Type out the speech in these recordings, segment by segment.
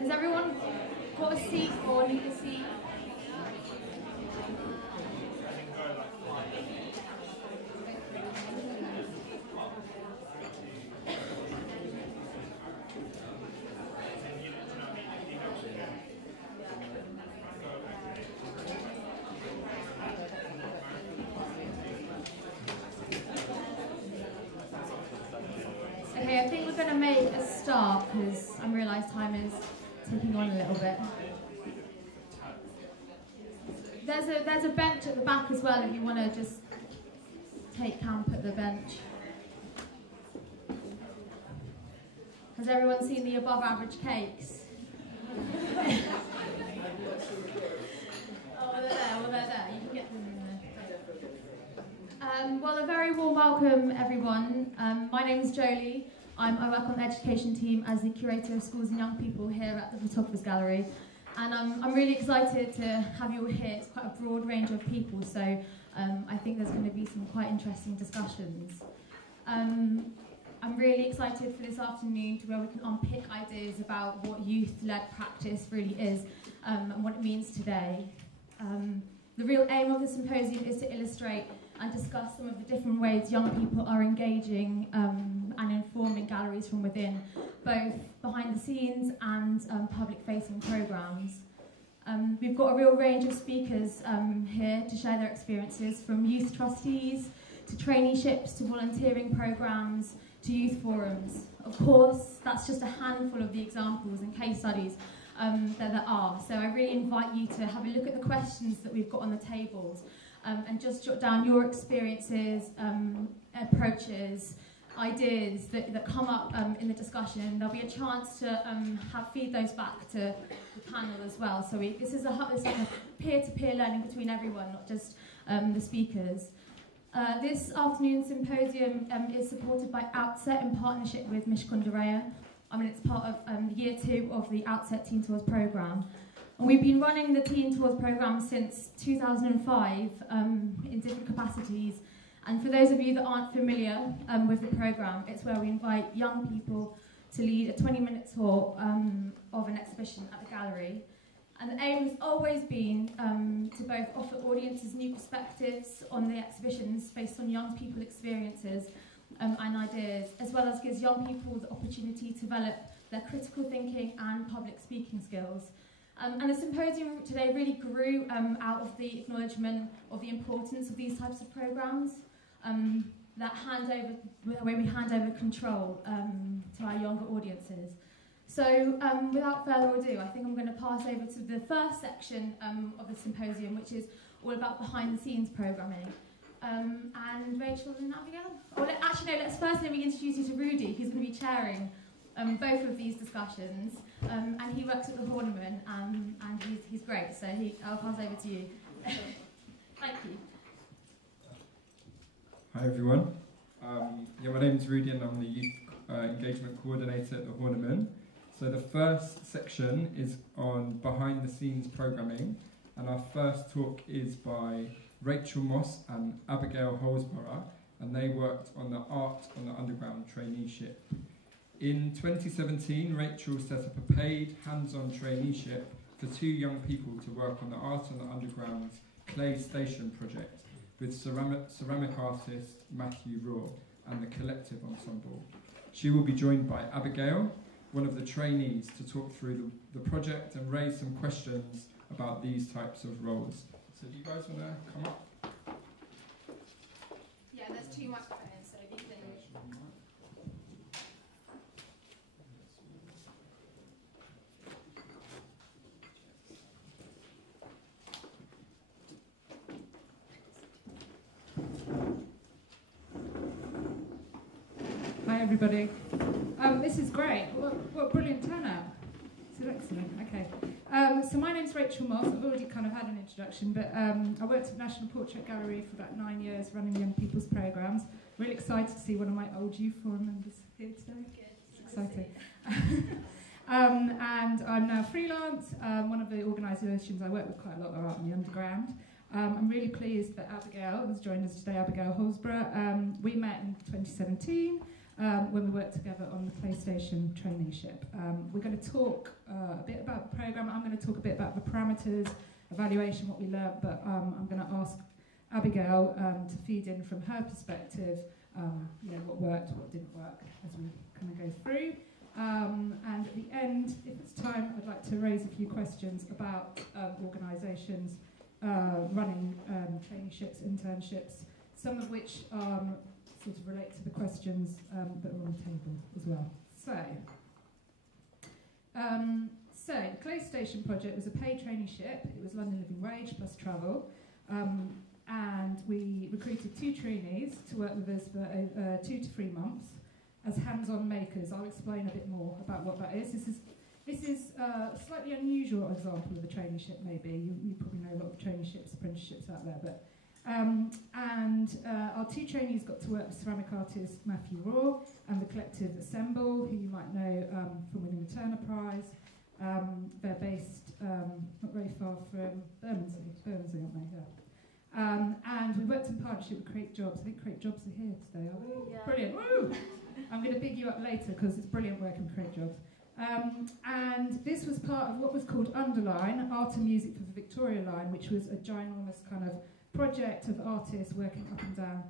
Has everyone got a seat or need a seat? Okay, I think we're going to make a start because I realise time is ticking on a little bit. There's a bench at the back as well if you want to just take camp at the bench. Has everyone seen the above average cakes? Oh, they're there. You can get them in there. Well, a very warm welcome, everyone. My name is Jolie. I work on the education team as the curator of schools and young people here at the Photographers Gallery. And I'm really excited to have you all here. It's quite a broad range of people, so I think there's going to be some quite interesting discussions. I'm really excited for this afternoon to where we can unpick ideas about what youth-led practice really is and what it means today. The real aim of the symposium is to illustrate and discuss some of the different ways young people are engaging and informing galleries from within, both behind the scenes and public-facing programmes. We've got a real range of speakers here to share their experiences, from youth trustees to traineeships to volunteering programmes to youth forums. Of course, that's just a handful of the examples and case studies that there are. So I really invite you to have a look at the questions that we've got on the tables and just jot down your experiences, approaches, ideas that come up in the discussion. There'll be a chance to feed those back to the panel as well. So this is a peer-to-peer learning between everyone, not just the speakers. This afternoon's symposium is supported by Outset in partnership with Mishkundareya. It's part of year 2 of the Outset Teen Tours programme. And we've been running the Teen Tours programme since 2005 in different capacities. And for those of you that aren't familiar with the programme, it's where we invite young people to lead a 20-minute tour of an exhibition at the gallery. And the aim has always been to both offer audiences new perspectives on the exhibitions based on young people's experiences and ideas, as well as gives young people the opportunity to develop their critical thinking and public speaking skills. And the symposium today really grew out of the acknowledgement of the importance of these types of programmes. where we hand over control to our younger audiences. So without further ado, I think I'm going to pass over to the first section of the symposium, which is all about behind-the-scenes programming. And Rachel and Abigail? Let's first let me introduce you to Rudy, who's going to be chairing both of these discussions. And he works at the Horniman, and he's great, so I'll pass over to you. Thank you. Hi everyone. My name is Rudy and I'm the Youth Engagement Coordinator at the Horniman. So the first section is on behind the scenes programming, and our first talk is by Rachel Moss and Abigail Holsborough, and they worked on the Art on the Underground traineeship. In 2017, Rachel set up a paid hands-on traineeship for 2 young people to work on the Art on the Underground's Clay Station project with ceramic artist Matthew Raw and the Collective Ensemble. She will be joined by Abigail, one of the trainees, to talk through the project and raise some questions about these types of roles. So do you guys want to come up? Yeah, there's 2 microphones, so if you can... Hi everybody. This is great. What a brilliant turnout. This is excellent. Okay. So my name's Rachel Moss. I've already kind of had an introduction, but I worked at the National Portrait Gallery for about 9 years running young people's programmes. Really excited to see one of my old youth forum members here today. Good. It's exciting. And I'm now freelance. One of the organisations I work with quite a lot are Art in the Underground. I'm really pleased that Abigail has joined us today, Abigail Holsborough. We met in 2017 when we worked together on the PlayStation traineeship. We're going to talk a bit about the programme. I'm going to talk a bit about the parameters, evaluation, what we learnt, but I'm going to ask Abigail to feed in from her perspective, what worked, what didn't work, as we kind of go through. And at the end, if it's time, I'd like to raise a few questions about organisations running traineeships, internships, some of which sort of relate to the questions that are on the table as well. So the Clay Station project was a paid traineeship. It was London Living Wage plus travel. And we recruited 2 trainees to work with us for 2 to 3 months as hands-on makers. I'll explain a bit more about what that is. This is a slightly unusual example of a traineeship, maybe. You probably know a lot of traineeships, apprenticeships out there, but our 2 trainees got to work with ceramic artist Matthew Raw and the Collective Ensemble, who you might know from winning the Turner Prize. They're based not very far from Bermondsey, aren't they? Yeah. And we worked in partnership with Create Jobs. I think Create Jobs are here today, aren't they? Yeah. Brilliant. Woo! I'm going to big you up later because it's brilliant working with Create Jobs. And this was part of what was called Underline, Art and Music for the Victoria Line, which was a ginormous kind of project of artists working up and down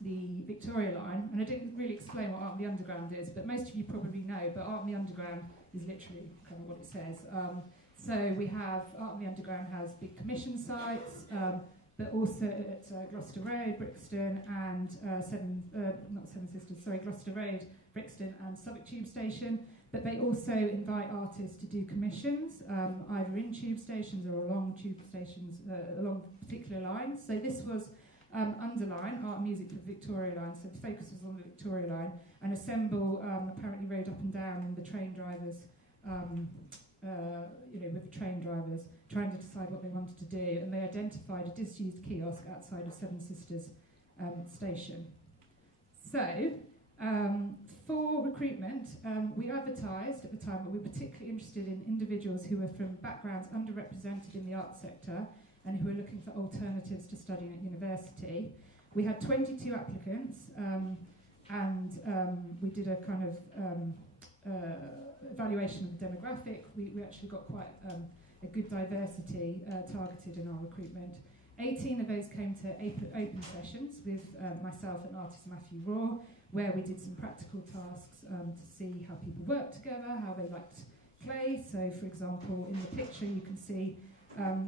the Victoria Line. And I didn't really explain what Art on the Underground is, but most of you probably know, but Art on the Underground is literally kind of what it says. So we have Art on the Underground has big commission sites, but also at Gloucester Road, Brixton, and Gloucester Road, Brixton, and Southwark Tube Station. But they also invite artists to do commissions, either in tube stations or along tube stations, along particular lines. So this was Underline, Art and Music for the Victoria Line, so the focus was on the Victoria Line, and Assemble apparently rode up and down in the train drivers, with the train drivers, trying to decide what they wanted to do, and they identified a disused kiosk outside of Seven Sisters station. So, for recruitment, we advertised at the time that we were particularly interested in individuals who were from backgrounds underrepresented in the arts sector and who were looking for alternatives to studying at university. We had 22 applicants, and we did a kind of evaluation of the demographic. We actually got quite a good diversity targeted in our recruitment. 18 of those came to open sessions with myself and artist Matthew Raw, where we did some practical tasks to see how people work together, how they liked clay. So, for example, in the picture you can see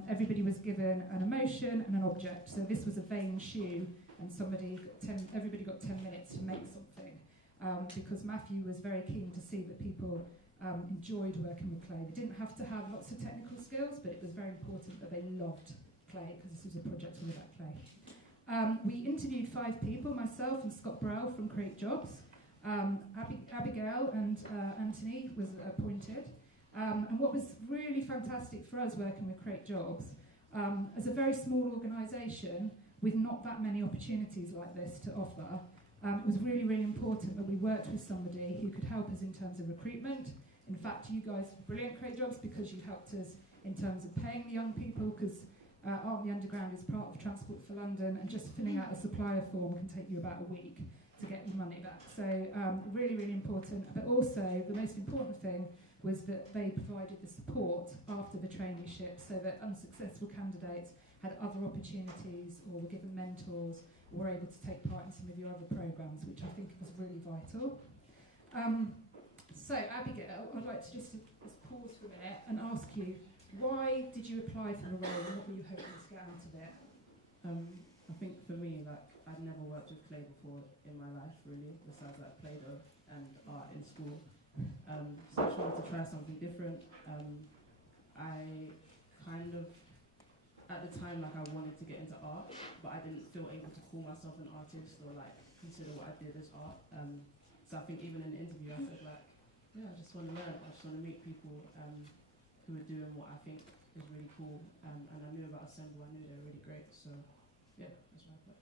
everybody was given an emotion and an object. So this was a vain shoe, and everybody got 10 minutes to make something, because Matthew was very keen to see that people enjoyed working with clay. They didn't have to have lots of technical skills, but it was very important that they loved clay, because this was a project all about clay. We interviewed 5 people, myself and Scott Burrell from Create Jobs. Abigail and Anthony was appointed. And what was really fantastic for us working with Create Jobs, as a very small organisation with not that many opportunities like this to offer, it was really, really important that we worked with somebody who could help us in terms of recruitment. In fact, you guys were brilliant, Create Jobs, because you helped us in terms of paying the young people, because Art the Underground is part of Transport for London, and just filling out a supplier form can take you about a week to get your money back. So really, really important. But also, the most important thing was that they provided the support after the traineeship, so that unsuccessful candidates had other opportunities, or were given mentors, or were able to take part in some of your other programmes, which I think was really vital. So Abigail, I'd like to just pause for a minute and ask you, why did you apply for the role, and what were you hoping to get out of it? I think for me, like, I'd never worked with clay before in my life, really, besides like Play-Doh and art in school. So I just wanted to try something different. I kind of, at the time, like, I wanted to get into art, but I didn't feel able to call myself an artist or like consider what I did as art. So I think even in the interview, I said like, yeah, I just want to learn. I just want to meet people who are doing what I think is really cool. And I knew about Assemble. I knew they were really great. So yeah, that's what I thought.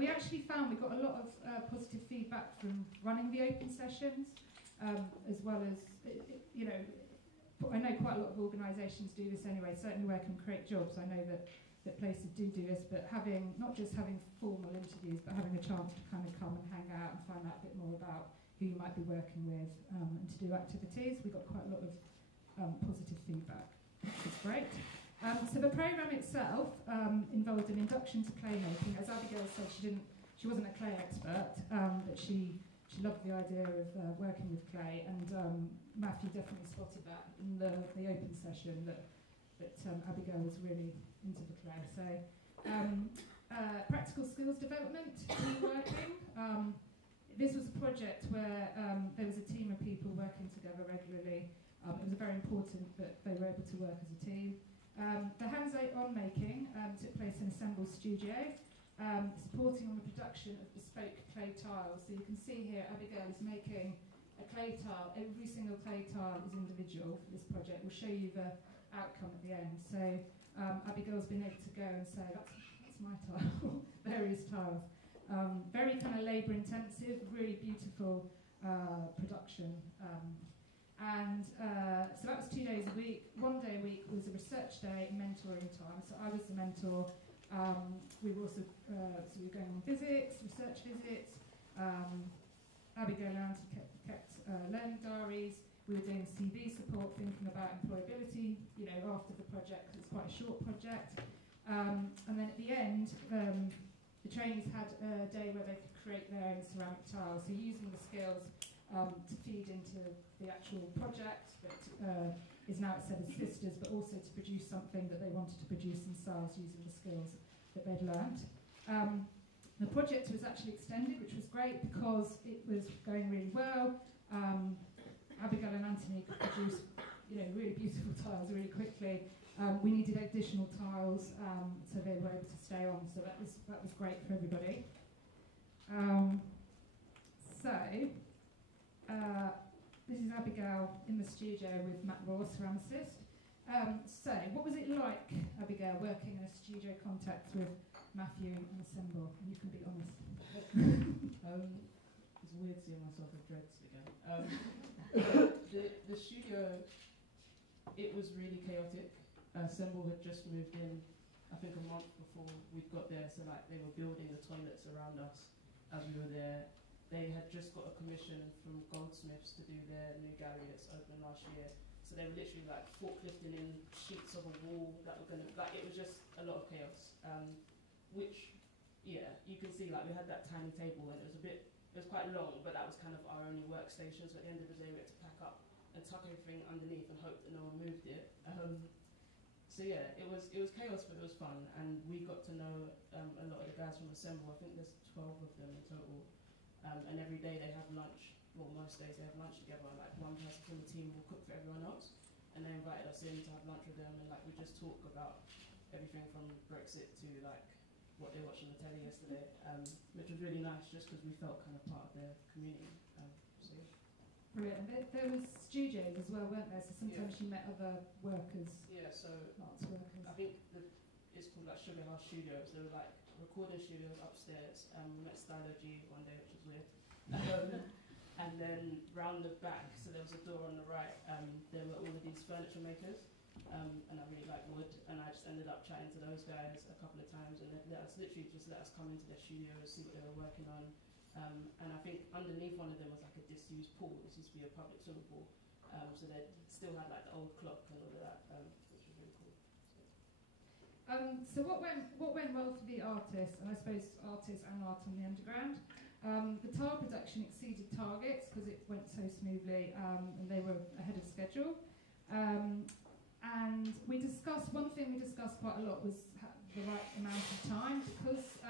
We actually found we got a lot of positive feedback from running the open sessions, as well as, you know, I know quite a lot of organisations do this anyway, certainly working Create Jobs. I know that places do this, but not just having formal interviews, but having a chance to kind of come and hang out and find out a bit more about who you might be working with, and to do activities. We got quite a lot of positive feedback, which is great. So the programme itself involved an induction to clay making. As Abigail said, she wasn't a clay expert, but she loved the idea of working with clay, and Matthew definitely spotted that in the open session, that Abigail was really into the clay. So practical skills development, team working. This was a project where there was a team of people working together regularly. It was very important that they were able to work as a team. The hands-on making took place in Assemble Studio, supporting on the production of bespoke clay tiles. So you can see here Abigail is making a clay tile. Every single clay tile is individual for this project. We'll show you the outcome at the end. So Abigail's been able to go and say, that's my tile, various tiles. Very kind of labour intensive, really beautiful production. So that was 2 days a week. 1 day a week was a research day, mentoring time. So I was the mentor. We were also so we were going on visits, research visits. Abigail and Andy kept learning diaries. We were doing CV support, thinking about employability, you know, after the project, because it's quite a short project. And then at the end, the trainees had a day where they could create their own ceramic tiles. So using the skills to feed into the actual project that is now at Seven Sisters, but also to produce something that they wanted to produce themselves using the skills that they'd learnt. The project was actually extended, which was great because it was going really well. Abigail and Anthony could produce, you know, really beautiful tiles really quickly. We needed additional tiles, so they were able to stay on. So that was great for everybody. This is Abigail in the studio with Matt Raw, ceramicist. So, what was it like, Abigail, working in a studio contact with Matthew and Assemble? You can be honest. It's weird seeing myself with dreads again. The studio, it was really chaotic. Assemble had just moved in, I think a month before we got there, so like they were building the toilets around us as we were there. They had just got a commission from Goldsmiths to do their new gallery that's opened last year. So they were literally like forklifting in sheets of a wall that were going to, like, it was just a lot of chaos. Which, yeah, you can see, like, we had that tiny table and it was quite long, but that was kind of our only workstation. So at the end of the day, we had to pack up and tuck everything underneath and hope that no one moved it. So So yeah, it was chaos, but it was fun, and we got to know a lot of the guys from Assemble. I think there's 12 of them in total, and every day they have lunch. Well, most days they have lunch together. Like one person from the team will cook for everyone else, and they invited us in to have lunch with them, and like we just talk about everything from Brexit to like what they watched on the telly yesterday, which was really nice, just because we felt kind of part of their community. So yeah. Brilliant. And there was studios as well, weren't there? So sometimes you met other workers. Yeah. So arts workers. I think it's called like Sugar House Studios. They were like recording studios upstairs. We met Stylo G one day, which was weird. And then round the back, so there was a door on the right, there were all of these furniture makers, and I really like wood, and I just ended up chatting to those guys a couple of times, and they let us come into their studios, see what they were working on, and I think underneath one of them was like a disused pool. This used to be a public swimming pool, so they still had like the old clock and all of that, which was really cool. So what went well for the artists, and I suppose artists and art on the underground? The tile production exceeded targets because it went so smoothly, and they were ahead of schedule. And one thing we discussed quite a lot was the right amount of time, because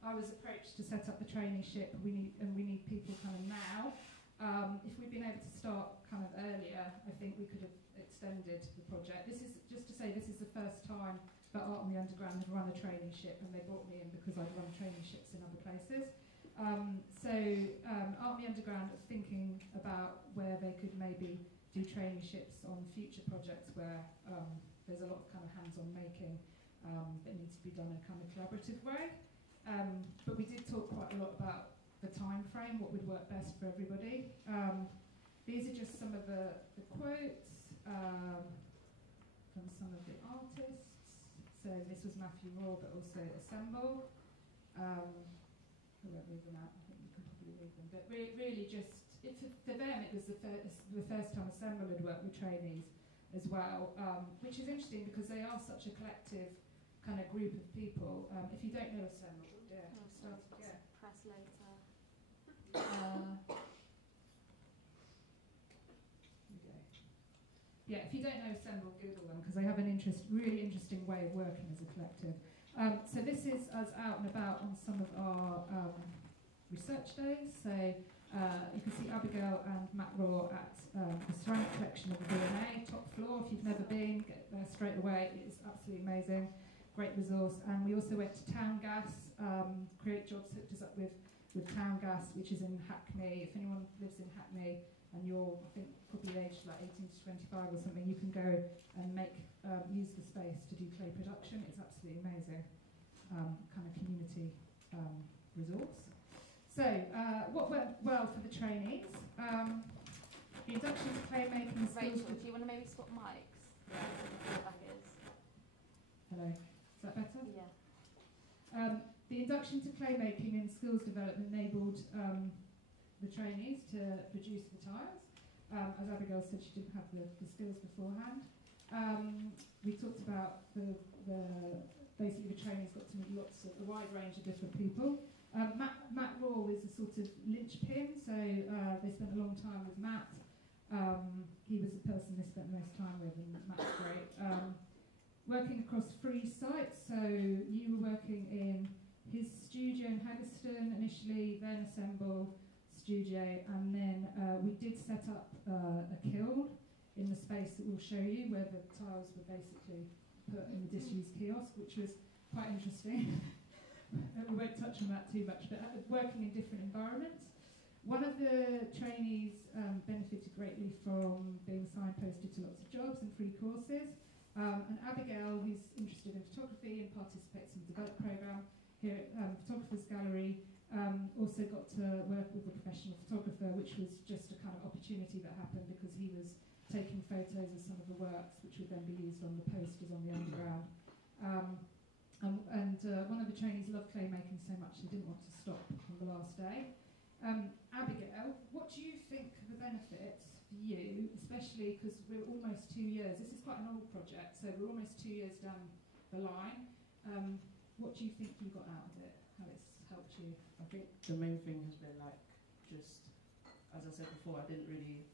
I was approached to set up the traineeship. We need people kind of now. If we'd been able to start kind of earlier, I think we could have extended the project. This is just to say, this is the first time that Art on the Underground had run a traineeship, and they brought me in because I'd run traineeships in other places. Art on the Underground are thinking about where they could maybe do traineeships on future projects where there's a lot of kind of hands-on making that needs to be done in a kind of collaborative way. But we did talk quite a lot about the time frame, what would work best for everybody. These are just some of the quotes from some of the artists. So this was Matthew Raw, but also Assemble. I won't read them out, I think you can probably read them. But really just, for them it was the first time Assemble had worked with trainees as well, which is interesting because they are such a collective kind of group of people. If you don't know Assemble, Press later. Yeah, if you don't know Assemble, Google them, because they have an really interesting way of working as a collective. So this is us out and about on some of our research days. So you can see Abigail and Matt Raw at the ceramic collection of the V&A, top floor. If you've never been, get there straight away. It is absolutely amazing, great resource. And we also went to Town Gas. Create Jobs hooked us up with Town Gas, which is in Hackney. If anyone lives in Hackney and you're, I think, probably aged like 18 to 25 or something, you can go and use the space to do clay production. It's absolutely amazing, kind of community resource. So, what went well for the trainees? The induction to clay making skills. Rachel, do you want to maybe swap mics? Yeah, that is. Hello, is that better? Yeah. The induction to clay making and skills development enabled the trainees to produce the tiles. As Abigail said, she didn't have the skills beforehand. We talked about basically the trainees got to meet a wide range of different people. Matt Raw is a sort of linchpin, so they spent a long time with Matt. He was the person they spent the most time with, and Matt's great. Working across 3 sites, so you were working in his studio in Haggerston initially, then Assemble studio, and then we did set up a kiln in the space that we'll show you, where the tiles were basically put in the disused kiosk, which was quite interesting. We won't touch on that too much, but working in different environments. One of the trainees benefited greatly from being signposted to lots of jobs and free courses. And Abigail, who's interested in photography and participates in the Develop programme here at Photographers Gallery, also got to work with a professional photographer, which was just a kind of opportunity that happened because he was taking photos of some of the works, which would then be used on the posters on the underground. One of the trainees loved clay making so much he didn't want to stop on the last day. Abigail, what do you think of the benefits for you, especially because we're almost 2 years, this is quite an old project, so we're almost 2 years down the line. What do you think you got out of it, how it's helped you? I think the main thing has been like, just, as I said before, I didn't really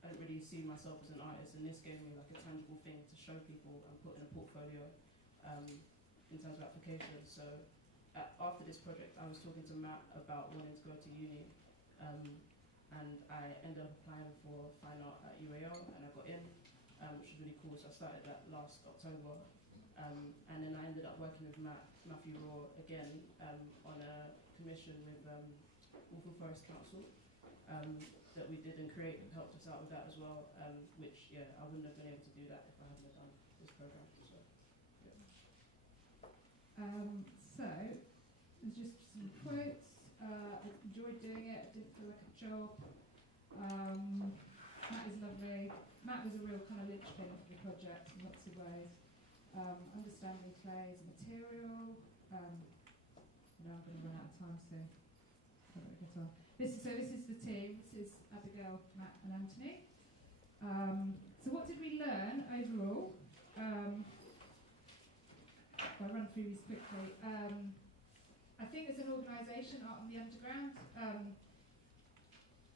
I didn't really see myself as an artist, and this gave me like a tangible thing to show people and put in a portfolio in terms of applications. So after this project, I was talking to Matt about wanting to go to uni, and I ended up applying for fine art at UAL, and I got in, which was really cool. So I started that last October, and then I ended up working with Matthew Raw again on a commission with Waltham Forest Council that we did, and Creative helped us out with that as well, which, yeah, I wouldn't have been able to do that if I hadn't done this program. So, yeah. So there's just some quotes. I enjoyed doing it. I didn't feel like a job. Matt is lovely. Matt was a real kind of linchpin for the project in lots of ways. Understanding clay as a material. I'm going to run out of time soon. This is the team. This is Abigail, Matt, and Anthony. So what did we learn overall? If I run through these quickly. I think as an organisation, Art on the Underground,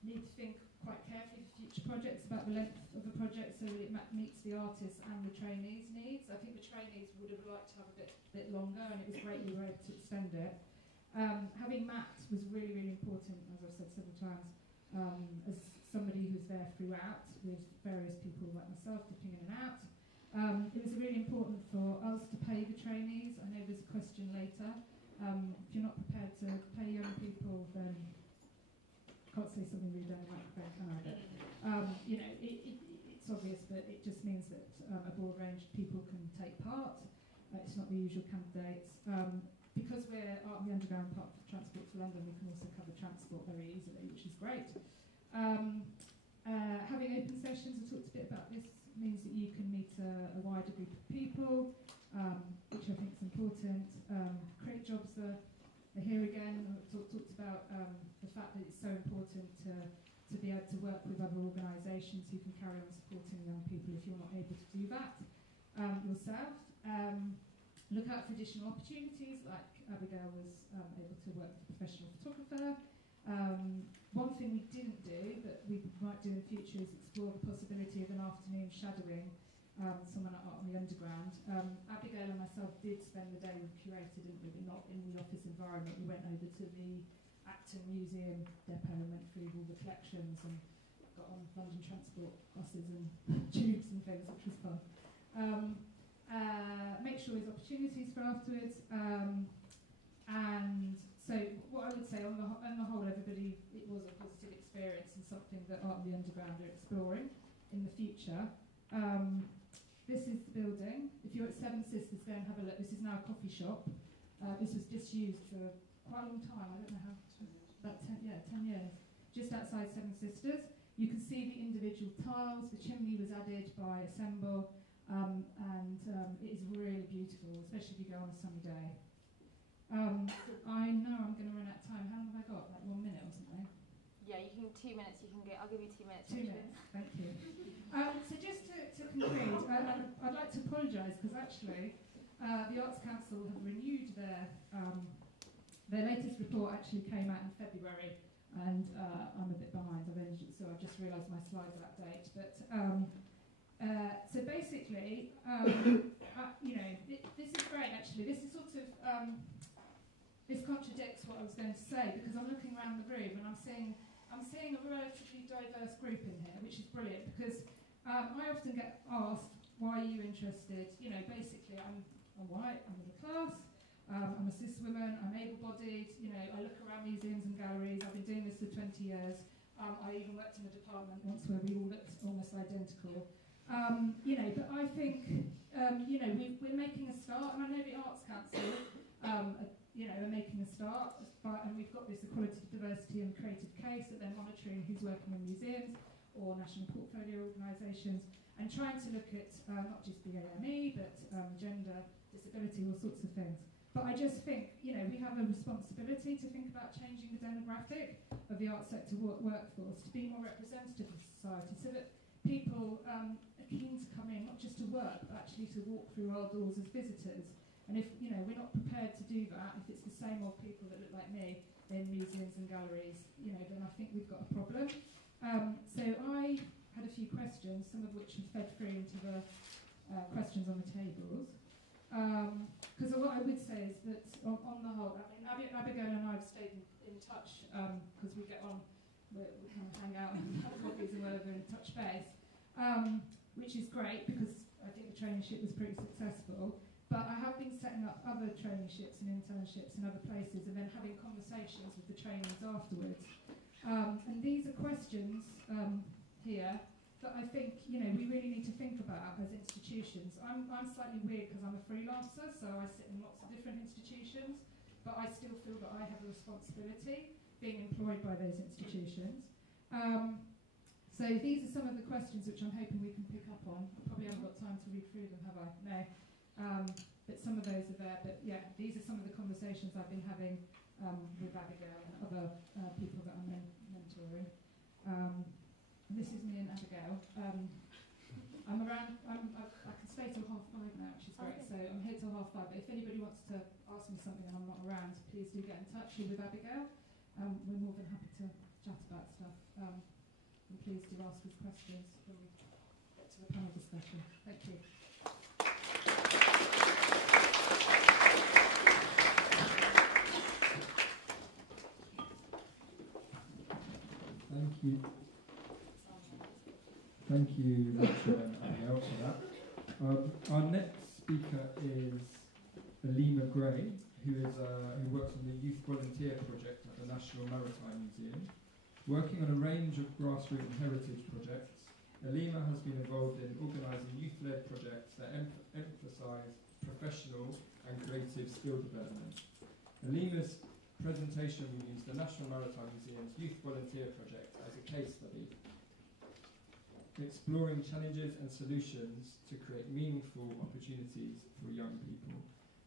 need to think quite carefully for future projects about the length of a project so that it meets the artists and the trainees' needs. I think the trainees would have liked to have a bit longer, and it was great we were able to extend it. Having Matt was really, really important, as I've said several times, as somebody who's there throughout, with various people like myself dipping in and out. It was really important for us to pay the trainees. I know there's a question later. If you're not prepared to pay young people, then I can't say something really down the microphone, can I? But, it's obvious, but it just means that a broad range of people can take part. It's not the usual candidates. Because we're Art on the Underground part of Transport to London, we can also cover transport very easily, which is great. Having open sessions, I talked a bit about this, means that you can meet a wider group of people, which I think is important. Create jobs are here again. I talked about the fact that it's so important to be able to work with other organisations who can carry on supporting young people if you're not able to do that yourself. Look out for additional opportunities, like Abigail was able to work with a professional photographer. One thing we didn't do, but we might do in the future, is explore the possibility of an afternoon shadowing someone at Art on the Underground. Abigail and myself did spend the day with Curator, didn't we? But not in the office environment. We went over to the Acton Museum depot and went through all the collections and got on London transport buses and tubes and things, which was fun. Make sure there's opportunities for afterwards. And so what I would say on the whole, everybody, it was a positive experience and something that Art on the Underground are exploring in the future. This is the building. If you're at Seven Sisters, go and have a look. This is now a coffee shop. This was disused for quite a long time. I don't know how, about 10 years. Just outside Seven Sisters. You can see the individual tiles. The chimney was added by Assemble. And it is really beautiful, especially if you go on a sunny day. I know I'm going to run out of time. How long have I got? Like 1 minute or something? Yeah, you can 2 minutes. I'll give you 2 minutes. 2 minutes, thank you. So just to conclude, I'd like to apologise because actually the Arts Council have renewed their latest report. Actually came out in February, and I'm a bit behind. So I just realised my slides are out of date. But so basically, this is great. Actually, this is sort of this contradicts what I was going to say, because I'm looking around the room and I'm seeing a relatively diverse group in here, which is brilliant, because I often get asked, why are you interested? Basically, I'm white, I'm middle class, I'm a cis woman, I'm able-bodied, I look around museums and galleries, I've been doing this for 20 years, I even worked in a department once where we all looked almost identical. But I think, we're making a start, and I know the Arts Council are making a start, and we've got this equality, diversity and creative case that they're monitoring who's working in museums or national portfolio organisations, and trying to look at not just the AME, but gender, disability, all sorts of things. But I just think, we have a responsibility to think about changing the demographic of the arts sector workforce to be more representative of society, so that people are keen to come in, not just to work, but actually to walk through our doors as visitors. And if we're not prepared to do that, if it's the same old people that look like me in museums and galleries, then I think we've got a problem. So I had a few questions, some of which have fed through into the questions on the tables. Because what I would say is that on the whole, I mean, Abigail and I have stayed in touch because we get on, we kind of hang out and have coffees and whatever and touch base, which is great because I think the traineeship was pretty successful. But I have been setting up other traineeships and internships in other places and then having conversations with the trainees afterwards. And these are questions here that I think, you know, we really need to think about as institutions. I'm slightly weird because I'm a freelancer, so I sit in lots of different institutions, but I still feel that I have a responsibility being employed by those institutions. So these are some of the questions which I'm hoping we can pick up on. I probably haven't got time to read through them, have I? No. But some of those are there. But yeah, these are some of the conversations I've been having with Abigail and other people that I'm mentoring. And this is me and Abigail. I'm around, I can stay till 5:30 now, which is great. So I'm here till 5:30. But if anybody wants to ask me something and I'm not around, please do get in touch. You're with Abigail. We're more than happy to chat about stuff. And please do ask us questions when we get to the panel discussion. Thank you. Thank you. Thank you, Lecturer and Abigail, for that. Our next speaker is Amelia Martin, who works on the Youth Volunteer Project at the National Maritime Museum. Working on a range of grassroots and heritage projects, Amelia has been involved in organising youth-led projects that emphasise professional and creative skill development. Amelia's presentation will use the National Maritime Museum's Youth Volunteer Project as a case study, exploring challenges and solutions to create meaningful opportunities for young people.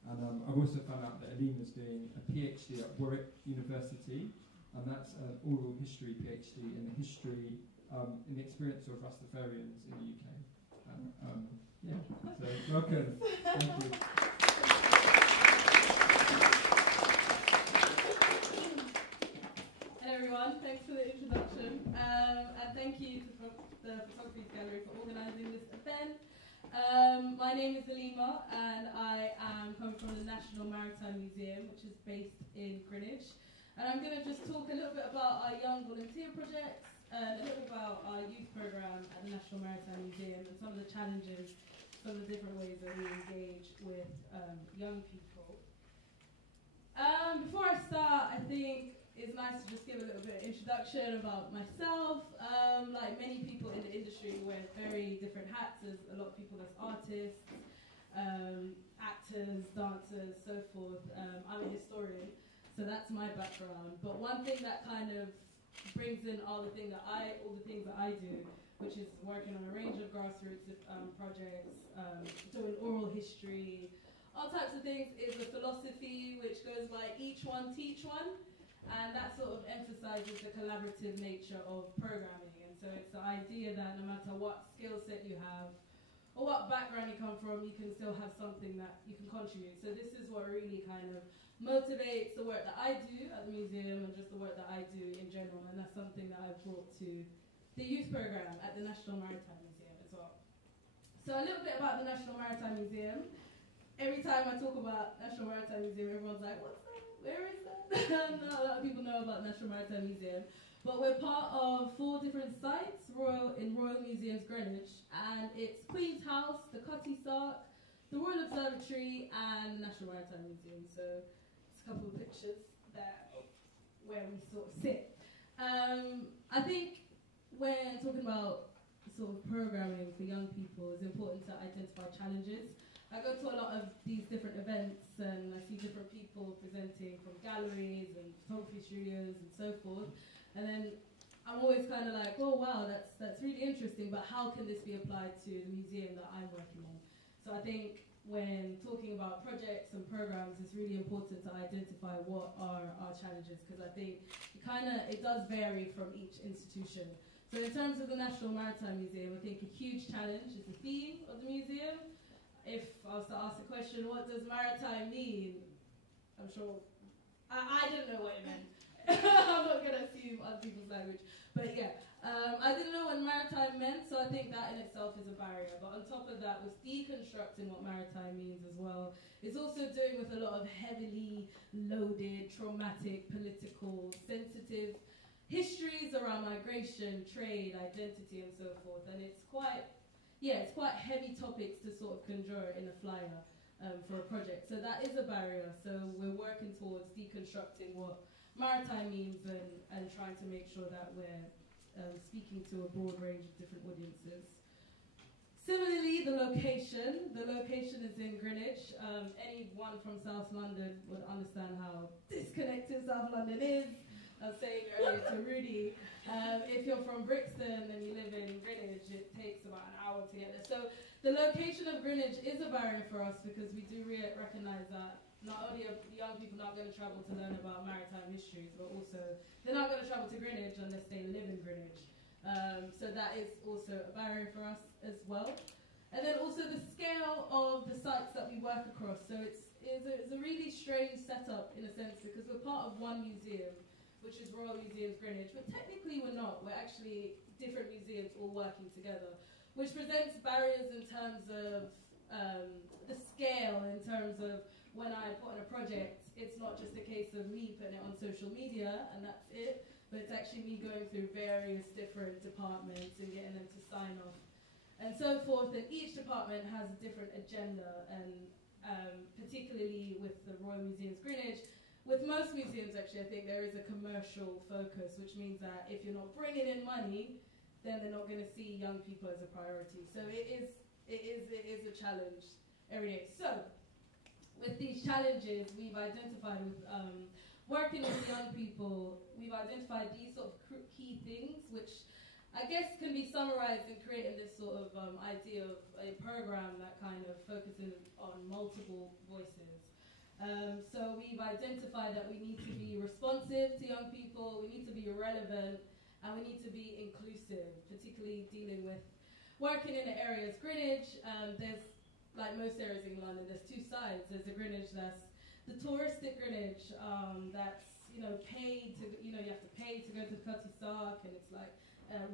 And I've also found out that Alina's doing a PhD at Warwick University, and that's an oral history PhD in the history, in the experience of Rastafarians in the UK. Yeah, so welcome. Thank you. Hello everyone, thanks for the introduction, and thank you to the Photography Gallery for organising this event. My name is Amelia and I am coming from the National Maritime Museum, which is based in Greenwich. And I'm going to just talk a little bit about our young volunteer projects, and a little bit about our youth programme at the National Maritime Museum and some of the challenges, some of the different ways that we engage with young people. Before I start, I think it's nice to just give a little bit of introduction about myself. Like many people in the industry wear very different hats. There's a lot of people as artists, actors, dancers, so forth. I'm a historian, so that's my background. But one thing that kind of brings in all the things that I do, which is working on a range of grassroots projects, doing oral history, all types of things, is a philosophy which goes by each one teach one. And that sort of emphasizes the collaborative nature of programming. And so it's the idea that no matter what skill set you have or what background you come from, you can still have something that you can contribute. So this is what really kind of motivates the work that I do at the museum and just the work that I do in general. And that's something that I've brought to the youth program at the National Maritime Museum as well. So a little bit about the National Maritime Museum. Every time I talk about National Maritime Museum, everyone's like, what's that? Where is that? Not a lot of people know about National Maritime Museum, but we're part of 4 different sites in Royal Museums Greenwich, and it's Queen's House, the Cutty Sark, the Royal Observatory, and the National Maritime Museum. So it's a couple of pictures there where we sort of sit. I think when talking about sort of programming for young people, it's important to identify challenges. I go to a lot of these different events and I see different people presenting from galleries and photography studios and so forth. And then I'm always kind of like, oh wow, that's really interesting, but how can this be applied to the museum that I'm working on? So I think when talking about projects and programs, it's really important to identify what are our challenges, because I think it does vary from each institution. So in terms of the National Maritime Museum, I think a huge challenge is the theme of the museum. If I was to ask the question, what does maritime mean? I'm sure, I didn't know what it meant. I'm not going to assume other people's language. But yeah, I didn't know what maritime meant I think that in itself is a barrier. But on top of that, with deconstructing what maritime means as well, it's also doing with a lot of heavily loaded, traumatic, political, sensitive histories around migration, trade, identity, and so forth. And it's quite heavy topics to sort of conjure in a flyer for a project. So that is a barrier. So we're working towards deconstructing what maritime means and trying to make sure that we're speaking to a broad range of different audiences. Similarly, the location is in Greenwich. Anyone from South London would understand how disconnected South London is. I was saying earlier to Rudy, if you're from Brixton and you live in Greenwich, it takes about an hour to get there. So the location of Greenwich is a barrier for us because we do recognize that not only are young people not going to travel to learn about maritime histories, but also they're not going to travel to Greenwich unless they live in Greenwich. So that is also a barrier for us as well. And then also the scale of the sites that we work across. So it's a really strange setup in a sense because we're part of one museum, which is Royal Museums Greenwich, but technically we're not. We're actually different museums all working together, which presents barriers in terms of the scale, in terms of when I put on a project, it's not just a case of me putting it on social media and that's it, but it's actually me going through various different departments and getting them to sign off and so forth. And each department has a different agenda, and particularly with the Royal Museums Greenwich, with most museums actually, I think there is a commercial focus, which means that if you're not bringing in money, then they're not going to see young people as a priority. So it is a challenge every day. So with these challenges, we've identified with working with young people, we've identified these sort of key things, which I guess can be summarized in creating this sort of idea of a program that kind of focuses on multiple voices. So we've identified that we need to be responsive to young people, we need to be relevant, and we need to be inclusive, particularly dealing with working in the areas. Greenwich, there's, like most areas in London, there's two sides. There's the Greenwich that's the touristic Greenwich, that's, paid to, you have to pay to go to Cutty Sark, and it's like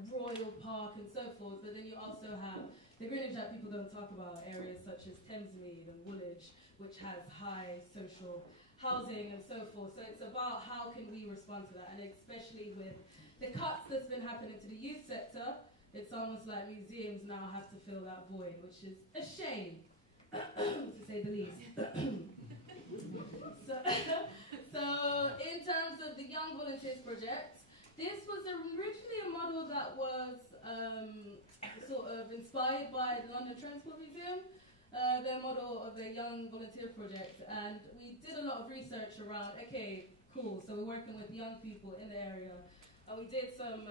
Royal Park and so forth. But then you also have the Greenwich that people don't talk about, areas such as Thamesmead and Woolwich, which has high social housing and so forth. So it's about how can we respond to that, and especially with the cuts that's been happening to the youth sector, it's almost like museums now have to fill that void, which is a shame, to say the least. So in terms of the Young Volunteers Project, this was originally a model that was sort of inspired by the London Transport Museum, their model of a Young Volunteer Project. And we did a lot of research around, okay, cool, so we're working with young people in the area. And we did some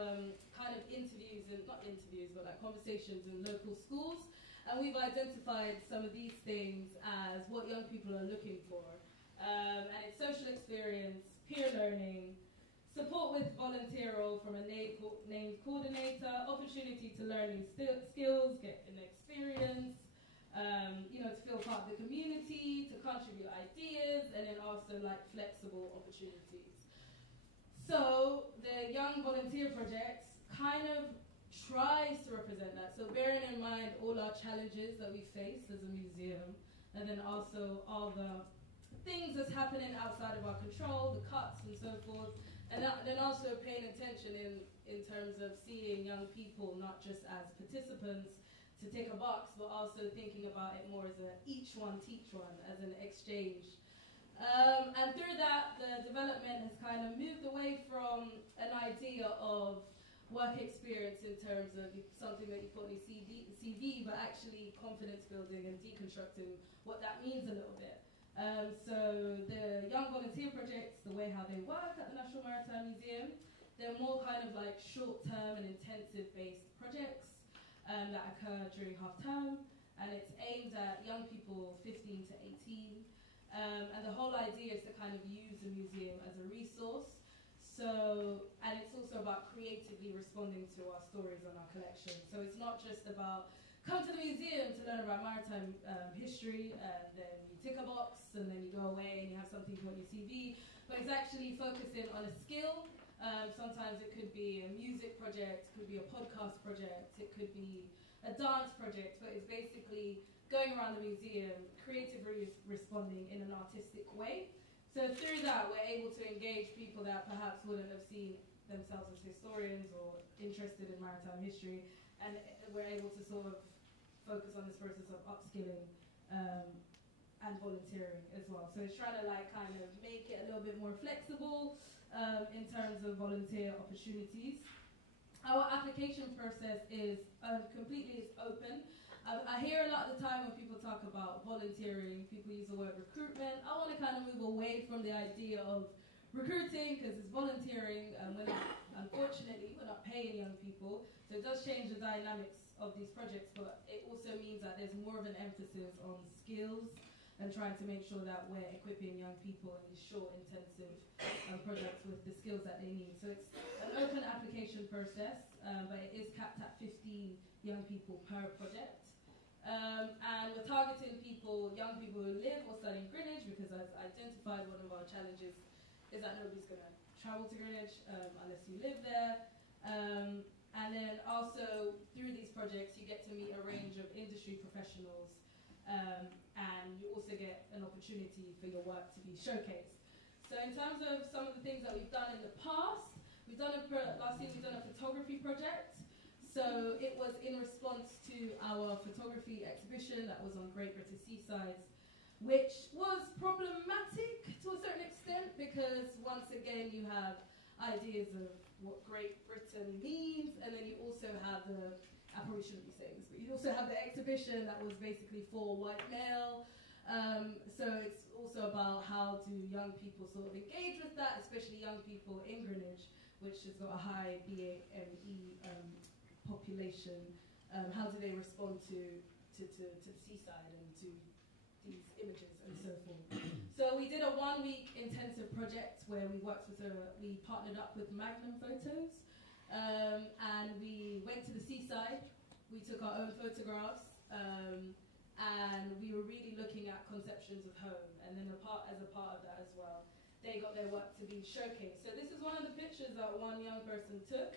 kind of interviews, and not interviews, but like conversations in local schools. And we've identified some of these things as what young people are looking for. And it's social experience, peer learning, support with volunteer role from a named coordinator, opportunity to learn new skills, get an experience, to feel part of the community, to contribute ideas, and then also like flexible opportunities. So the Young Volunteer Project kind of tries to represent that. So bearing in mind all our challenges that we face as a museum, and then also all the things that's happening outside of our control, the cuts and so forth, and then also paying attention in terms of seeing young people not just as participants to tick a box, but also thinking about it more as a each one teach one, as an exchange. And through that, the development has kind of moved away from an idea of work experience in terms of something that you put in your CV, but actually confidence building and deconstructing what that means a little bit. So the Young Volunteer Projects, the way how they work at the National Maritime Museum, they're more kind of like short-term and intensive-based projects that occur during half-term, and it's aimed at young people 15 to 18. And the whole idea is to kind of use the museum as a resource. So, and it's also about creatively responding to our stories on our collection. So it's not just about come to the museum to learn about maritime history, and then you tick a box, and then you go away and you have something to put on your CV. But it's actually focusing on a skill, Sometimes it could be a music project, it could be a podcast project, it could be a dance project, but it's basically going around the museum, creatively responding in an artistic way. So through that, we're able to engage people that perhaps wouldn't have seen themselves as historians or interested in maritime history, and we're able to sort of focus on this process of upskilling and volunteering as well. So it's trying to like kind of make it a little bit more flexible in terms of volunteer opportunities. Our application process is completely open. I hear a lot of the time when people talk about volunteering, people use the word recruitment. I want to kind of move away from the idea of recruiting because it's volunteering, and unfortunately we're not paying young people, so it does change the dynamics of these projects, but it also means that there's more of an emphasis on skills and trying to make sure that we're equipping young people in these short, intensive projects with the skills that they need. So it's an open application process, but it is capped at 50 young people per project. And we're targeting young people who live or study in Greenwich, because as identified, one of our challenges is that nobody's going to travel to Greenwich unless you live there. And then also, through these projects, you get to meet a range of industry professionals, and you also get an opportunity for your work to be showcased. So in terms of some of the things that we've done in the past, last year we've done a photography project. So it was in response to our photography exhibition that was on Great British Seasides, which was problematic to a certain extent, because once again you have ideas of what Great Britain means, and then you also have the apparition of these things, but you also have the exhibition that was basically for white male. So it's also about how do young people sort of engage with that, especially young people in Greenwich, which has got a high BAME population. How do they respond to the seaside and to these images and so forth. So we did a 1-week intensive project where we we partnered up with Magnum Photos, and we went to the seaside. We took our own photographs, and we were really looking at conceptions of home. And then as a part of that as well, they got their work to be showcased. So this is one of the pictures that one young person took.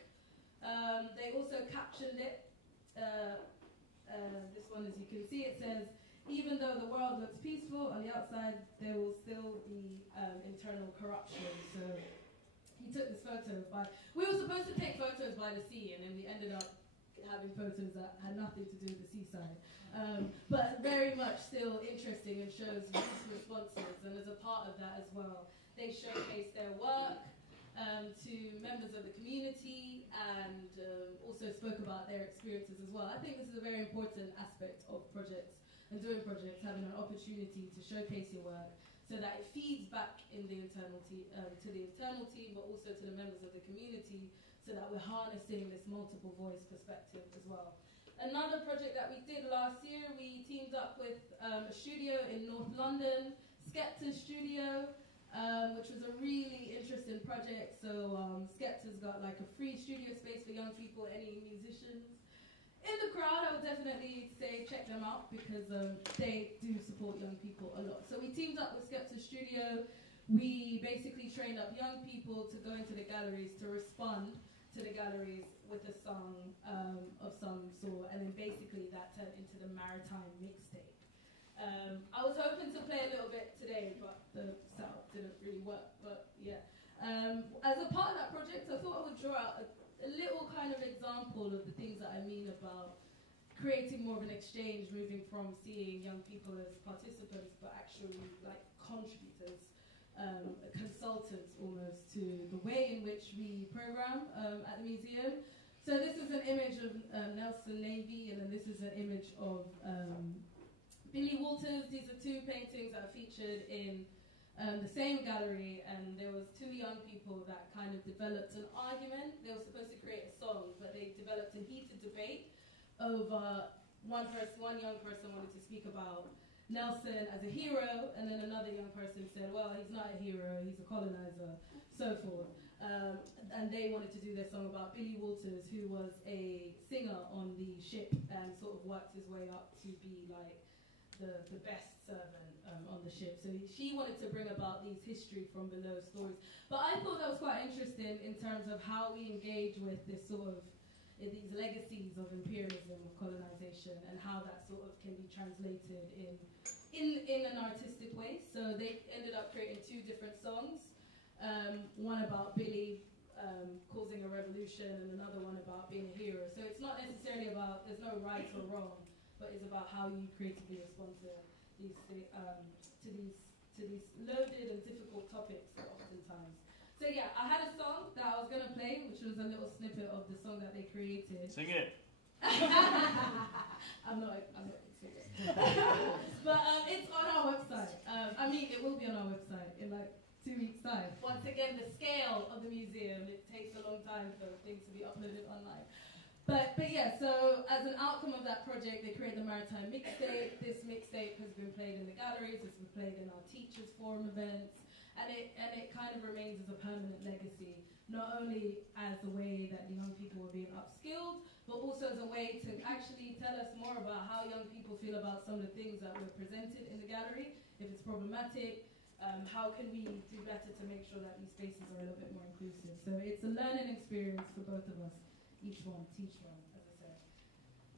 They also captioned it. This one, as you can see, it says, "Even though the world looks peaceful, on the outside there will still be internal corruption." So he took this photo we were supposed to take photos by the sea, and then we ended up having photos that had nothing to do with the seaside. But very much still interesting and shows youth responses. And as a part of that as well, they showcase their work to members of the community, and also spoke about their experiences as well. I think this is a very important aspect of projects and doing projects, having an opportunity to showcase your work so that it feeds back in the internal to the internal team, but also to the members of the community, so that we're harnessing this multiple voice perspective as well. Another project that we did last year, we teamed up with a studio in North London, Skepta's Studio, which was a really interesting project. So Skepta's got like a free studio space for young people, any musicians in the crowd. I would definitely say check them out, because they do support young people a lot. So we teamed up with Skepta's Studio. We basically trained up young people to go into the galleries to respond to the galleries with a song of some sort, and then basically that turned into the Maritime Mixtape. I was hoping to play a little bit today, but the setup didn't really work, but yeah. As a part of that project, I thought I would draw out a little kind of example of the things that I mean about creating more of an exchange, moving from seeing young people as participants, but actually like contributors, consultants almost, to the way in which we program at the museum. So this is an image of Nelson Navy, and then this is an image of Billy Walters. These are two paintings that are featured in the same gallery, and there was two young people that kind of developed an argument. They were supposed to create a song, but they developed a heated debate over one young person wanted to speak about Nelson as a hero, and then another young person said, well, he's not a hero, he's a colonizer, so forth. And they wanted to do their song about Billy Walters, who was a singer on the ship and sort of worked his way up to be like the best servant on the ship. So she wanted to bring about these history from below stories. But I thought that was quite interesting in terms of how we engage with this sort of these legacies of imperialism, of colonization, and how that sort of can be translated in an artistic way. So they ended up creating 2 different songs, one about Billy causing a revolution, and another one about being a hero. So it's not necessarily about, there's no right or wrong, but it's about how you creatively respond to these loaded and difficult topics oftentimes. So yeah, I had a song that I was going to play, which was a little snippet of the song that they created. Sing it. I'm not singing it. But it's on our website. I mean, it will be on our website in like 2 weeks' time. Once again, the scale of the museum, it takes a long time for things to be uploaded online. But yeah, so as an outcome of that project, they created the Maritime Mixtape. This mixtape has been played in the galleries, it's been played in our teachers' forum events, and it kind of remains as a permanent legacy, not only as a way that the young people were being upskilled, but also as a way to actually tell us more about how young people feel about some of the things that were presented in the gallery, if it's problematic, how can we do better to make sure that these spaces are a little bit more inclusive. So it's a learning experience for both of us. Each one, teach one, as I said.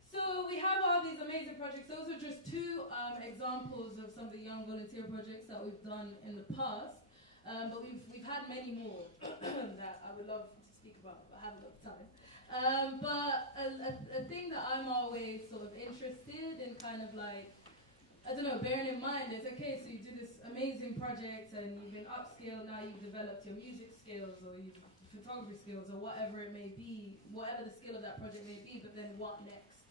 So we have all these amazing projects. Those are just 2 examples of some of the young volunteer projects that we've done in the past. But we've had many more that I would love to speak about, but I haven't got time. But a thing that I'm always sort of interested in, kind of like, I don't know, bearing in mind is, okay, so you do this amazing project and you've been upskilled, now you've developed your music skills or you've photography skills or whatever it may be, whatever the skill of that project may be, but then what next?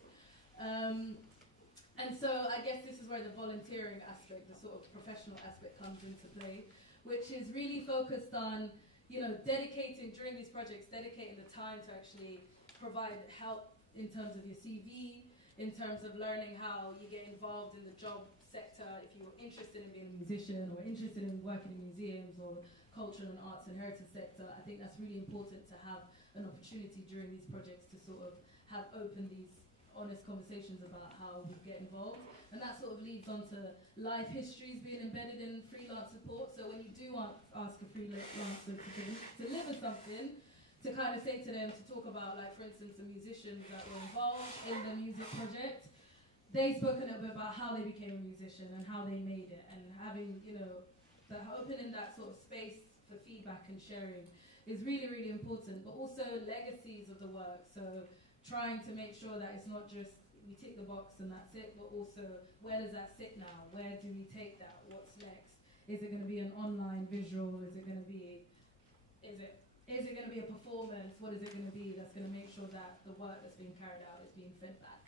And so I guess this is where the volunteering aspect, the sort of professional aspect comes into play, which is really focused on, you know, dedicating, during these projects, dedicating the time to actually provide help in terms of your CV, in terms of learning how you get involved in the job sector, if you're interested in being a musician or interested in working in museums or cultural and arts and heritage sector. I think that's really important to have an opportunity during these projects to sort of have open these honest conversations about how we get involved. And that sort of leads on to life histories being embedded in freelance support. So when you do ask a freelancer to deliver something, to kind of say to them, to talk about, like, for instance, the musicians that were involved in the music project, they spoke a little bit about how they became a musician and how they made it, and having, you know, opening that sort of space for feedback and sharing is really, really important, but also legacies of the work. So trying to make sure that it's not just we tick the box and that's it, but also where does that sit now? Where do we take that? What's next? Is it going to be an online visual? Is it going to be, is it going to be a performance? What is it going to be that's going to make sure that the work that's being carried out is being fed back?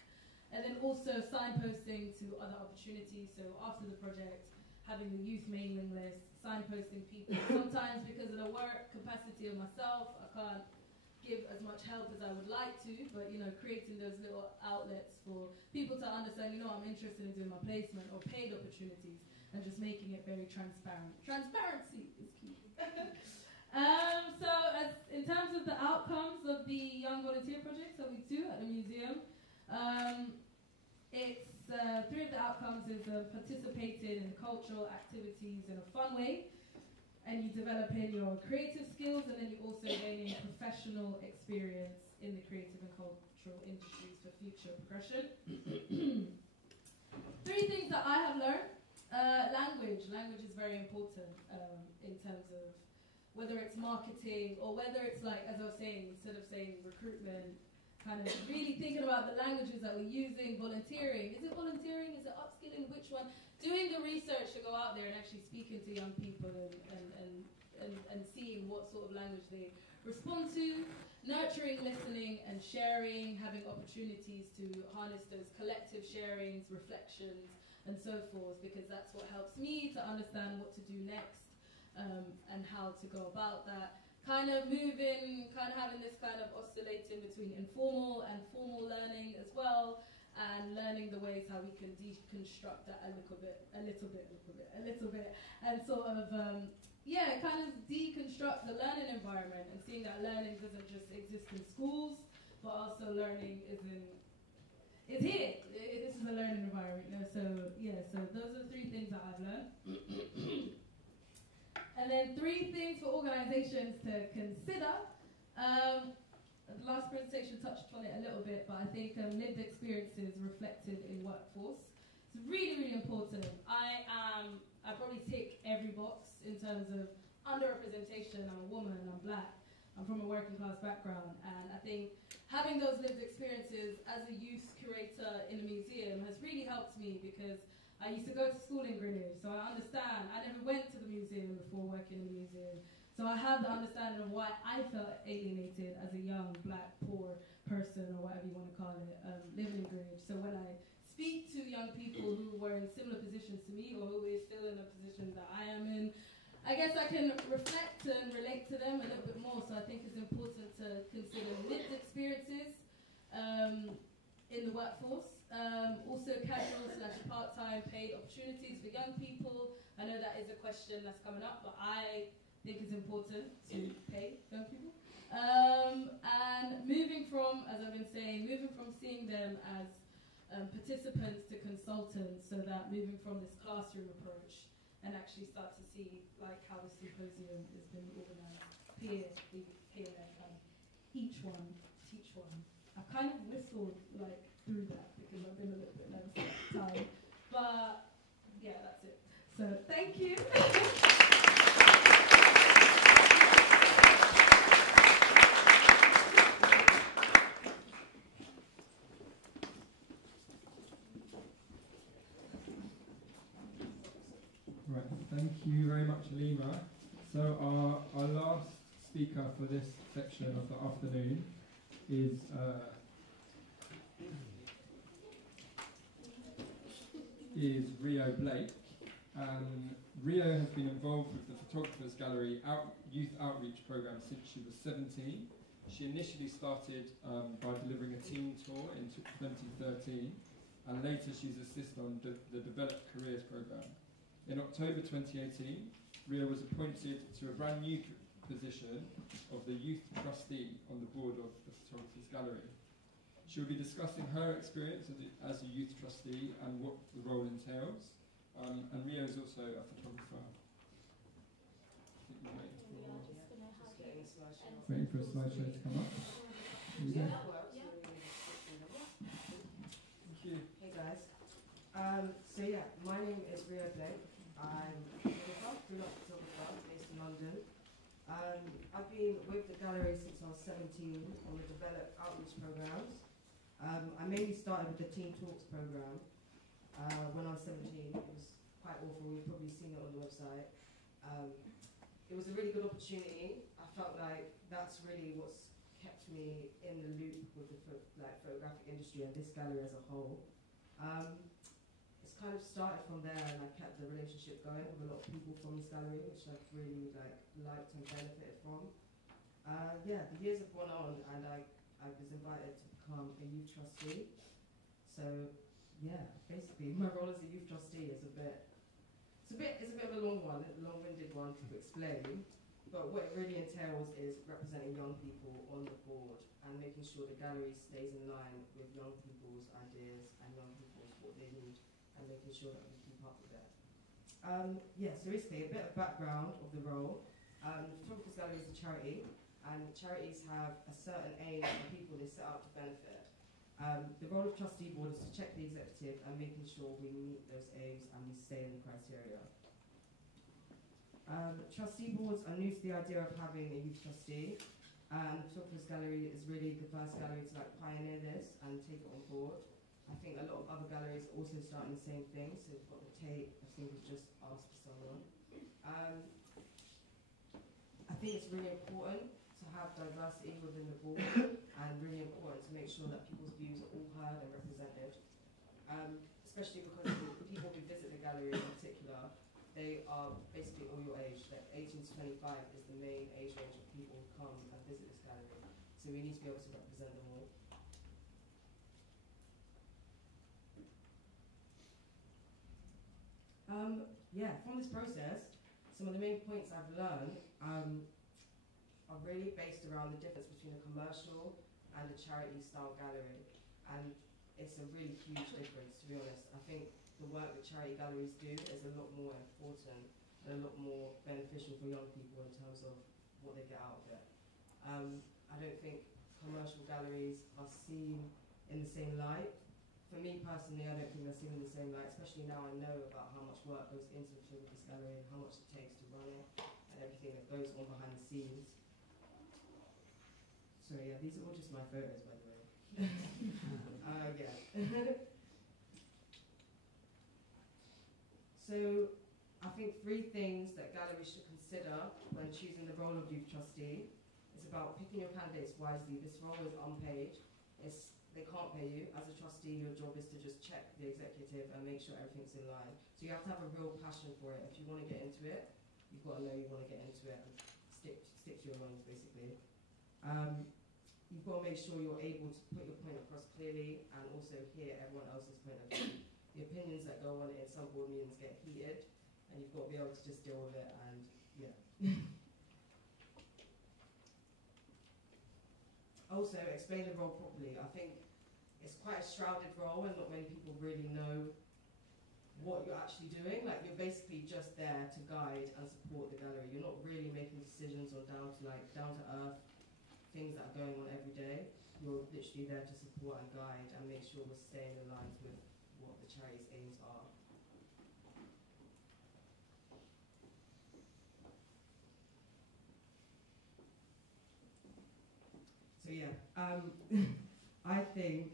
And then also signposting to other opportunities. So after the project, having the youth mailing list, signposting people. Sometimes because of the work capacity of myself, I can't give as much help as I would like to, but, you know, creating those little outlets for people to understand, you know, I'm interested in doing my placement or paid opportunities, and just making it very transparent. Transparency is key. So as in terms of the outcomes of the Young Volunteer projects that we do at the museum, it's 3 of the outcomes is participating in cultural activities in a fun way, and you developing your creative skills, and then you also gaining professional experience in the creative and cultural industries for future progression. 3 things that I have learned. Language is very important in terms of whether it's marketing or whether it's, like, as I was saying, instead of saying recruitment, kind of really thinking about the languages that we're using. Volunteering, is it volunteering, is it upskilling, which one? Doing the research to go out there and actually speaking to young people and seeing what sort of language they respond to, nurturing, listening and sharing, having opportunities to harness those collective sharings, reflections and so forth, because that's what helps me to understand what to do next and how to go about that. Kind of moving, kind of having this kind of oscillating between informal and formal learning as well, and learning the ways how we can deconstruct that a little bit, and sort of, kind of deconstruct the learning environment and seeing that learning doesn't just exist in schools, but also learning it's here. This is a learning environment. You know? So yeah, so those are the 3 things that I've learned. And then 3 things for organisations to consider. The last presentation touched on it a little bit, but I think lived experiences reflected in workforce. It's really, really important. I probably tick every box in terms of underrepresentation. I'm a woman, I'm black, I'm from a working class background, and I think having those lived experiences as a youth curator in a museum has really helped me, because I used to go to school in Greenwich, so I understand. I never went to the museum before working in the museum, so I have the understanding of why I felt alienated as a young black poor person, or whatever you want to call it, living in Greenwich. So when I speak to young people who were in similar positions to me, or who is still in a position that I am in, I guess I can reflect and relate to them a little bit more. So I think it's important to consider lived experiences in the workforce. Also casual / part-time paid opportunities for young people. I know that is a question that's coming up, but I think it's important to pay young people. And moving from, as I've been saying, moving from seeing them as participants to consultants, so that moving from this classroom approach and actually start to see like how the symposium has been organised, peer and each one teach one. I kind of whistled like through that because I've been a little bit nervous at the time, but yeah, that's it. So thank you. Right, thank you very much, Lima. So our last speaker for this section of the afternoon is Rio Blake. Rio has been involved with the Photographers Gallery Youth Outreach Programme since she was 17. She initially started by delivering a teen tour in 2013, and later she's assisted on the Developed Careers Programme. In October 2018, Rio was appointed to a brand new position of the Youth Trustee on the board of the Photographers Gallery. She will be discussing her experience as a Youth Trustee and what the role entails. And Rio is also a photographer. Waiting for a slideshow to come up. Here we go. Thank you. Hey guys. So yeah, my name is Rio Blake. I'm a freelance photographer based in London. I've been with the gallery since I was 17 on the Developed Outreach Programmes. I mainly started with the Teen Talks programme when I was 17. It was quite awful, you've probably seen it on the website. It was a really good opportunity. I felt like that's really what's kept me in the loop with the photographic industry and this gallery as a whole. It's kind of started from there, and I kept the relationship going with a lot of people from this gallery, which I've really liked and benefited from. Yeah, the years have gone on, and I was invited to become a youth trustee. So yeah, basically my role as a youth trustee is a bit of a long-winded one to explain. But what it really entails is representing young people on the board and making sure the gallery stays in line with young people's ideas and young people's what they need, and making sure that we keep up with it. Yeah, so basically a bit of background of the role. The Photographers Gallery is a charity, and charities have a certain aim for people they set out to benefit. The role of trustee board is to check the executive and making sure we meet those aims and we stay in the criteria. Trustee boards are new to the idea of having a youth trustee, and the Photographers Gallery is really the first gallery to pioneer this and take it on board. I think a lot of other galleries are also starting the same thing, so we've got the Tate, I think we've just asked for someone. I think it's really important to have diversity within the board, and really important to make sure that people's views are all heard and represented. Especially because the people who visit the gallery in particular, they are basically all your age. Like 18 to 25 is the main age range of people who come and visit this gallery. So we need to be able to represent them all. Yeah, from this process, some of the main points I've learned are really based around the difference between a commercial and a charity style gallery. And it's a really huge difference, to be honest. I think the work that charity galleries do is a lot more important and a lot more beneficial for young people in terms of what they get out of it. I don't think commercial galleries are seen in the same light. For me personally, I don't think they're seen in the same light, especially now I know about how much work goes into the Children's Gallery and how much it takes to run it and everything that goes on behind the scenes. So yeah, these are all just my photos, by the way. Yeah. So I think 3 things that galleries should consider when choosing the role of Youth Trustee is about picking your candidates wisely. This role is unpaid. They can't pay you. As a trustee, your job is to just check the executive and make sure everything's in line. So you have to have a real passion for it. If you want to get into it, you've got to know you want to get into it and stick to your runs, basically. You've got to make sure you're able to put your point across clearly and also hear everyone else's point of view. The opinions that go on in some board meetings get heated, and you've got to be able to just deal with it, and yeah. Also, explain the role properly. I think it's quite a shrouded role and not many people really know what you're actually doing. Like, you're basically just there to guide and support the gallery. You're not really making decisions on down to earth things that are going on every day. You're literally there to support and guide and make sure we're staying in line with what the charity's aims are. So yeah, I think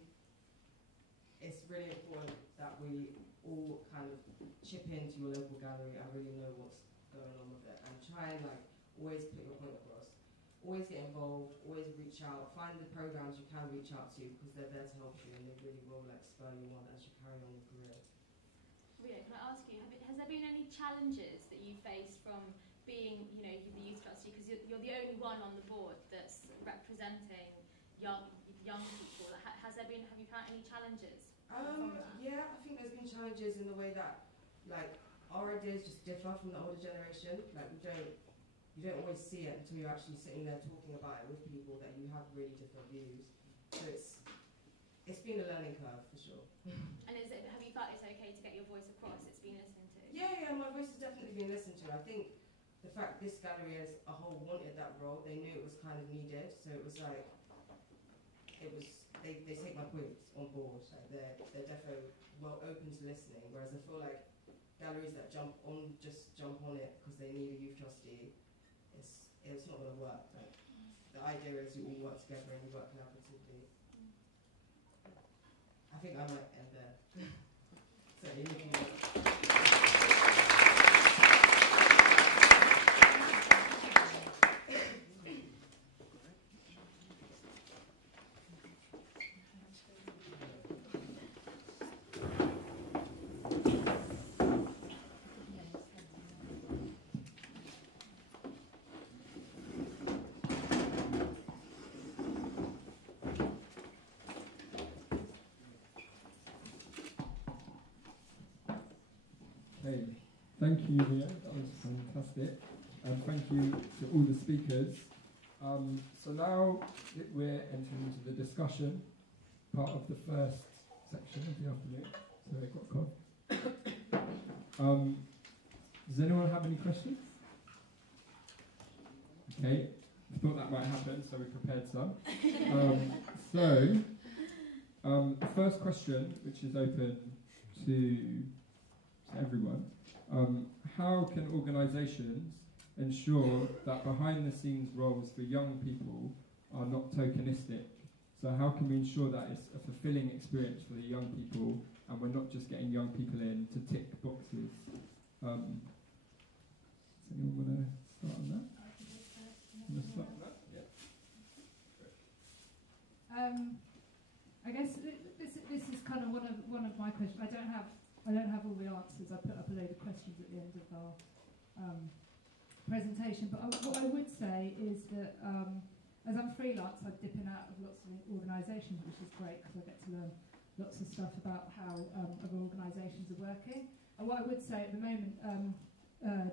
it's really important that we all kind of chip into your local gallery and really know what's going on with it, and try and always put your point across. Always get involved, always reach out, find the programs you can reach out to because they're there to help you and they really will spur you on as you carry on your career. Ria, can I ask you, has there been any challenges that you faced from being, the youth trustee, because you're the only one on the board that's representing young people? Have you found any challenges? Yeah, I think there's been challenges in the way that our ideas just differ from the older generation. You don't always see it until you're actually sitting there talking about it with people that you have really different views. So it's been a learning curve for sure. And have you felt it's okay to get your voice across? It's been listened to? Yeah, my voice has definitely been listened to. I think the fact this gallery as a whole wanted that role, they knew it was kind of needed. So it was they take my points on board. They're definitely well open to listening. Whereas I feel like galleries that jump on it because they need a youth trustee, it's not going to work. The idea is you all work together and you work collaboratively. I think I might end there. So you're looking at Hey, thank you, Ria. That was fantastic. And thank you to all the speakers. So now we're entering into the discussion part of the first section of the afternoon. So I got cough. Does anyone have any questions? Okay, I thought that might happen, so we prepared some. The first question, which is open to everyone, how can organisations ensure that behind-the-scenes roles for young people are not tokenistic? So how can we ensure that it's a fulfilling experience for the young people and we're not just getting young people in to tick boxes? Does anyone want to start on that? I guess this is kind of one of my questions. I don't have all the answers. I put up a load of questions at the end of our presentation. But what I would say is that as I'm freelance, I dip in and out of lots of organisations, which is great because I get to learn lots of stuff about how other organisations are working. And what I would say at the moment,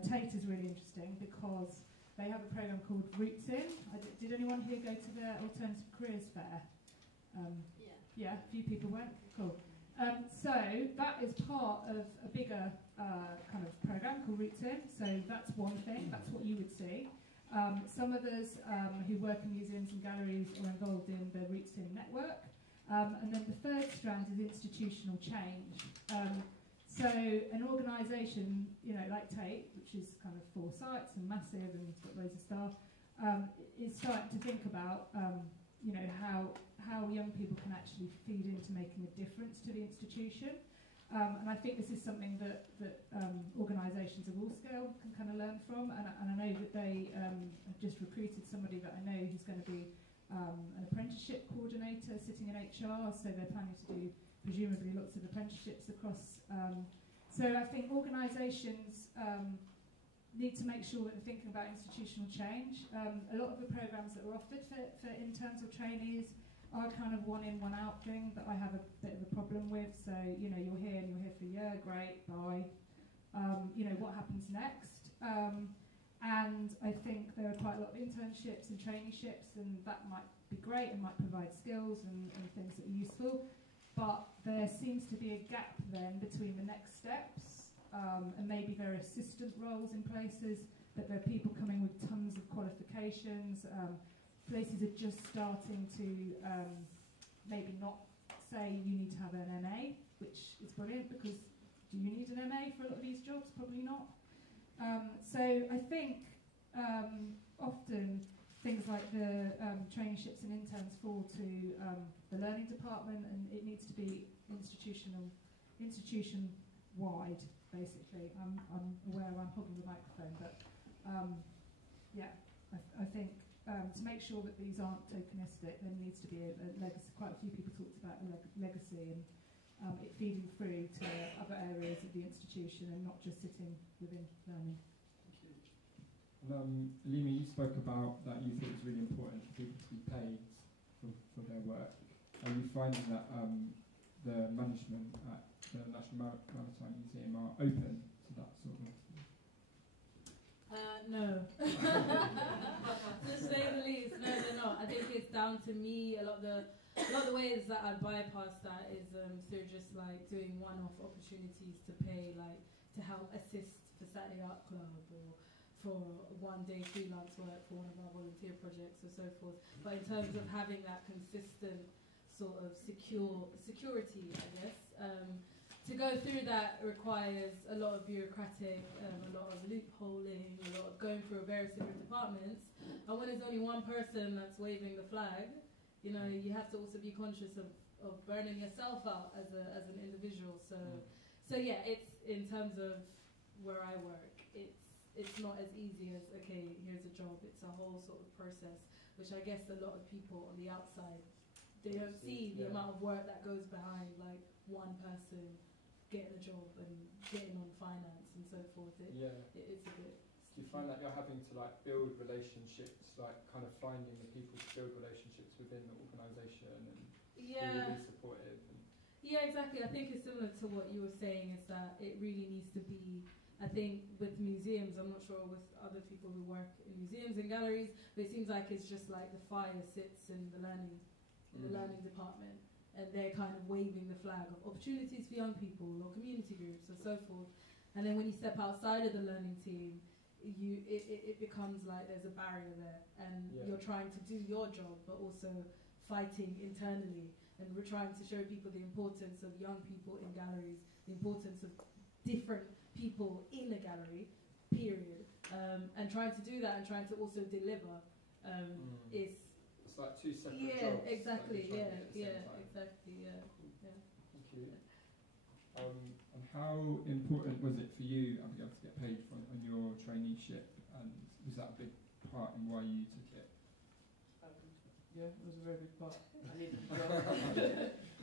Tate is really interesting because they have a programme called Roots In. Did anyone here go to their Alternative Careers Fair? Yeah. Yeah, a few people went. Cool. So that is part of a bigger kind of program called Roots In. So that's one thing. That's what you would see. Some of us who work in museums and galleries are involved in the Roots In network. And then the third strand is institutional change. So an organisation, you know, like Tate, which is kind of 4 sites and massive and got loads of staff, is starting to think about, you know, how young people can actually feed into making a difference to the institution. And I think this is something that organisations of all scale can kind of learn from. And I know that they have just recruited somebody that I know who's going to be an apprenticeship coordinator sitting in HR. So they're planning to do presumably lots of apprenticeships across. So I think organisations need to make sure that they're thinking about institutional change. A lot of the programmes that are offered for interns or trainees are kind of one in, one out thing that I have a bit of a problem with. So, you know, you're here and you're here for a year, great, bye. You know, what happens next? And I think there are quite a lot of internships and traineeships, and that might be great and might provide skills and things that are useful. But there seems to be a gap then between the next steps, and maybe there are assistant roles in places, that there are people coming with tons of qualifications. Places are just starting to maybe not say you need to have an MA, which is brilliant, because do you need an MA for a lot of these jobs? Probably not. So I think often things like the traineeships and interns fall to the learning department, and it needs to be institution-wide, basically. I'm aware I'm hogging the microphone, but yeah, I think to make sure that these aren't tokenistic, there needs to be a legacy. Quite a few people talked about a legacy and it feeding through to other areas of the institution and not just sitting within learning. And Alima, you spoke about that you thought it was really important for people to be paid for their work. Are you finding that the management at the National Maritime Museum are open to that sort of? No. To say the least, no, they're not. I think it's down to me. A lot of the ways that I bypass that is through just like doing one-off opportunities to pay, like to help assist for Saturday Art Club or for one-day freelance work for one of our volunteer projects or so forth. But in terms of having that consistent sort of security, I guess. To go through that requires a lot of bureaucratic, a lot of loopholing, a lot of going through various different departments. And when there's only one person that's waving the flag, you know, you have to also be conscious of burning yourself out as an individual. So yeah, it's in terms of where I work, it's not as easy as, okay, here's a job. It's a whole sort of process, which I guess a lot of people on the outside, they don't see the amount of work that goes behind, like one person getting a job and getting on finance and so forth. It's a bit. Do you find that you're having to like build relationships, like kind of finding the people to build relationships within the organisation and be really supportive? Yeah, exactly. I think it's similar to what you were saying, is that it really needs to be, I think with museums, I'm not sure with other people who work in museums and galleries, but it seems like it's just like the fire sits in the learning department, and they're kind of waving the flag of opportunities for young people or community groups or so forth. And then when you step outside of the learning team, it becomes like there's a barrier there, and you're trying to do your job, but also fighting internally. And we're trying to show people the importance of young people in galleries, the importance of different people in a gallery, period. And trying to do that and trying to also deliver is... It's like two separate jobs. Yeah, exactly, Like exactly, yeah. Thank you. And how important was it for you to be able to get paid on your traineeship, and was that a big part in why you took it? Yeah, it was a very big part. I needed a job.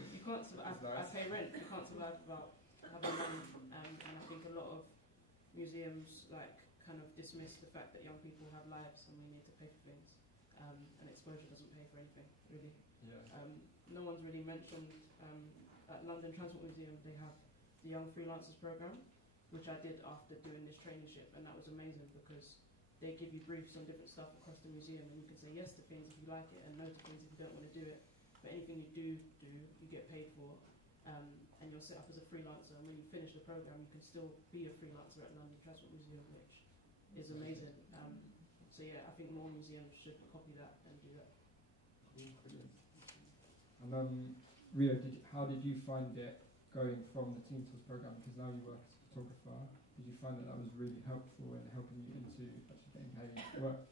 You can't survive. I pay rent. You can't survive without having money. And I think a lot of museums like kind of dismiss the fact that young people have lives and we need to pay for things. And exposure doesn't pay for anything, really. Yeah. No one's really mentioned at London Transport Museum they have the Young Freelancers Programme, which I did after doing this traineeship, and that was amazing because they give you briefs on different stuff across the museum, and you can say yes to things if you like it and no to things if you don't want to do it. but anything you do, you get paid for. And you're set up as a freelancer, and when you finish the program, you can still be a freelancer at London Transport Museum, which is amazing. So yeah, I think more museums should copy that and do that. Brilliant. And Rio, how did you find it going from the Teen Tours program, because now you work as a photographer? Did you find that was really helpful in helping you into actually getting paid work?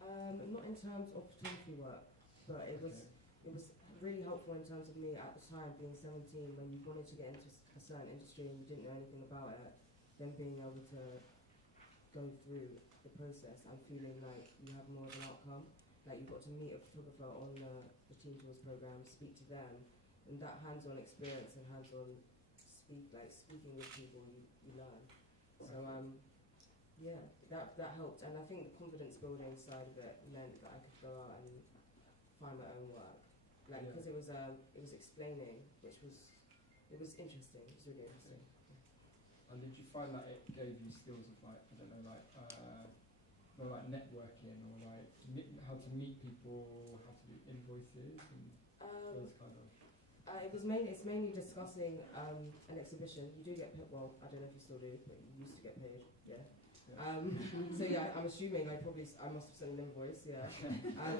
Not in terms of photography work, but it was really helpful in terms of me at the time being 17, when you wanted to get into a certain industry and you didn't know anything about it, then being able to go through the process and feeling like you have more of an outcome. Like you got to meet a photographer on the Teen Tours program, speak to them, and that hands-on experience and hands-on speaking with people, you learn. So yeah, that helped, and I think the confidence building side of it meant that I could go out and find my own work. Like because it was explaining, which was interesting. It was really interesting. And did you find that it gave you skills of like, I don't know, like networking, or like how to meet people, how to do invoices, and those kind of? It's mainly discussing an exhibition. You do get paid. Well, I don't know if you still do, but you used to get paid. Yeah. So yeah, I'm assuming I must have sent an invoice. Yeah.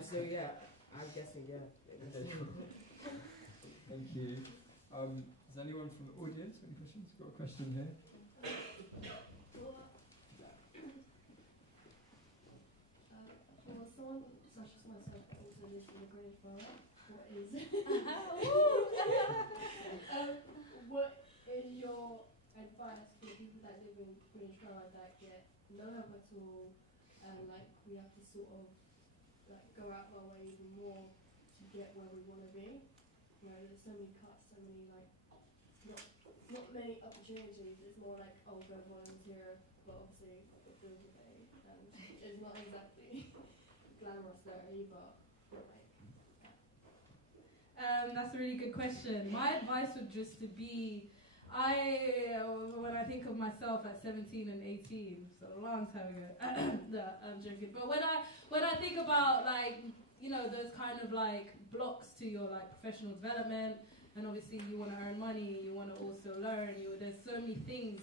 So yeah, I'm guessing. Yeah. Thank you. Is anyone from the audience any questions? Got a question here. Well, someone such as myself also lives in the Greenwich Borough. What is your advice for people that live in Greenwich Borough that get no help at all, and like we have to sort of like go out our way even more to get where we want to be? You know, there's so many cuts, so many like not many opportunities. It's more like, oh, go volunteer, but obviously it feels okay, and it's not exactly glamorous there either. That's a really good question. My advice would just to be, when I think of myself at 17 and 18, so a long time ago, no, I'm joking, but when I think about like, you know, those kind of like blocks to your like professional development, and obviously you want to earn money, you want to also learn, there's so many things,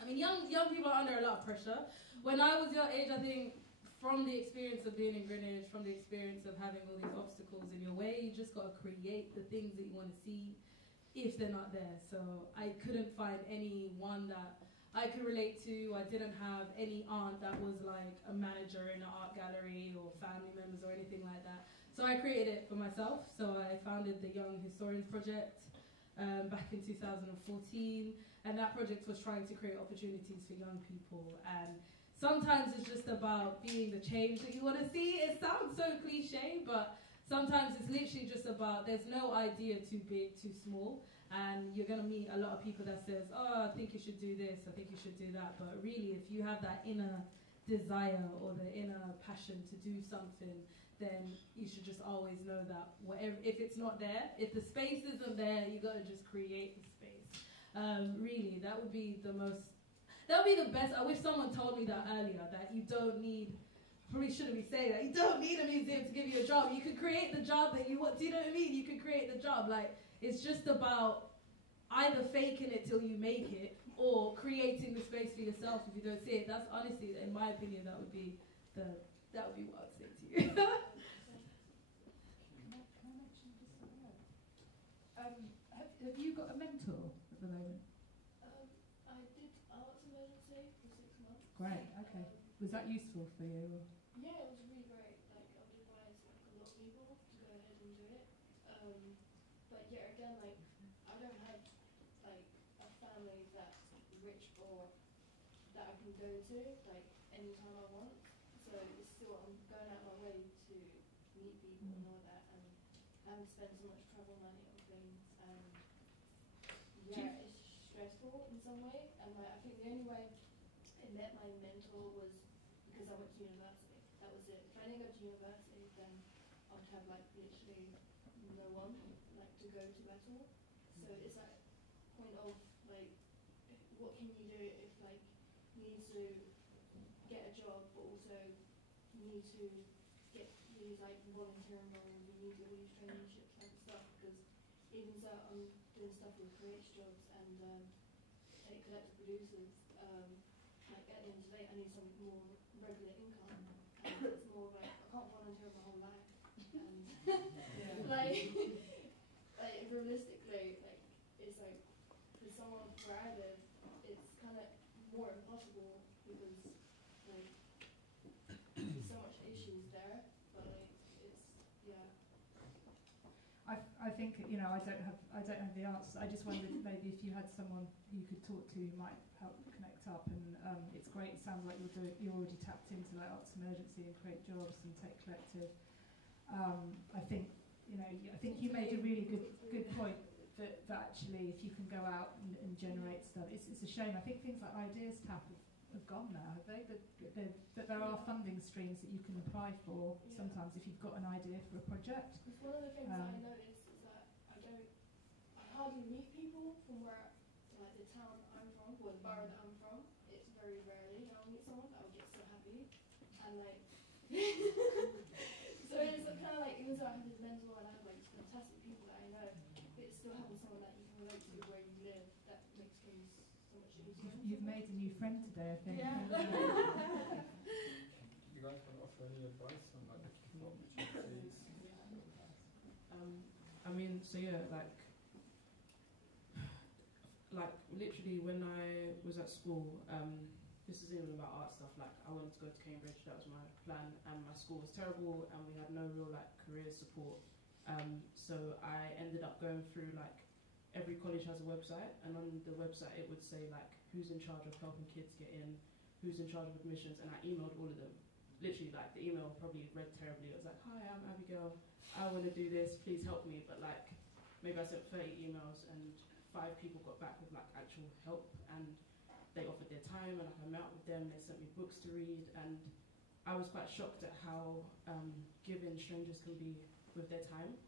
I mean, young people are under a lot of pressure. When I was your age, I think, from the experience of being in Greenwich, from the experience of having all these obstacles in your way, you just got to create the things that you want to see if they're not there. So I couldn't find anyone that I could relate to. I didn't have any aunt that was like a manager in an art gallery, or family members or anything like that. So I created it for myself. So I founded the Young Historians Project back in 2014. And that project was trying to create opportunities for young people. And sometimes it's just about being the change that you want to see. It sounds so cliche, but sometimes it's literally just about, there's no idea too big, too small, and you're going to meet a lot of people that says, oh, I think you should do this, I think you should do that. But really, if you have that inner desire or the inner passion to do something, then you should just always know that whatever, if it's not there, if the space isn't there, you got to just create the space. Really, that would be the best. I wish someone told me that earlier, that you don't need, probably shouldn't be saying that, you don't need a museum to give you a job. You could create the job that you want. Do you know what I mean? You could create the job. Like, it's just about either faking it till you make it, or creating the space for yourself if you don't see it. That's honestly, in my opinion, that would be what I'd say to you. Have you got a mentor at the moment? I did arts emergency for 6 months. Great, okay. Was that useful for you? Or? Yeah, it was really great. Like, I would advise like a lot of people to go ahead and do it. But yeah, again, like, I don't have like a family that's rich or that I can go to like anytime I want. So it's still, I'm going out my way to meet people and all that, and I haven't spent so much travel money on things. And yeah, it's stressful in some way. And like, I think the only way I met my mentor was because I went to university. That was it. If I didn't go to university, then I would have like literally no one like to go to at all. So it's that point of like, what can you do if like you need to get a job, but also you need to use like volunteering roles, we use all these traineeships and stuff, because even so I'm doing stuff with traineeships and like collective producers, like at the end of the day I need some more regular income, and it's more like I can't volunteer my whole life, and like realistically, like it's like for someone where I live, it's kind of more impossible because like there's so much issues there, but like it's I think, you know, I don't have the answers. I just wondered maybe if you had someone you could talk to who might help connect up. And it's great. It sounds like you're already tapped into like Arts Emergency and Create Jobs and Take Collective. I think, you know, I think you made a really good point that actually if you can go out and generate stuff, it's a shame. I think things like Ideas Tap have gone now, have they? That there are funding streams that you can apply for sometimes if you've got an idea for a project. Because one of the things that I noticed is that I hardly meet people from where, like the town I'm from, or the borough that I'm from. It's very rarely that I'll meet someone that I would get so happy, and like, so it's kind of like, even though I have this mentor and I have like fantastic people that I know, it's still having someone that you can relate to where you live that makes things so much easier. You've made a new friend today, I think. Yeah. You guys want to offer any advice on like looking for opportunities? I mean, so yeah, like literally when I was at school, this is even about art stuff, like I wanted to go to Cambridge, that was my plan, and my school was terrible and we had no real like career support. So I ended up going through like every college has a website, and on the website it would say like who's in charge of helping kids get in, who's in charge of admissions, and I emailed all of them. Literally, like the email probably read terribly. It was like, hi, I'm Abigail, I want to do this, please help me. But like maybe I sent 30 emails and 5 people got back with like actual help, and they offered their time, and I met up with them, they sent me books to read, and I was quite shocked at how giving strangers can be with their time.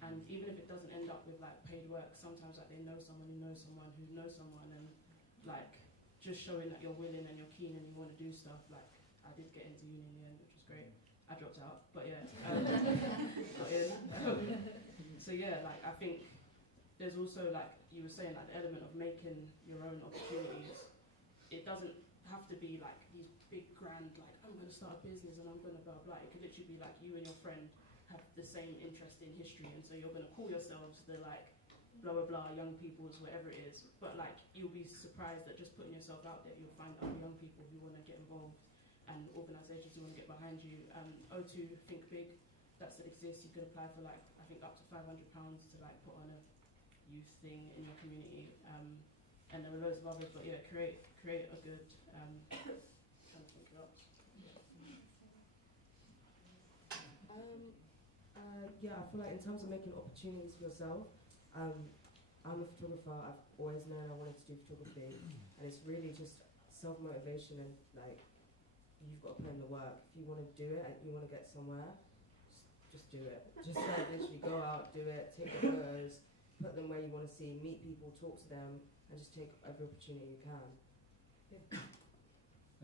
And even if it doesn't end up with like paid work, sometimes like they know someone who knows someone who knows someone, and like just showing that you're willing and you're keen and you want to do stuff. Like I did get into uni in the end, which was great. I dropped out, but yeah. So yeah, like I think there's also like you were saying, like the element of making your own opportunities. It doesn't have to be like these big grand like I'm going to start a business and I'm going to blah blah. It could literally be like you and your friend have the same interest in history, and so you're going to call yourselves the like blah blah blah young people's whatever it is, but like you'll be surprised that just putting yourself out there you'll find other young people who want to get involved and organisations who want to get behind you. O2 Think Big, that still exists. You can apply for like I think up to £500 to like put on a youth thing in your community, and there are loads of others, but yeah, create a good trying to think it up. Yeah, I feel like in terms of making opportunities for yourself, I'm a photographer. I've always known I wanted to do photography, and it's really just self-motivation and like you've got to put in the work. If you want to do it and you want to get somewhere, just do it. Just like literally go out, do it, take the photos, put them where you want to see, meet people, talk to them, and just take every opportunity you can. Yeah.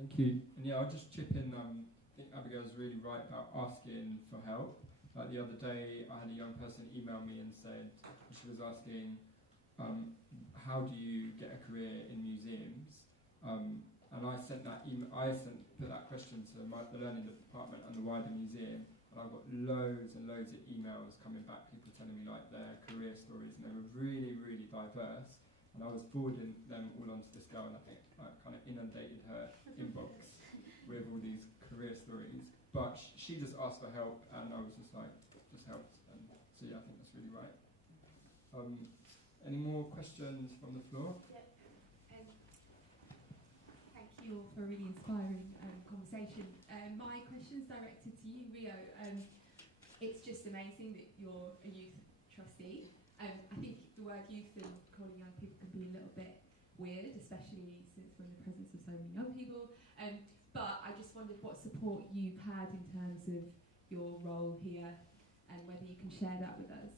Thank you. And yeah, I'll just chip in. I think Abigail's really right about asking for help. Like the other day, I had a young person email me and said she was asking, how do you get a career in museums? And I sent that put that question to the learning department and the wider museum, and I've got loads and loads of emails coming back, people telling me like their career stories, and they were really, really diverse. And I was forwarding them all onto this girl, and I think I kind of inundated her inbox with all these career stories. But she just asked for help, and I was just like, just helped. And so yeah, I think that's really right. Any more questions from the floor? Yep. Thank you all for a really inspiring conversation. My question is directed to you, Rio. It's just amazing that you're a youth trustee. I think the word youth and calling young people can be a little bit weird, especially since we're in the presence of so many young people. But I just wondered what support you've had in terms of your role here and whether you can share that with us.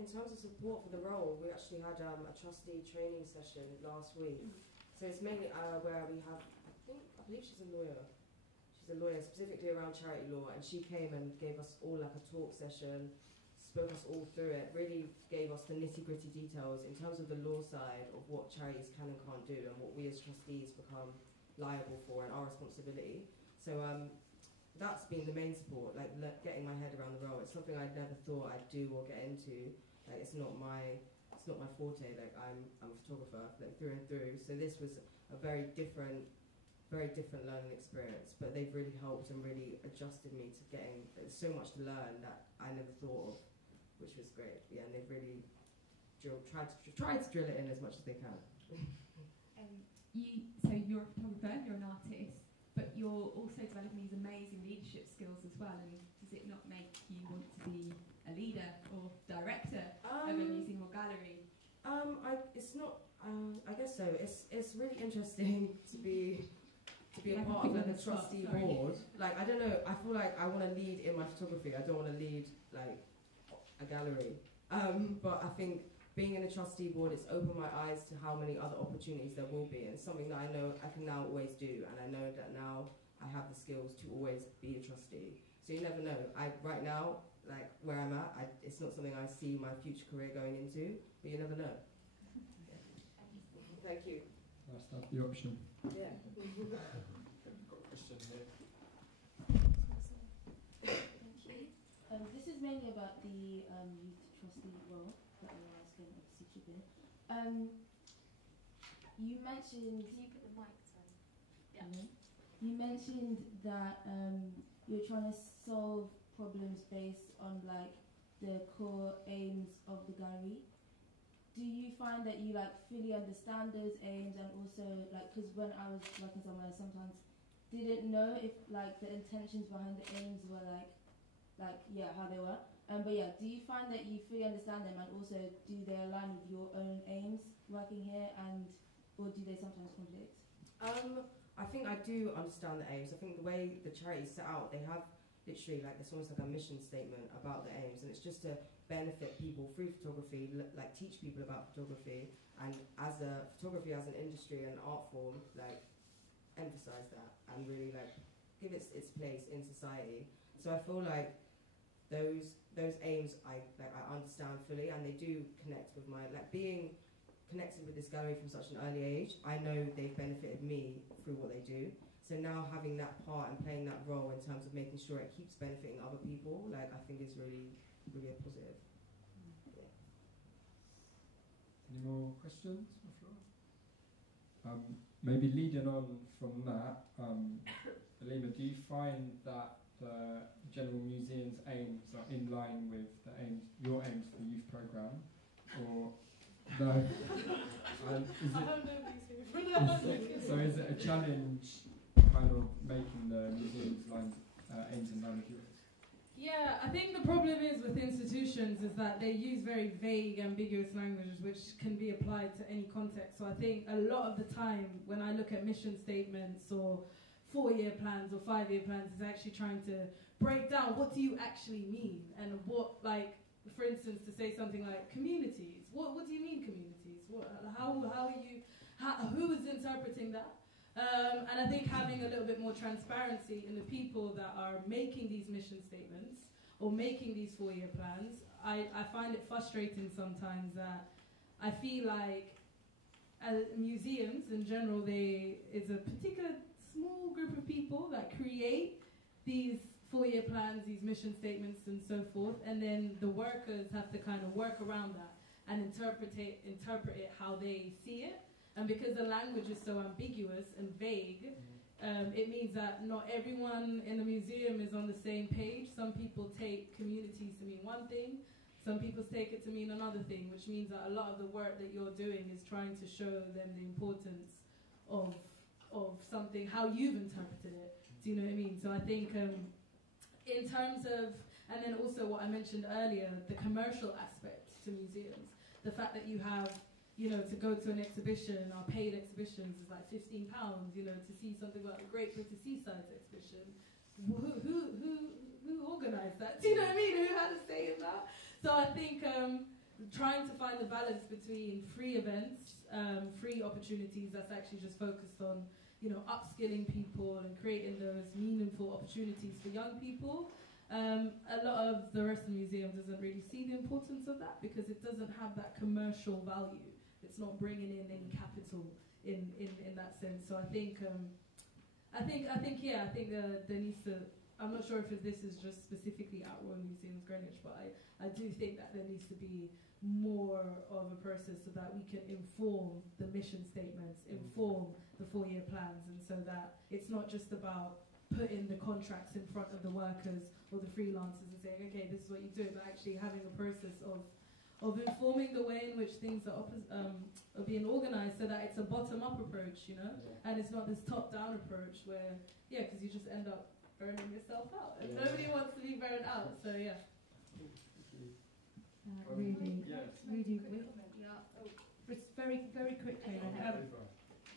In terms of support for the role, we actually had a trustee training session last week. So it's mainly where we have, I believe she's a lawyer. she's a lawyer specifically around charity law, and she came and gave us all like a talk session, spoke us all through it, really gave us the nitty-gritty details in terms of the law side of what charities can and can't do and what we as trustees become liable for and our responsibility. So that's been the main support, like getting my head around the role. It's something I never thought I'd do or get into. Like it's not my forte. Like I'm a photographer, like through and through. So this was a very different learning experience. But they've really helped and really adjusted me to getting. There's so much to learn that I never thought of, which was great. Yeah, and they've really tried to drill it in as much as they can. So you're a photographer, you're an artist, but you're also developing these amazing leadership skills as well. And does it not make you want to be a leader or director of a museum or gallery? It's not. I guess so. It's really interesting to be a part of like a trustee board. Like I don't know. I feel like I want to lead in my photography. I don't want to lead like a gallery. But I think being in a trustee board, it's opened my eyes to how many other opportunities there will be, and it's something that I know I can now always do, and I know that now I have the skills to always be a trustee. So you never know. Right now, like where I'm at, it's not something I see my future career going into, but you never know. Thank you. Nice to have the option. Yeah. Got a question here. Thank you. This is mainly about the youth trustee role that I was asking, obviously, Chibin. You mentioned. Can you put the mic on? Yeah. You mentioned that you're trying to solve problems based on like the core aims of the gallery. Do you find that you like fully understand those aims, and also like, because when I was working somewhere, I sometimes didn't know if like the intentions behind the aims were like yeah, how they were. But yeah, do you find that you fully understand them, and also do they align with your own aims working here, and or do they sometimes conflict? I think I do understand the aims. I think the way the charity is set out, they have literally like it's almost like a mission statement about the aims, and it's just to benefit people through photography, like teach people about photography, and as photography as an industry and art form, like emphasize that and really like give it its place in society. So I feel like those aims I understand fully, and they do connect with my like being connected with this gallery from such an early age. I know they've benefited me through what they do. So now having that part and playing that role in terms of making sure it keeps benefiting other people, like I think is really a positive. Yeah. Any more questions on the floor? Maybe leading on from that, Alima, do you find that the General Museum's aims are in line with your aims for the youth programme, or no? So is it a challenge, kind of making the museum's aims in line with yours? Yeah, I think the problem is with institutions is that they use very vague, ambiguous languages which can be applied to any context. So I think a lot of the time when I look at mission statements or 4-year plans or 5-year plans, is actually trying to break down what do you actually mean, and what, like, for instance, to say something like communities. What do you mean communities? Who is interpreting that? And I think having a little bit more transparency in the people that are making these mission statements or making these 4-year plans, I find it frustrating sometimes that I feel like museums in general, it's a particular small group of people that create these 4-year plans, these mission statements and so forth, and then the workers have to kind of work around that and interpret it how they see it. And because the language is so ambiguous and vague, it means that not everyone in the museum is on the same page. Some people take communities to mean one thing, some people take it to mean another thing, which means that a lot of the work that you're doing is trying to show them the importance of something, how you've interpreted it. Do you know what I mean? So I think in terms of, and then also what I mentioned earlier, the commercial aspect to museums, the fact that you have, to go to an exhibition, our paid exhibitions is like £15, to see something like the Great British Seaside exhibition. Who organised that? Do you know what I mean? Who had a say in that? So I think trying to find the balance between free events, free opportunities that's actually just focused on upskilling people and creating those meaningful opportunities for young people. A lot of the rest of the museum doesn't really see the importance of that because it doesn't have that commercial value. It's not bringing in any capital in that sense. So I think there needs to. I'm not sure if this is just specifically at Royal Museums Greenwich, but I do think that there needs to be more of a process so that we can inform the mission statements, inform the 4-year plans, and so that it's not just about putting the contracts in front of the workers or the freelancers and saying, okay, this is what you do, but actually having a process of informing the way in which things are being organised so that it's a bottom-up approach, and it's not this top-down approach where, because you just end up burning yourself out, and nobody wants to be burned out, so yeah. Rudy, Yes. Rudy, it's very, very quickly. Are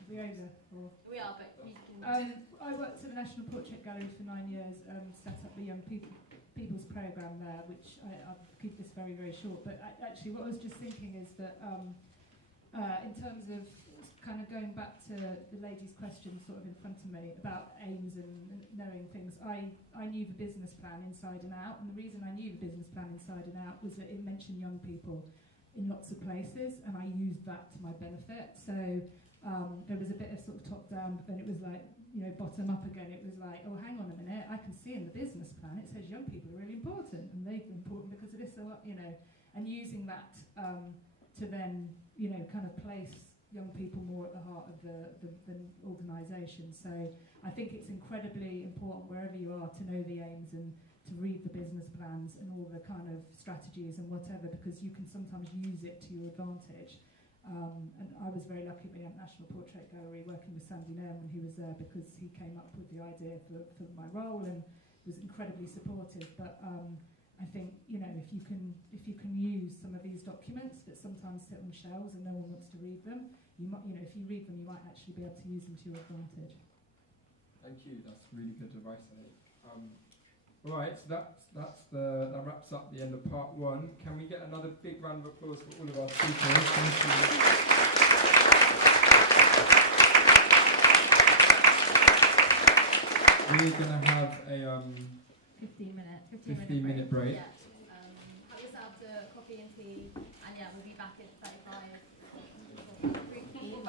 we over? Or? We are, but you can... I worked at the National Portrait Gallery for 9 years, set up the Young People's Programme there, which I'll keep this very, very short. But actually what I was just thinking is that in terms of kind of going back to the lady's question sort of in front of me about aims and knowing things, I knew the business plan inside and out, and the reason I knew the business plan inside and out was that it mentioned young people in lots of places, and I used that to my benefit. So there was a bit of sort of top down, but then it was like, bottom up again. It was like, oh, hang on a minute, I can see in the business plan it says young people are really important, and they're important because of this, and using that to then, kind of place young people more at the heart of the organisation. So I think it's incredibly important wherever you are to know the aims and to read the business plans and all the kind of strategies and whatever, because you can sometimes use it to your advantage. And I was very lucky at the National Portrait Gallery working with Sandy Nerman, who was there because he came up with the idea for my role and was incredibly supportive. But I think, if you can use some of these documents that sometimes sit on shelves and no one wants to read them, you might, if you read them, you might actually be able to use them to your advantage. Thank you. That's really good advice, I think. All right, so that wraps up the end of part 1. Can we get another big round of applause for all of our speakers? Thank you. We're going to have a 15-minute break. Yeah. Have yourselves a coffee and tea, and we'll be back in 35. 3 p.m.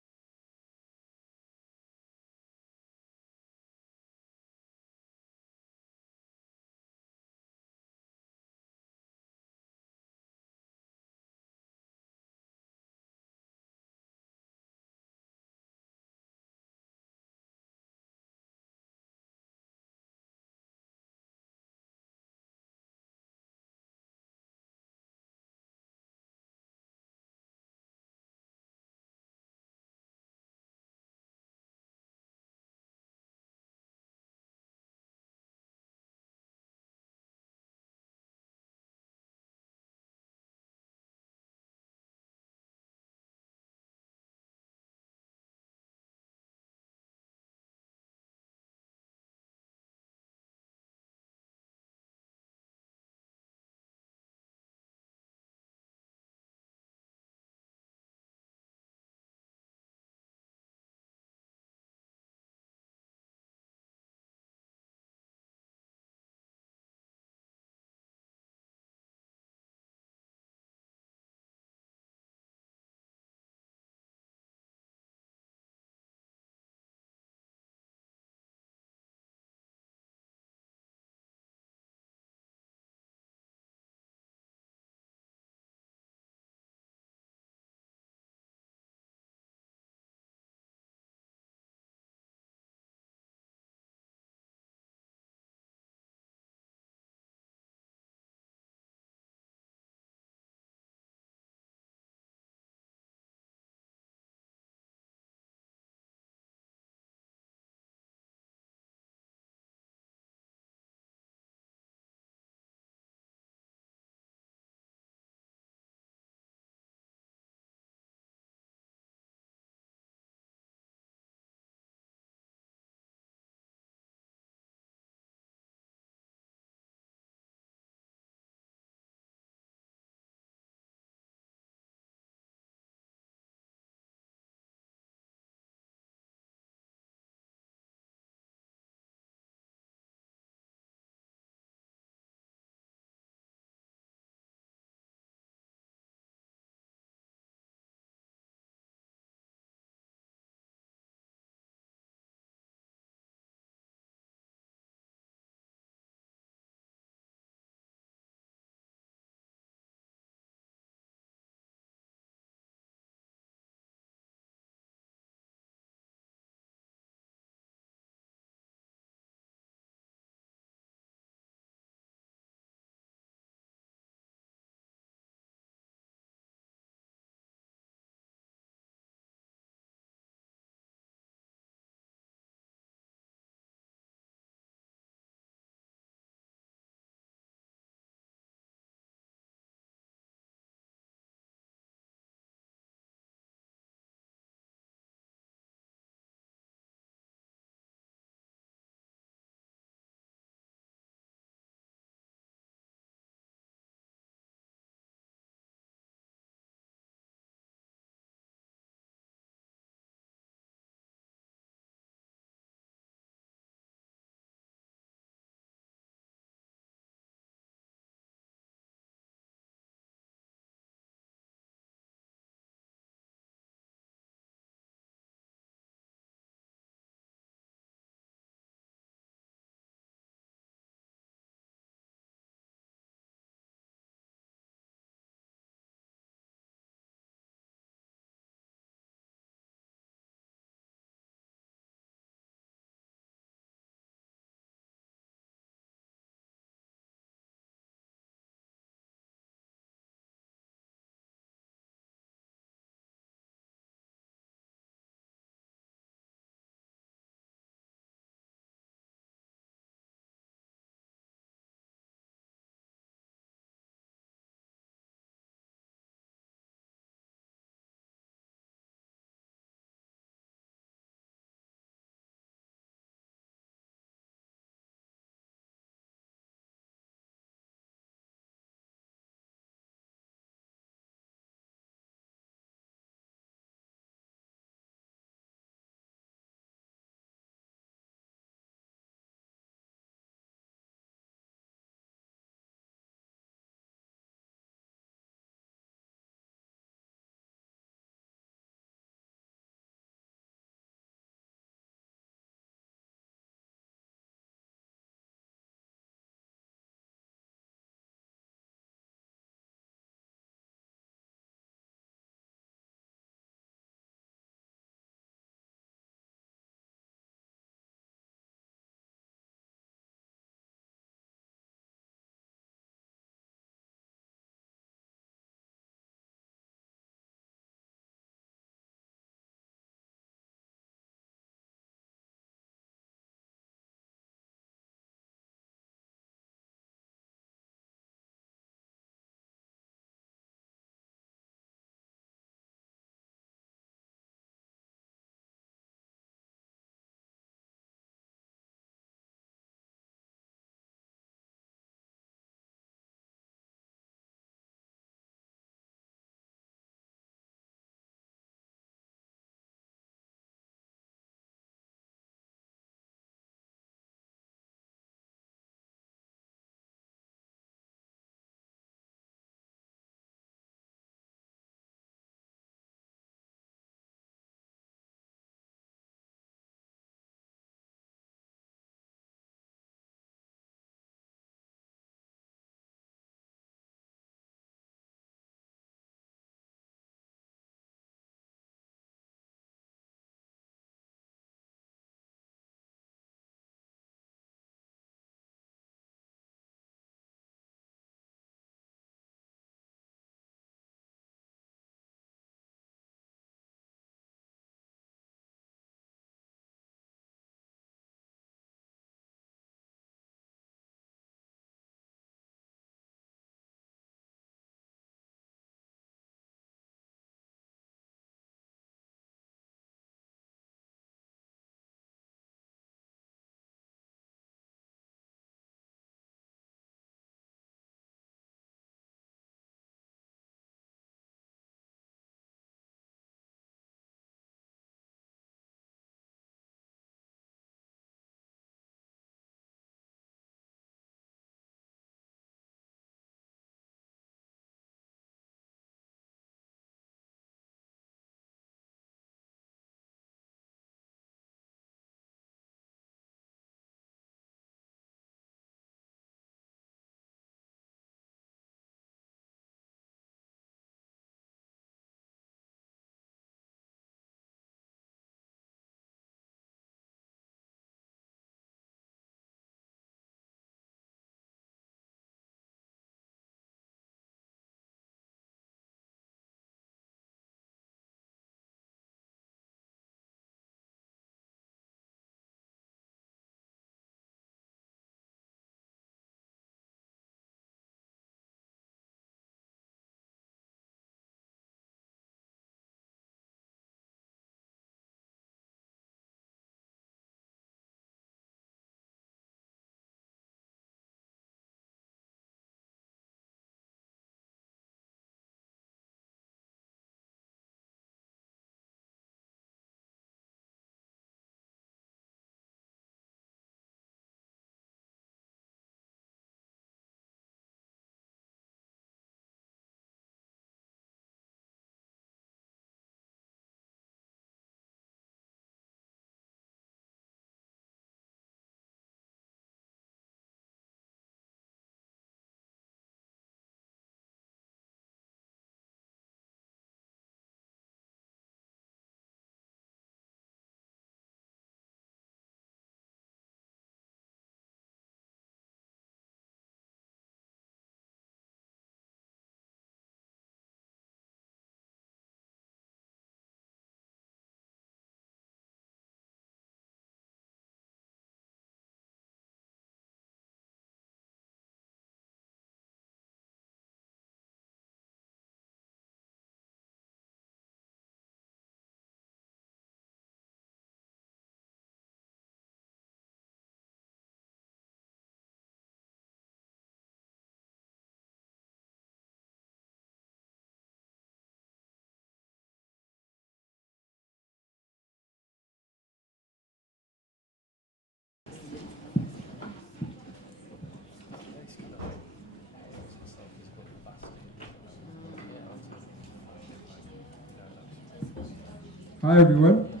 Hi everyone.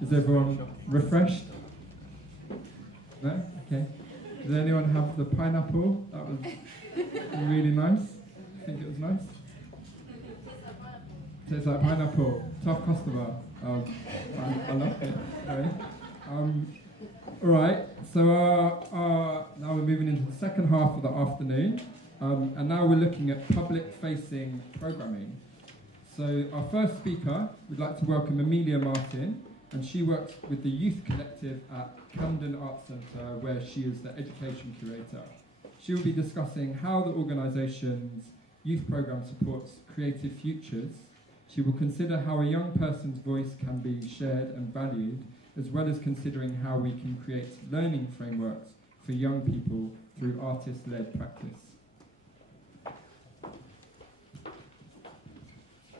Is everyone refreshed? No? Okay. Does anyone have the pineapple? That was really nice. I think it was nice. Tastes like pineapple. Tough customer. I love it. Okay. Alright, so now we're moving into the second half of the afternoon. And now we're looking at public-facing programming. So our first speaker, we'd like to welcome Amelia Martin, and she works with the Youth Collective at Camden Arts Centre, where she is the education curator. She will be discussing how the organisation's youth programme supports creative futures. She will consider how a young person's voice can be shared and valued, as well as considering how we can create learning frameworks for young people through artist-led practice.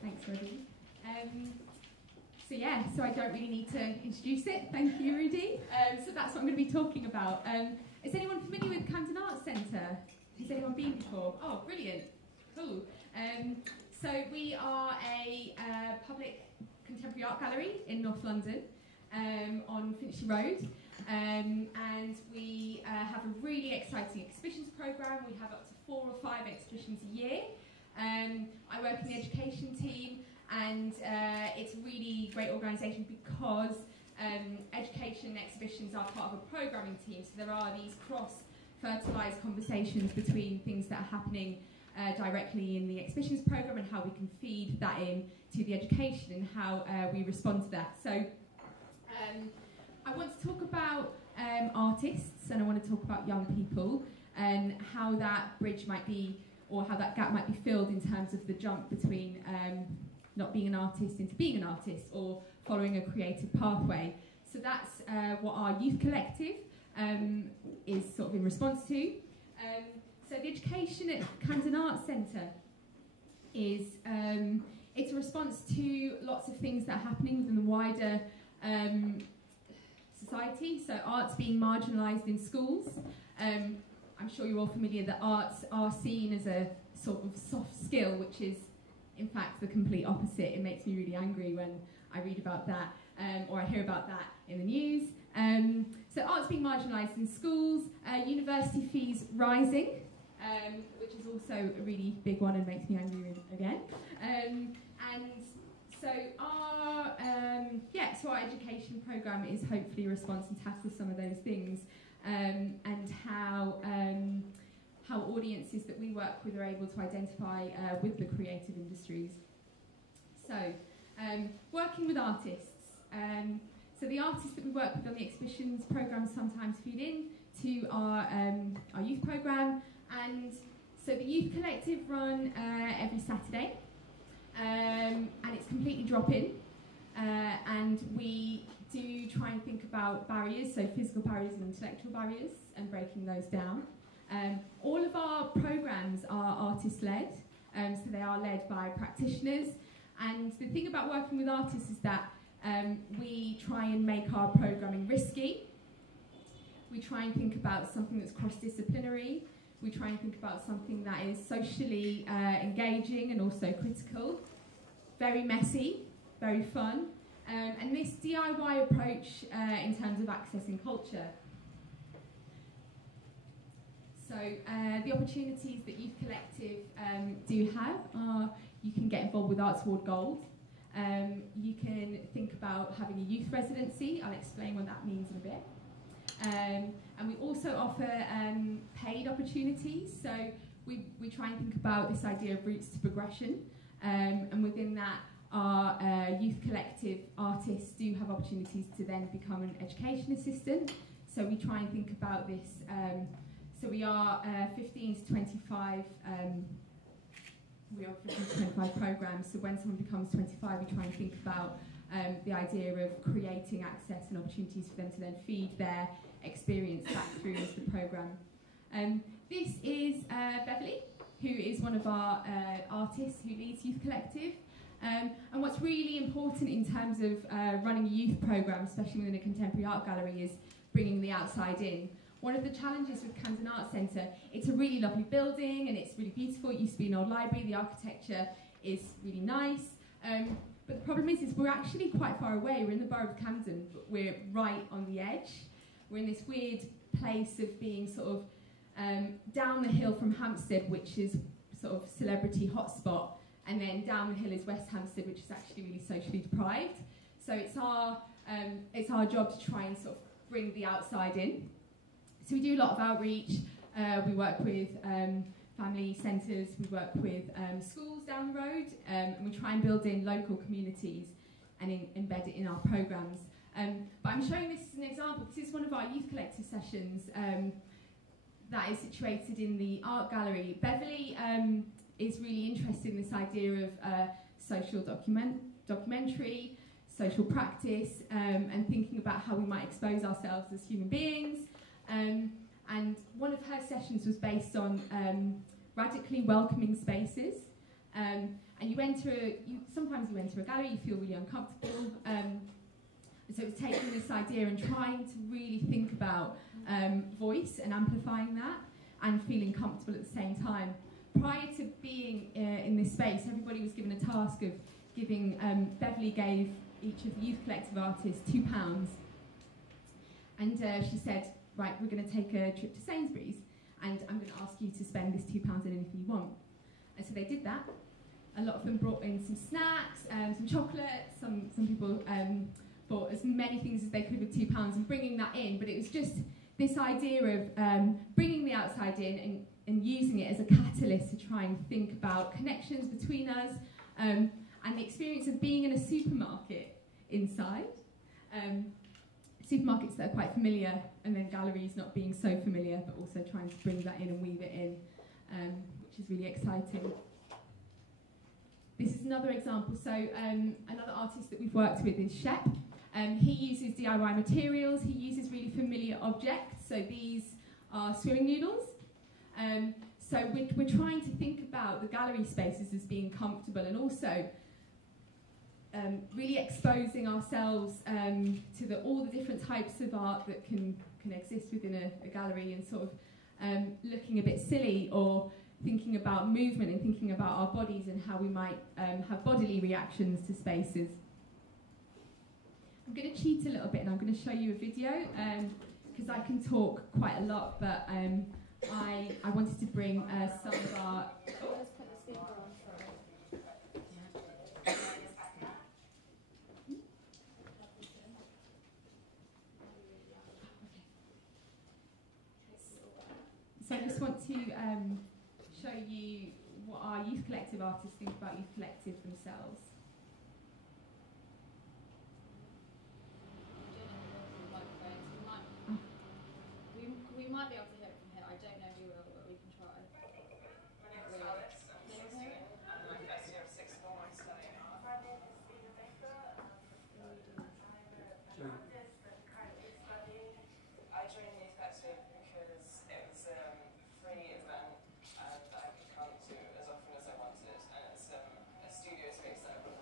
Thanks, Rudy. So I don't really need to introduce it. Thank you, Rudy. So that's what I'm going to be talking about. Is anyone familiar with Camden Arts Centre? Has anyone been before? Oh, brilliant. Cool. So we are a public contemporary art gallery in North London on Finchley Road. And we have a really exciting exhibitions programme. We have up to 4 or 5 exhibitions a year. I work in the education team, and it's a really great organisation because education exhibitions are part of a programming team, so there are these cross-fertilised conversations between things that are happening directly in the exhibitions programme and how we can feed that in to the education and how we respond to that. So I want to talk about artists, and I want to talk about young people and how that bridge might be, or how that gap might be filled in terms of the jump between not being an artist into being an artist, or following a creative pathway. So that's what our youth collective is sort of in response to. So the education at Camden Arts Centre is it's a response to lots of things that are happening within the wider society. So arts being marginalised in schools. I'm sure you're all familiar that arts are seen as a sort of soft skill, which is in fact the complete opposite. It makes me really angry when I read about that or I hear about that in the news. So arts being marginalised in schools, university fees rising, which is also a really big one and makes me angry again. And so our our education programme is hopefully a response and tackles some of those things, and how audiences that we work with are able to identify with the creative industries. So working with artists. So the artists that we work with on the exhibitions programme sometimes feed in to our youth programme, and so the Youth Collective run every Saturday, and it's completely drop-in, and we do try and think about barriers, so physical barriers and intellectual barriers, and breaking those down. All of our programmes are artist-led, so they are led by practitioners, and the thing about working with artists is that we try and make our programming risky. We try and think about something that's cross-disciplinary. We try and think about something that is socially engaging and also critical. Very messy, very fun. And this DIY approach in terms of accessing culture. So the opportunities that Youth Collective do have are you can get involved with Arts Award Gold. You can think about having a youth residency. I'll explain what that means in a bit. And we also offer paid opportunities. So we try and think about this idea of routes to progression. And within that, our Youth Collective artists do have opportunities to then become an education assistant. So we try and think about this. So we are 15 to 25. We are 15 to 25 programs. So when someone becomes 25, we try and think about the idea of creating access and opportunities for them to then feed their experience back through into the programme. This is Beverly, who is one of our artists who leads Youth Collective. And what's really important in terms of running a youth programme, especially within a contemporary art gallery, is bringing the outside in. One of the challenges with Camden Arts Centre, it's a really lovely building and it's really beautiful. It used to be an old library. The architecture is really nice. But the problem is we're actually quite far away. We're in the borough of Camden, but we're right on the edge. We're in this weird place of being sort of down the hill from Hampstead, which is sort of celebrity hotspot, and then down the hill is West Hampstead, which is actually really socially deprived. So it's our job to try and sort of bring the outside in. So we do a lot of outreach. We work with family centres, we work with schools down the road, and we try and build in local communities and embed it in our programmes. But I'm showing this as an example because it's one of our youth collective sessions that is situated in the art gallery. Beverly is really interested in this idea of social documentary, social practice, and thinking about how we might expose ourselves as human beings. And one of her sessions was based on radically welcoming spaces. And sometimes you enter a gallery, you feel really uncomfortable. And so it was taking this idea and trying to really think about voice and amplifying that and feeling comfortable at the same time. Prior to being in this space, everybody was given a task of giving, Beverly gave each of the youth collective artists £2. And she said, right, we're going to take a trip to Sainsbury's and I'm going to ask you to spend this £2 on anything you want. And so they did that. A lot of them brought in some snacks, some chocolate, some people bought as many things as they could with £2 and bringing that in. But it was just this idea of bringing the outside in and using it as a catalyst to try and think about connections between us and the experience of being in a supermarket inside. Supermarkets that are quite familiar, and then galleries not being so familiar, but also trying to bring that in and weave it in, which is really exciting. This is another example. So another artist that we've worked with is Shep. He uses DIY materials. He uses really familiar objects. So these are swimming noodles. So we're trying to think about the gallery spaces as being comfortable and also really exposing ourselves to all the different types of art that can exist within a gallery, and sort of looking a bit silly or thinking about movement and thinking about our bodies and how we might have bodily reactions to spaces. I'm going to cheat a little bit and I'm going to show you a video because I can talk quite a lot, but I wanted to bring some of our... Let's put the speaker on, sorry. So I just want to show you what our youth collective artists think about youth collective themselves. We might be able to hear it from here. I don't know if we will, but we can try. My name is Alex. I'm a first year of sixth form. I'm studying art. So, I joined Youth Collective because it was a free event that I could come to as often as I wanted, and it's a studio space that I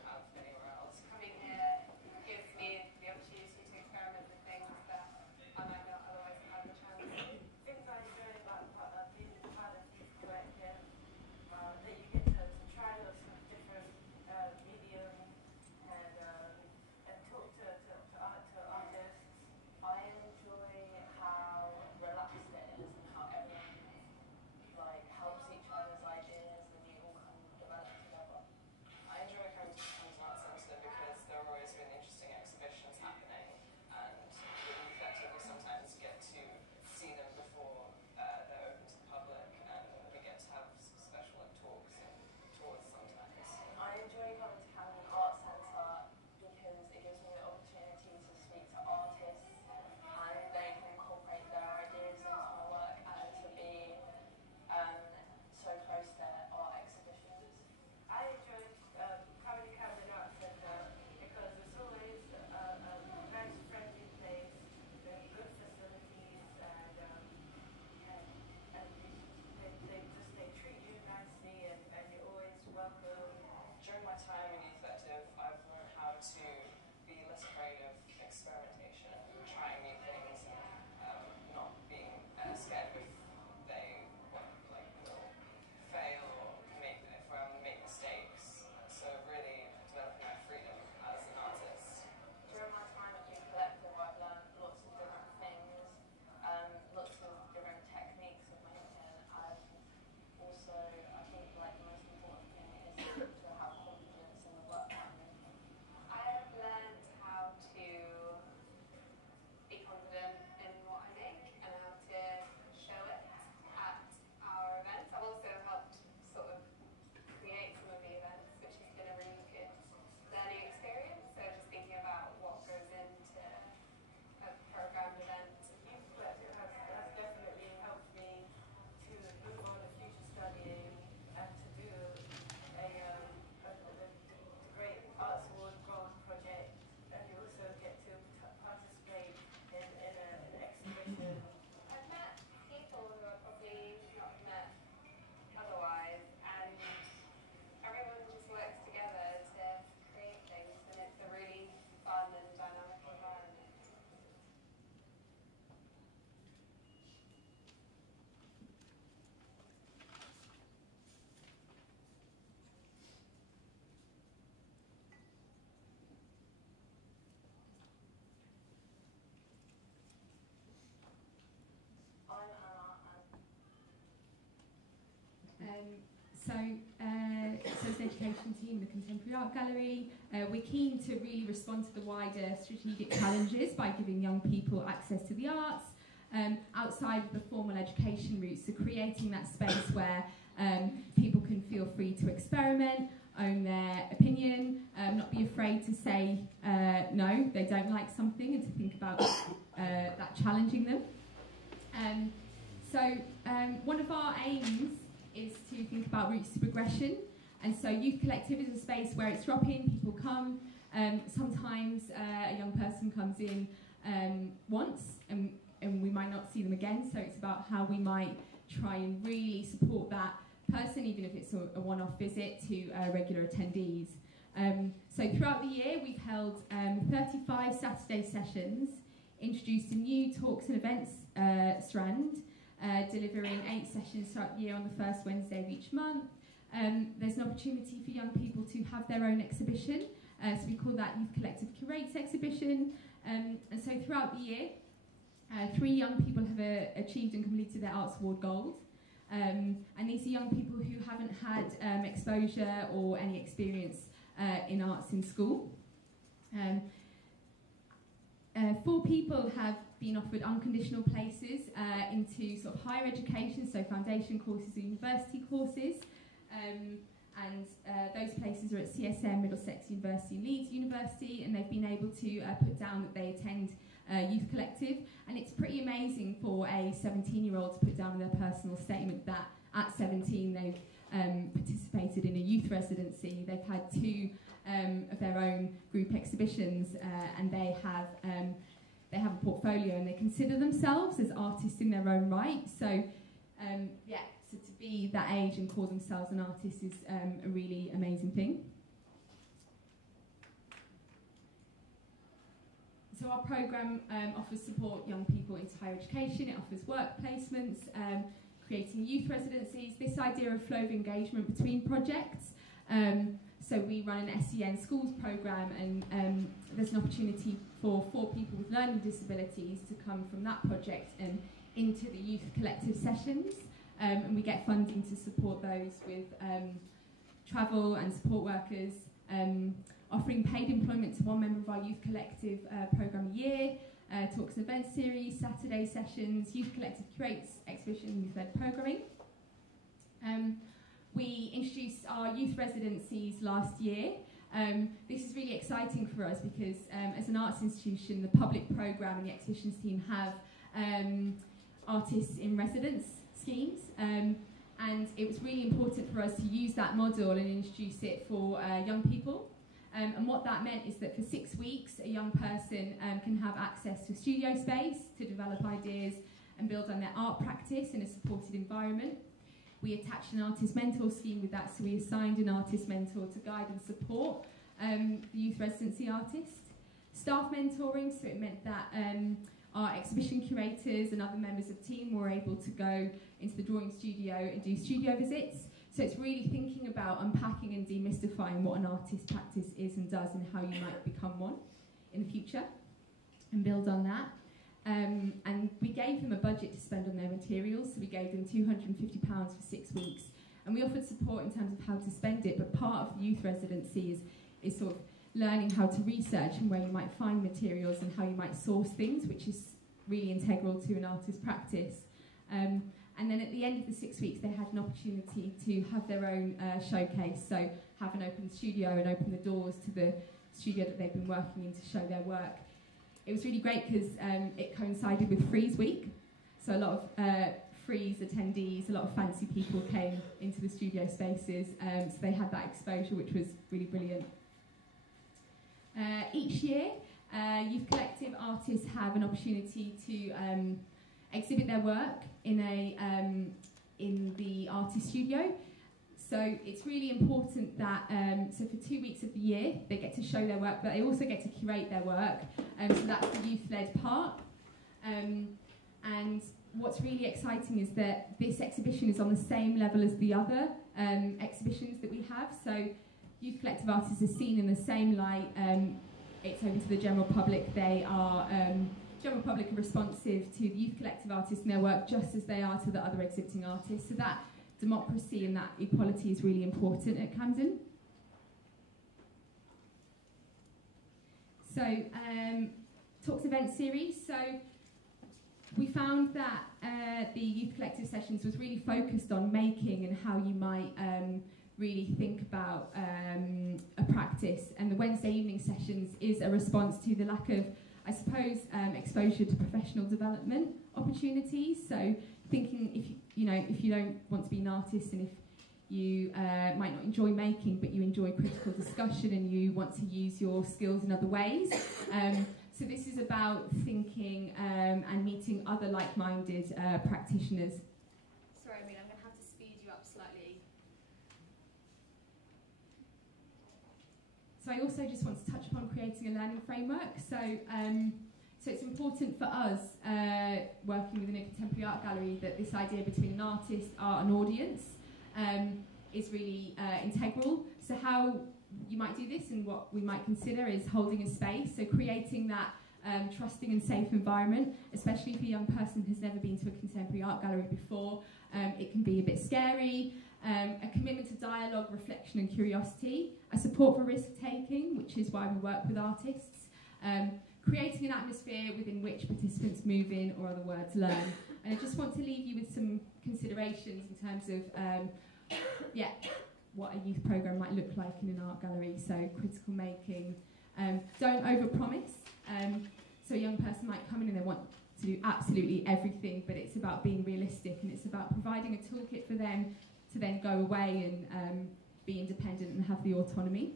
So as an education team, the Contemporary Art Gallery, we're keen to really respond to the wider strategic challenges by giving young people access to the arts outside of the formal education routes, so creating that space where people can feel free to experiment, own their opinion, not be afraid to say no, they don't like something, and to think about that challenging them. One of our aims is to think about routes to progression, and so Youth Collective is a space where it's drop-in, people come, sometimes a young person comes in once and we might not see them again, so it's about how we might try and really support that person, even if it's a one-off visit, to regular attendees. So throughout the year we've held 35 Saturday sessions, introduced a new talks and events strand, delivering 8 sessions throughout the year on the first Wednesday of each month. There's an opportunity for young people to have their own exhibition, so we call that Youth Collective Curates exhibition. And so throughout the year, 3 young people have achieved and completed their Arts Award Gold. And these are young people who haven't had exposure or any experience in arts in school. 4 people have been offered unconditional places into sort of higher education, so foundation courses or university courses. And those places are at CSM, Middlesex University and Leeds University, and they've been able to put down that they attend Youth Collective. And it's pretty amazing for a 17-year-old to put down in their personal statement that at 17 they've participated in a youth residency. They've had 2 of their own group exhibitions, and they have a portfolio, and they consider themselves as artists in their own right. So so to be that age and call themselves an artist is a really amazing thing. So our programme offers support young people into higher education. It offers work placements, creating youth residencies, this idea of flow of engagement between projects. So we run an SEN schools programme, and there's an opportunity for 4 people with learning disabilities to come from that project and into the Youth Collective sessions. And we get funding to support those with travel and support workers, offering paid employment to 1 member of our Youth Collective programme a year, talks and events series, Saturday sessions, Youth Collective Curates exhibition, youth-led programming. We introduced our youth residencies last year. This is really exciting for us because as an arts institution, the public programme and the exhibitions team have artists in residence schemes, and it was really important for us to use that model and introduce it for young people. And what that meant is that for 6 weeks, a young person can have access to a studio space to develop ideas and build on their art practice in a supported environment. We attached an artist mentor scheme with that, so we assigned an artist mentor to guide and support the youth residency artist. Staff mentoring, so it meant that our exhibition curators and other members of the team were able to go into the drawing studio and do studio visits. So it's really thinking about unpacking and demystifying what an artist practice is and does, and how you might become one in the future and build on that. And we gave them a budget to spend on their materials, so we gave them £250 for 6 weeks, and we offered support in terms of how to spend it. But part of the youth residency is sort of learning how to research and where you might find materials and how you might source things, which is really integral to an artist practice. And then at the end of the 6 weeks, they had an opportunity to have their own showcase, so have an open studio and open the doors to the studio that they've been working in to show their work. It was really great because it coincided with Freeze Week, so a lot of Freeze attendees, a lot of fancy people came into the studio spaces, so they had that exposure, which was really brilliant. Each year, Youth Collective artists have an opportunity to exhibit their work in the artist studio. So it's really important that, so for 2 weeks of the year, they get to show their work, but they also get to curate their work. So that's the youth-led part. And what's really exciting is that this exhibition is on the same level as the other exhibitions that we have. So Youth Collective artists are seen in the same light. It's open to the general public. They are, general public are responsive to the Youth Collective artists and their work just as they are to the other exhibiting artists. So that democracy and that equality is really important at Camden. So, Talks Event Series. So, we found that the Youth Collective Sessions was really focused on making and how you might really think about a practice. And the Wednesday evening sessions is a response to the lack of, I suppose, exposure to professional development opportunities. So, thinking if you don't want to be an artist, and if you might not enjoy making, but you enjoy critical discussion and you want to use your skills in other ways. So this is about thinking and meeting other like-minded practitioners. Sorry, Amelia, I'm going to have to speed you up slightly. So I also just want to touch upon creating a learning framework. So it's important for us, working within a contemporary art gallery, that this idea between an artist, art and audience is really integral. So how you might do this and what we might consider is holding a space, so creating that trusting and safe environment, especially if a young person has never been to a contemporary art gallery before. It can be a bit scary. A commitment to dialogue, reflection and curiosity, a support for risk-taking, which is why we work with artists, creating an atmosphere within which participants move in, or other words, learn. And I just want to leave you with some considerations in terms of what a youth programme might look like in an art gallery. So critical making, don't overpromise. So a young person might come in and they want to do absolutely everything, but it's about being realistic, and it's about providing a toolkit for them to then go away and be independent and have the autonomy.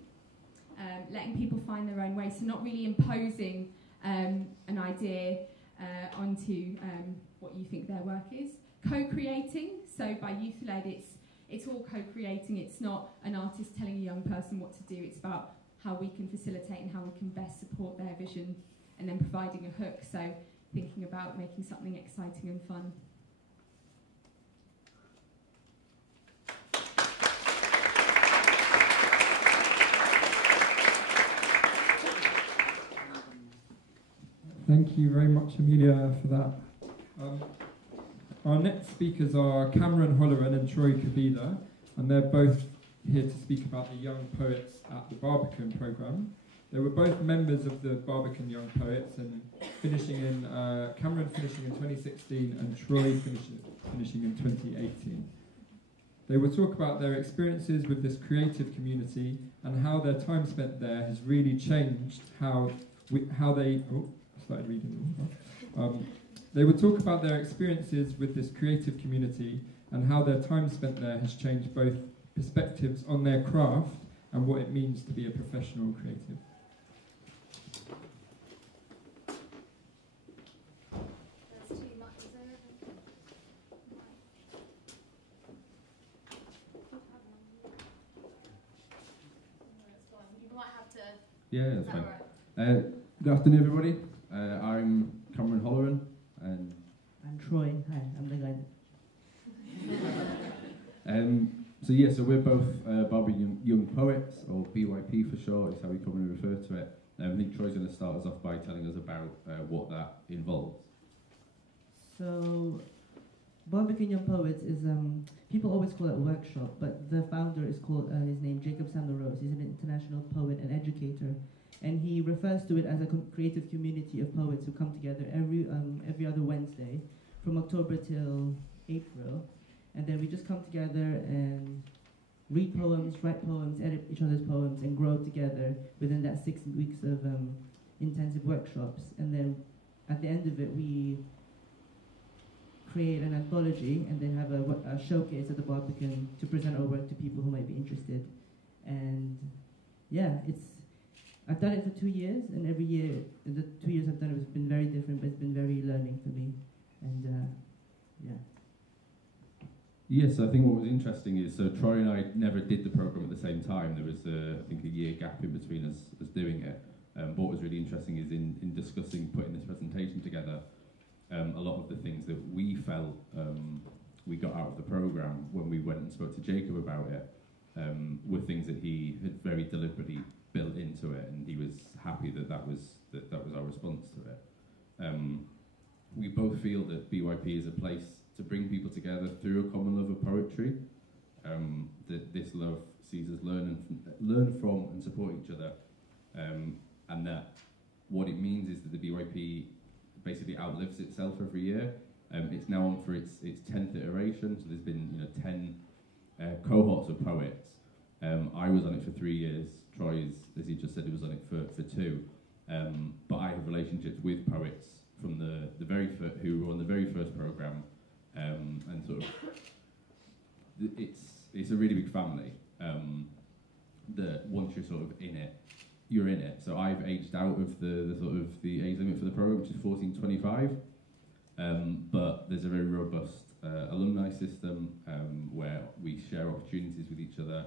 Letting people find their own way, so not really imposing an idea onto what you think their work is. Co-creating, so by youth-led, it's all co-creating. It's not an artist telling a young person what to do. It's about how we can facilitate and how we can best support their vision, and then providing a hook, so thinking about making something exciting and fun. Thank you very much, Amelia, for that. Our next speakers are Cameron Holloran and Troy Kabila, and they're both here to speak about the Young Poets at the Barbican programme. They were both members of the Barbican Young Poets, and Cameron finishing in 2016 and Troy finishing in 2018. They will talk about their experiences with this creative community and how their time spent there has really changed how they... Oh, I started reading. They will talk about their experiences with this creative community and how their time spent there has changed both perspectives on their craft and what it means to be a professional creative. There's too much, is there? You might have to... Yeah, that's is fine. that right? Good afternoon, everybody. I'm Cameron Holloran, and Troy. Hi, I'm the guy. So we're both Barbican Young Poets, or BYP for short, is how we commonly refer to it. I think Troy's going to start us off by telling us about what that involves. So, Barbican Young Poets is, people always call it a workshop, but the founder is called, his name, Jacob Samuel Rose. He's an international poet and educator. And he refers to it as a creative community of poets who come together every other Wednesday from October till April. And then we just come together and read poems, write poems, edit each other's poems, and grow together within that 6 weeks of intensive workshops. And then at the end of it, we create an anthology and then have a showcase at the Barbican to present our work to people who might be interested. And yeah, I've done it for 2 years, and every year, the 2 years I've done it, it's been very different, but it's been very learning for me. And yeah. Yes, I think what was interesting is, so Troy and I never did the programme at the same time. There was, I think, a year gap in between us doing it. But what was really interesting is in discussing putting this presentation together, a lot of the things that we felt we got out of the programme when we went and spoke to Jacob about it were things that he had very deliberately built into it, and he was happy that was our response to it. We both feel that BYP is a place to bring people together through a common love of poetry, that this love sees us learn from and support each other, and that what it means is that the BYP basically outlives itself every year. It's now on for its 10th iteration, so there's been 10 cohorts of poets. I was on it for 3 years. Troy, as he just said, he was on it for 2. But I have relationships with poets from who were on the very first program, and sort of it's a really big family. That once you're sort of in it, you're in it. So I've aged out of the sort of the age limit for the program, which is 14-25. But there's a very robust alumni system where we share opportunities with each other.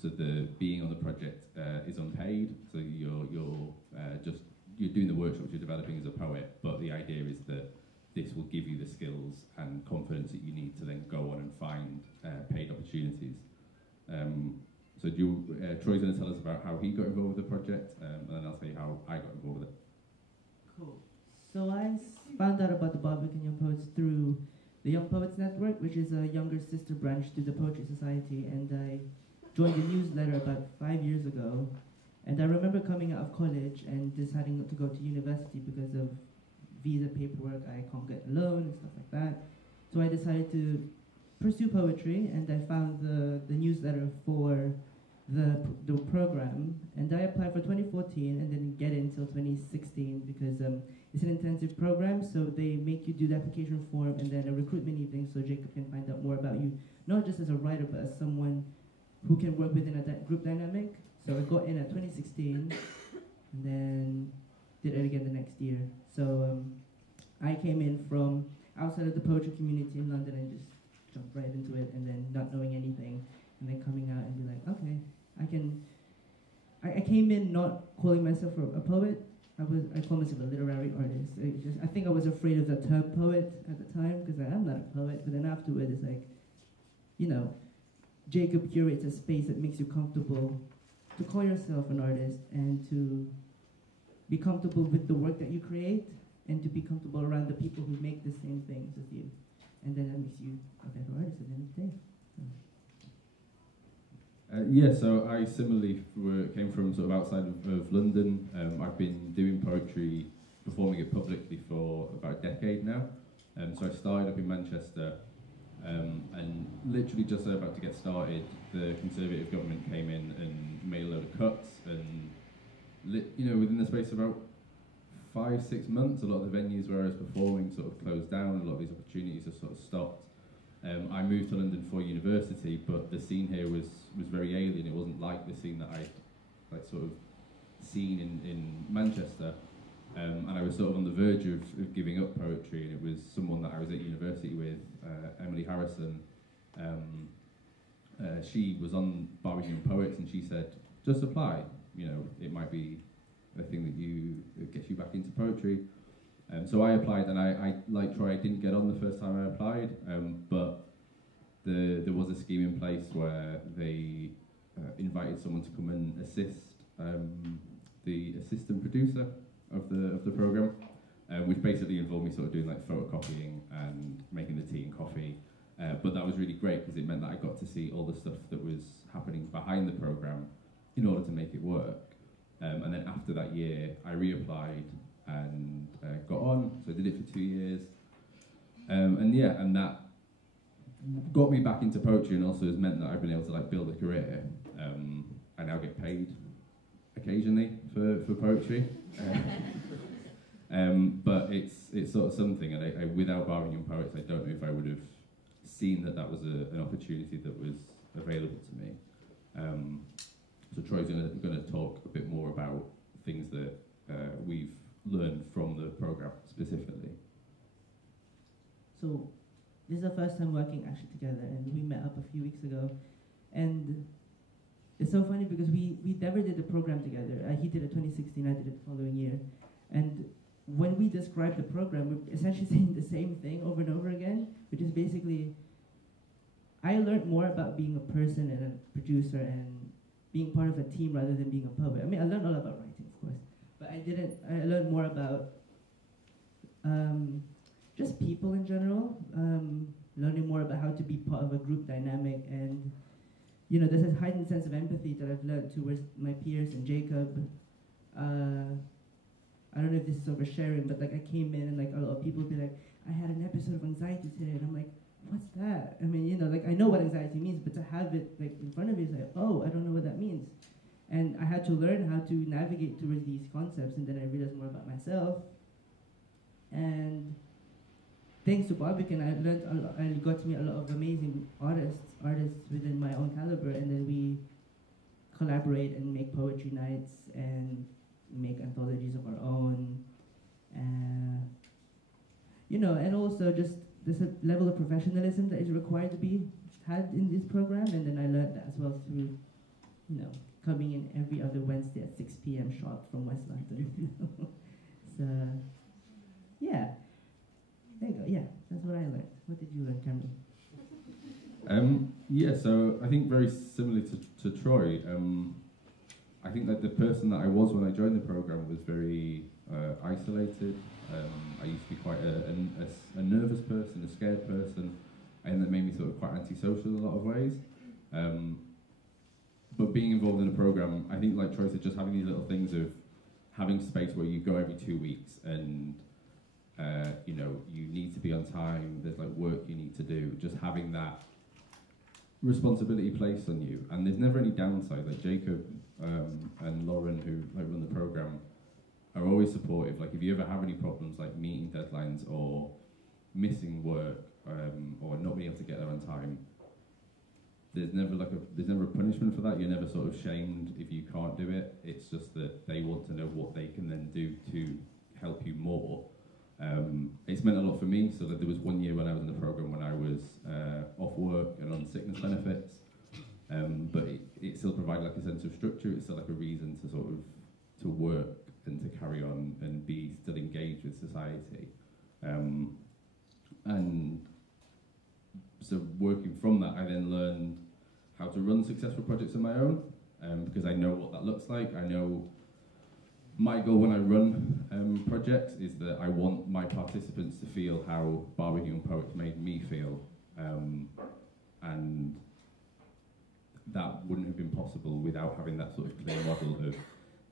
So the being on the project is unpaid. So you're doing the workshops, you're developing as a poet. But the idea is that this will give you the skills and confidence that you need to then go on and find paid opportunities. So Troy's going to tell us about how he got involved with the project, and then I'll tell you how I got involved with it. Cool. So I found out about the Barbican Young Poets through the Young Poets Network, which is a younger sister branch to the Poetry Society, and I joined the newsletter about 5 years ago. And I remember coming out of college and deciding to go to university because of visa paperwork. I can't get a loan and stuff like that. So I decided to pursue poetry, and I found the newsletter for the program, and I applied for 2014 and didn't get it until 2016 because it's an intensive program, so they make you do the application form and then a recruitment evening so Jacob can find out more about you, not just as a writer but as someone who can work within a group dynamic. So I got in at 2016 and then did it again the next year. So I came in from outside of the poetry community in London and just jumped right into it, and then not knowing anything, and then coming out and be like, okay, I came in not calling myself a poet. I call myself a literary artist. I think I was afraid of the term poet at the time because I'm not a poet. But then afterward, it's like, Jacob curates a space that makes you comfortable to call yourself an artist and to be comfortable with the work that you create and to be comfortable around the people who make the same things as you. And then that makes you a better artist at the end of the day. So I similarly came from sort of outside of London. I've been doing poetry, performing it publicly for about a decade now. So I started up in Manchester, and literally just about to get started, the Conservative government came in and made a load of cuts, and within the space of about 5-6 months, a lot of the venues where I was performing sort of closed down. A lot of these opportunities have sort of stopped. I moved to London for university, but the scene here was very alien. It wasn't like the scene that I'd sort of seen in Manchester. And I was sort of on the verge of giving up poetry, and it was someone that I was at university with, Emily Harrison. She was on Barbican Poets, and she said, just apply. It might be a thing that gets you back into poetry. So I applied, and I like Troy, I didn't get on the first time I applied, but there was a scheme in place where they invited someone to come and assist the assistant producer of the program, which basically involved me sort of doing like photocopying and making the tea and coffee. But that was really great because it meant that I got to see all the stuff that was happening behind the program in order to make it work. And then after that year, I reapplied and got on. So I did it for 2 years, and that got me back into poetry, and also has meant that I've been able to like build a career. I now get paid occasionally for poetry, but it's sort of something. And I without Barbican Poets, I don't know if I would have seen that was an opportunity that was available to me. So Troy's going to talk a bit more about things that we've learned from the program specifically. So this is our first time working actually together, and we met up a few weeks ago, and it's so funny because we never did the program together. He did it 2016, I did it the following year, and when we describe the program, we're essentially saying the same thing over and over again, which is basically, I learned more about being a person and a producer and being part of a team rather than being a poet. I mean, I learned all about writing, of course, but I learned more about just people in general. learning more about how to be part of a group dynamic, and you know, there's a heightened sense of empathy that I've learned towards my peers and Jacob. I don't know if this is oversharing, but like I came in and like a lot of people be like, I had an episode of anxiety today, and I'm like, what's that? I mean, you know, like I know what anxiety means, but to have it like in front of you is like, oh, I don't know what that means. And I had to learn how to navigate towards these concepts, and then I realized more about myself. And thanks to Barbican, I learned a lot, I got to meet a lot of amazing artists within my own caliber, and then we collaborate and make poetry nights and make anthologies of our own. You know, and also just there's a level of professionalism that is required to be had in this program, and then I learned that as well through, you know, coming in every other Wednesday at 6 p.m. sharp from West London. So, yeah. There you go. Yeah, that's what I learned. What did you learn, Cameron? Yeah, so I think very similar to Troy. I think that the person that I was when I joined the program was very isolated. I used to be quite a nervous person, a scared person, and that made me sort of quite antisocial in a lot of ways. But being involved in a program, I think, like Troy said, just having these little things of having space where you go every 2 weeks and you know, you need to be on time, there's like work you need to do, just having that responsibility placed on you, and there's never any downside. Like Jacob and Lauren, who like run the program, are always supportive. Like if you ever have any problems like meeting deadlines or missing work or not being able to get there on time, there's never a punishment for that. You're never sort of shamed if you can't do it. It's just that they want to know what they can then do to help you more. It's meant a lot for me, so that there was 1 year when I was in the program when I was off work and on sickness benefits, but it still provided like a sense of structure. It's still like a reason to sort of to work and to carry on and be still engaged with society. And so working from that, I then learned how to run successful projects of my own, because I know what that looks like. I know my goal when I run projects is that I want my participants to feel how Barbecue and Poets made me feel, and that wouldn't have been possible without having that sort of clear model of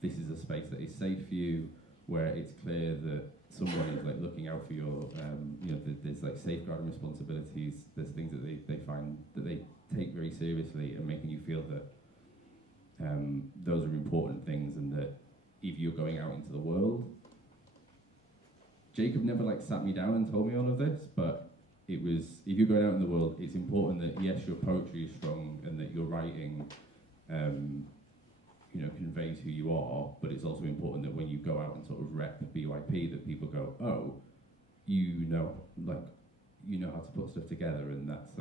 this is a space that is safe for you, where it's clear that someone is like looking out for your, you know, there's like safeguarding responsibilities, there's things that they find that they take very seriously, and making you feel that those are important things, and that if you're going out into the world, Jacob never like sat me down and told me all of this, but it was, if you're going out in the world, it's important that yes, your poetry is strong and that your writing, you know, conveys who you are, but it's also important that when you go out and sort of rep BYP, that people go, oh, you know how to put stuff together, and that's,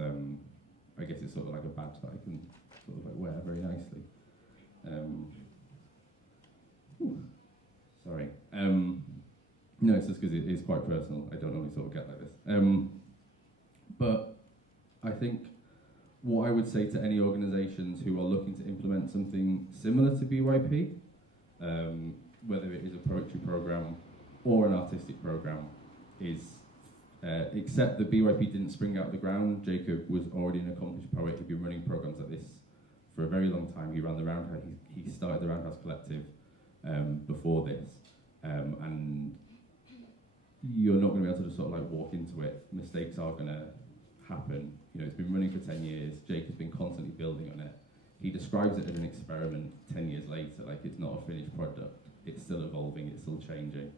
I guess it's sort of like a badge that I can sort of like wear very nicely. Sorry. No, it's just because it is quite personal. I don't normally sort of get like this. But I think what I would say to any organisations who are looking to implement something similar to BYP, whether it is a poetry programme or an artistic programme, is except that BYP didn't spring out of the ground. Jacob was already an accomplished poet. He'd been running programmes like this for a very long time. He ran the Roundhouse. He started the Roundhouse Collective before this, and you're not going to be able to just sort of like walk into it. Mistakes are going to happen. You know, it's been running for 10 years. Jacob's been constantly building on it. He describes it as an experiment 10 years later, like it's not a finished product. It's still evolving, it's still changing.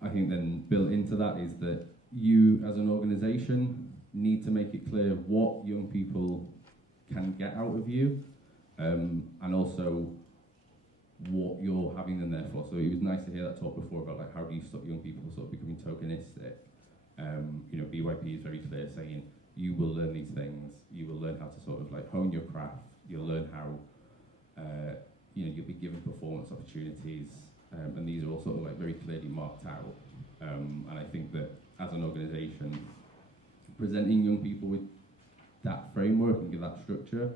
I think then built into that is that you as an organisation need to make it clear what young people can get out of you, and also what you're having them there for. So it was nice to hear that talk before about like how do you stop young people sort of becoming tokenistic. You know, BYP is very clear saying you will learn these things, you will learn how to sort of like hone your craft, you'll learn how, you know, you'll be given performance opportunities, and these are all sort of like very clearly marked out. And I think that as an organisation, presenting young people with that framework and that structure,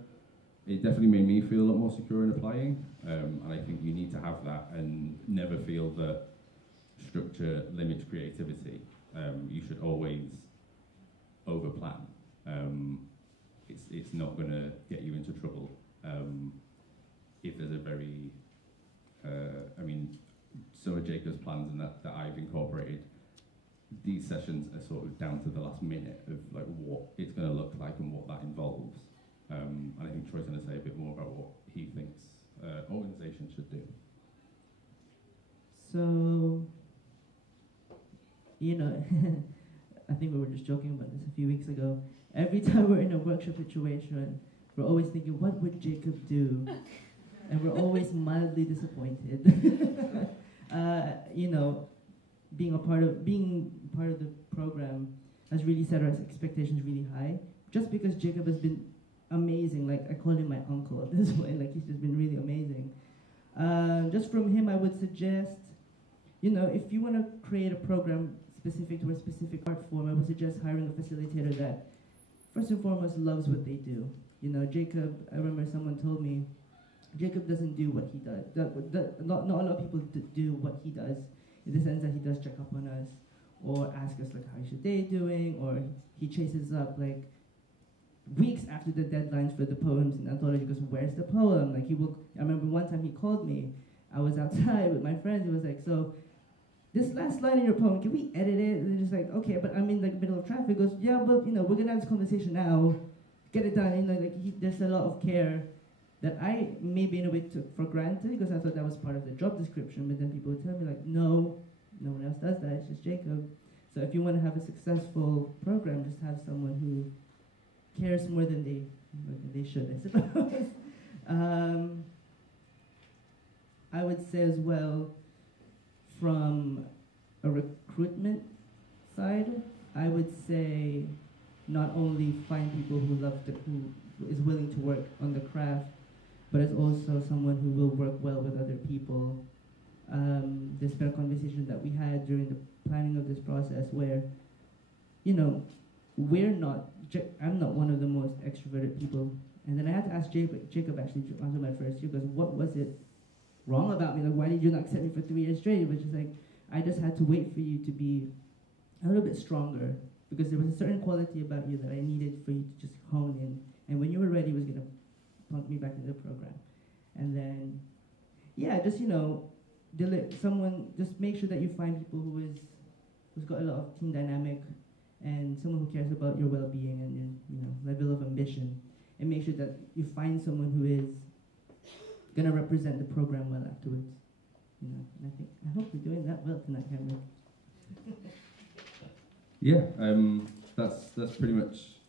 it definitely made me feel a lot more secure in applying, and I think you need to have that and never feel that structure limits creativity. You should always it's not going to get you into trouble. If there's a very, I mean, some of Jacob's plans and that I've incorporated, these sessions are sort of down to the last minute of like what it's going to look like and what that involves. And I think Troy's going to say a bit more about what he thinks organisations should do. So, you know, I think we were just joking about this a few weeks ago. Every time we're in a workshop situation, we're always thinking, what would Jacob do? And we're always mildly disappointed. You know, being part of the program has really set our expectations really high. Just because Jacob has been amazing, like I call him my uncle at this point, like he's just been really amazing. Just from him, I would suggest, you know, if you want to create a program specific to a specific art form, I would suggest hiring a facilitator that, first and foremost, loves what they do. You know, Jacob, I remember someone told me, Jacob doesn't do what he does. Not a lot of people do what he does, in the sense that he does check up on us, or ask us, like, how's your day doing, or he chases up, like, weeks after the deadlines for the poems in anthology, goes, where's the poem? Like, I remember one time he called me, I was outside with my friends, he was like, so, this last line in your poem, can we edit it? And they're just like, okay, but I'm in the middle of traffic. He goes, yeah, but, you know, we're gonna have this conversation now, get it done. You know, like, there's a lot of care that I maybe in a way took for granted, because I thought that was part of the job description, but then people would tell me, like, no one else does that, it's just Jacob. So if you want to have a successful program, just have someone who cares more than they should, I suppose. I would say as well, from a recruitment side, I would say not only find people who who is willing to work on the craft, but it's also someone who will work well with other people. There's been a conversation that we had during the planning of this process where, you know, I'm not one of the most extroverted people. And then I had to ask Jacob actually after my first year, because what was it wrong about me? Like, why did you not accept me for 3 years straight? It was just like, I just had to wait for you to be a little bit stronger, because there was a certain quality about you that I needed for you to just hone in. And when you were ready, it was going to plunk me back into the program. And then, yeah, just, you know, just make sure that you find people who's got a lot of team dynamic, and someone who cares about your well-being and your, you know, level of ambition. And make sure that you find someone who is going to represent the program well afterwards. You know, and I hope we're doing that well tonight, Cameron. Yeah, that's pretty much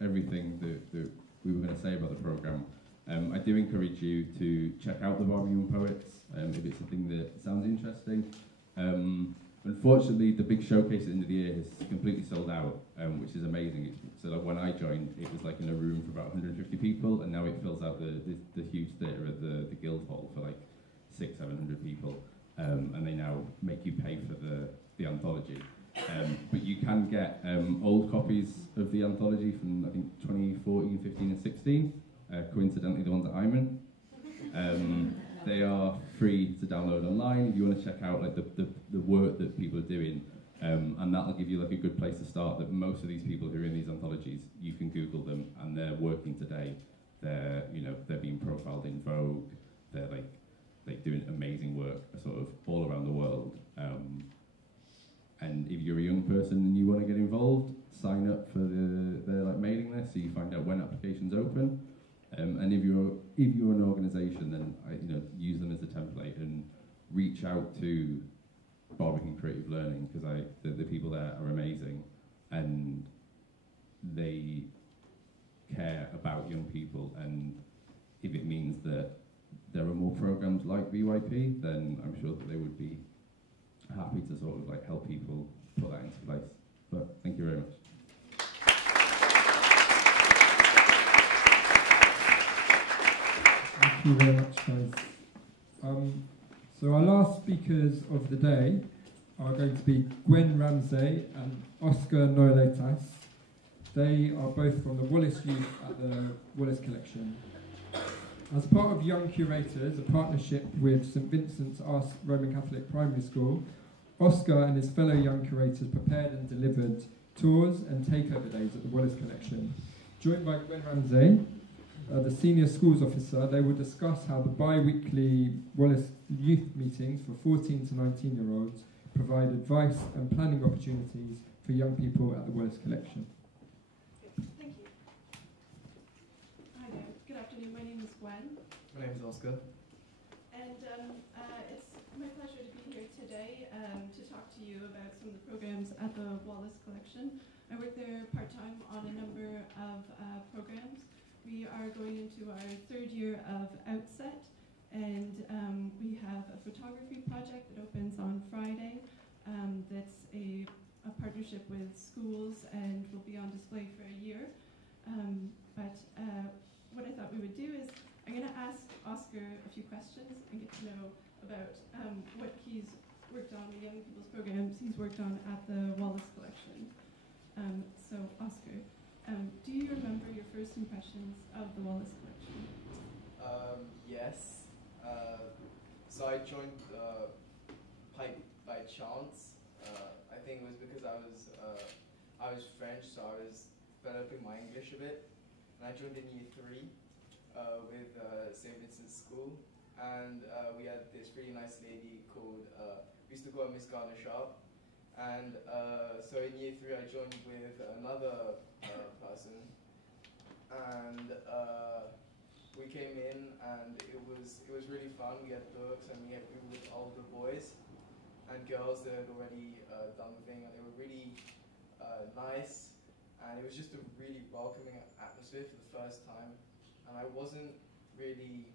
everything that we were going to say about the programme. I do encourage you to check out the Birmingham Poets if it's a thing that sounds interesting. Unfortunately, the big showcase at the end of the year has completely sold out, which is amazing. So like when I joined, it was like in a room for about 150 people, and now it fills out the huge theatre at the Guildhall for like 600-700 people, and they now make you pay for the anthology. But you can get old copies of the anthology from, I think, 2014, 15 and 16, coincidentally the ones that I'm in. They are free to download online if you want to check out like the work that people are doing, and that'll give you like a good place to start. That most of these people who are in these anthologies, you can Google them, and they're working today. They're being profiled in Vogue. They're like doing amazing work sort of all around the world. And if you're a young person and you want to get involved, sign up for their like mailing list so you find out when applications open. And if you're an organisation, then use them as a template and reach out to Barbican Creative Learning, because the people there are amazing and they care about young people. And if it means that there are more programs like BYP, then I'm sure that they would be happy to sort of like help people put that into place. But thank you very much. Thank you very much, guys. So our last speakers of the day are going to be Gwen Ramsey and Oscar Noletas. They are both from the Wallace Youth at the Wallace Collection. As part of Young Curators, a partnership with St Vincent's Roman Catholic Primary School, Oscar and his fellow young curators prepared and delivered tours and takeover days at the Wallace Collection. Joined by Gwen Ramsey, the Senior Schools Officer, they will discuss how the bi-weekly Wallace Youth meetings for 14 to 19-year-olds provide advice and planning opportunities for young people at the Wallace Collection. Thank you. Hi there. Good afternoon. My name is Gwen. My name is Oscar. And it's my pleasure to be here today to talk to you about some of the programs at the Wallace Collection. I work there part-time on a number of programs. We are going into our third year of Outset, and we have a photography project that opens on Friday. That's a partnership with schools and will be on display for a year. But what I thought we would do is I'm going to ask Oscar a few questions and get to know about what he's worked on, the young people's programs he's worked on at the Wallace Collection. So Oscar, do you remember your first impressions of the Wallace Collection? Yes. So I joined Pipe by chance. I think it was because I was French, so I was developing my English a bit. And I joined in year 3 with St. Vincent's School. And we had this really nice lady called, we used to call her Miss Gardner Sharp. And so in year 3 I joined with another person. And we came in and it was really fun. We had books and we were with older boys and girls that had already done the thing, and they were really nice, and it was just a really welcoming atmosphere for the first time, and I wasn't really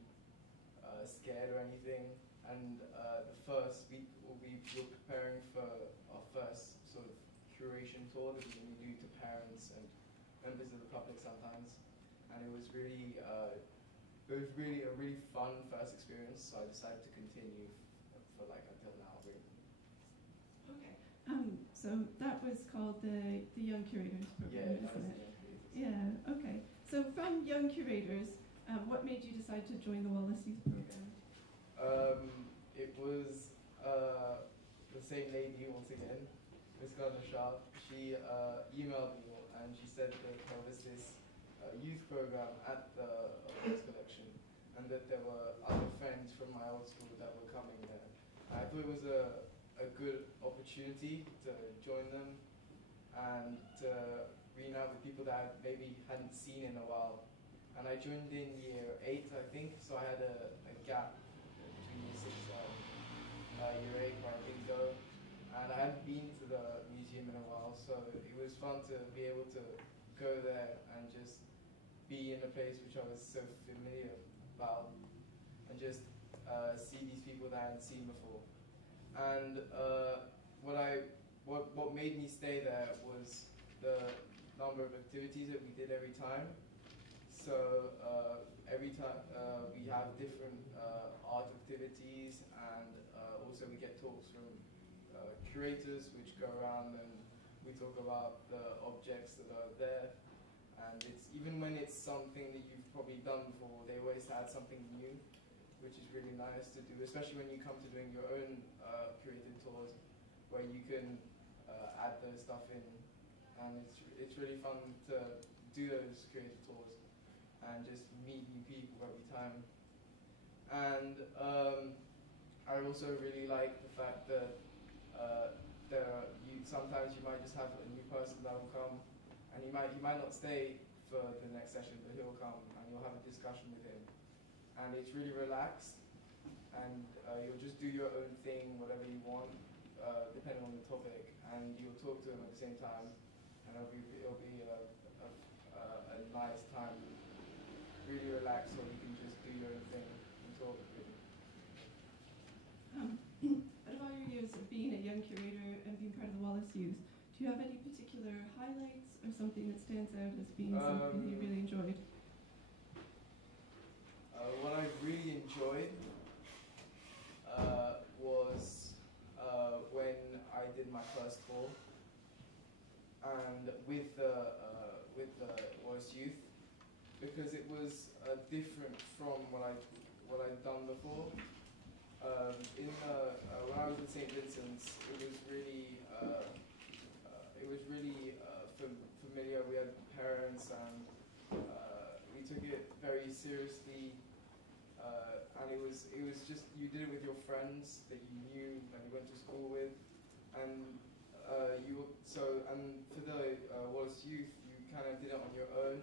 scared or anything. And the first week we were preparing for our first sort of curation tour that we do to parents and members of the public sometimes, and it was really a really fun first experience. So I decided to continue for like until now, really. Okay. So that was called the Young Curators program, isn't it? Yeah. Okay. So from Young Curators, what made you decide to join the Wallace Youth program? It was the same lady once again, Miss Gardner Sharp. She emailed me and she said that there was this youth program at the Wallace Collection, and that there were other friends from my old school that were coming there. And I thought it was a good opportunity to join them and to reunite with people that I maybe hadn't seen in a while. And I joined in year 8, I think, so I had a gap between year 6 and year 8 where I didn't go. And I hadn't been to the museum in a while, so it was fun to be able to go there and just be in a place which I was so familiar about, and just see these people that I hadn't seen before. And what made me stay there was the number of activities that we did every time. So every time we have different art activities, and also we get talks from curators which go around and we talk about the objects that are there. And it's even when it's something that you've probably done before, they always add something new, which is really nice to do, especially when you come to doing your own curated tours, where you can add those stuff in. And it's really fun to do those curated tours and just meet new people every time. And I also really like the fact that sometimes you might just have a new person that will come, and he might not stay for the next session, but he'll come and you'll have a discussion with him. And it's really relaxed, and you'll just do your own thing, whatever you want, depending on the topic, and you'll talk to him at the same time, and it'll be a nice time. Really relaxed, so you can just do your own thing and talk with him. Out of all your years of being a young curator and being part of the Wallace Youth, do you have any particular highlights or something that stands out as being something that you really enjoyed? What I really enjoyed was when I did my first tour, and with the Wallace Youth, because it was different from what I'd done before. When I was at St. Vincent's, it was really familiar. We had parents and very seriously, and it was just, you did it with your friends that you knew and you went to school with, and and for the Wallace Youth, you kind of did it on your own.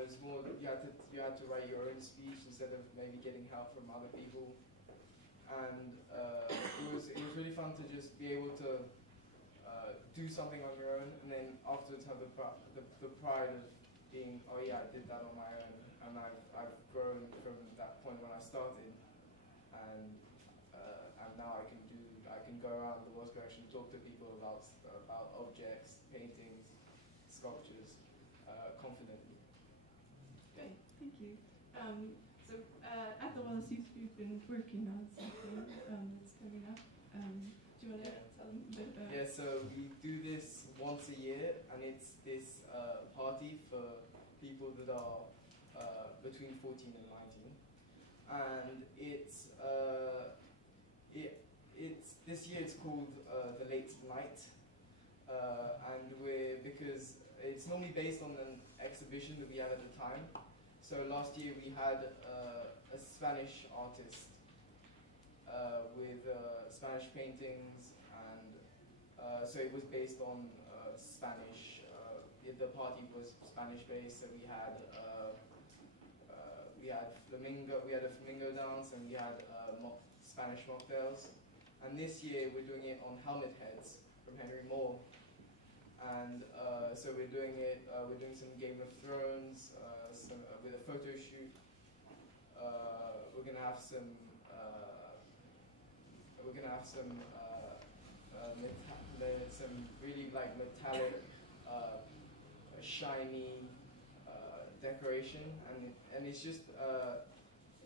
It was more that you had to write your own speech instead of maybe getting help from other people, and it was really fun to just be able to do something on your own, and then afterwards have the pride of being, oh yeah, I did that on my own, and I've grown from that point when I started, and now I can go around the Wallace Collection, talk to people about objects, paintings, sculptures, confidently. Great, thank you. So at the Wallace Youth, we've been working on something that's coming up. Do you want to tell them a bit about it? Yeah, so we do this once a year, and it's this party for people that are between 14 and 19, and it's this year it's called the Late Night, and because it's normally based on an exhibition that we had at the time. So last year we had a Spanish artist with Spanish paintings, and so it was based on Spanish. The party was Spanish based, so we had a flamingo dance, and we had Spanish mocktails. And this year we're doing it on helmet heads from Henry Moore. And so we're doing some Game of Thrones, with a photo shoot. We're gonna have some really like metallic, shiny decoration, and it's just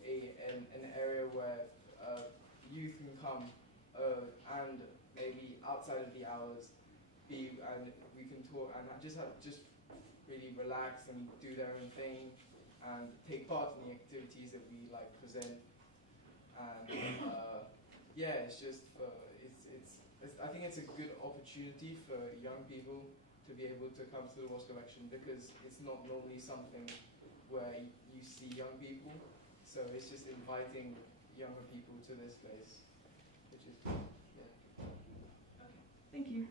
an area where youth can come and maybe outside of the hours and we can talk and just really relax and do their own thing and take part in the activities that we like present. And yeah, it's just I think it's a good opportunity for young people to be able to come to the Wallace Collection, because it's not normally something where you see young people. So it's just inviting younger people to this place, which is yeah. Okay, thank you.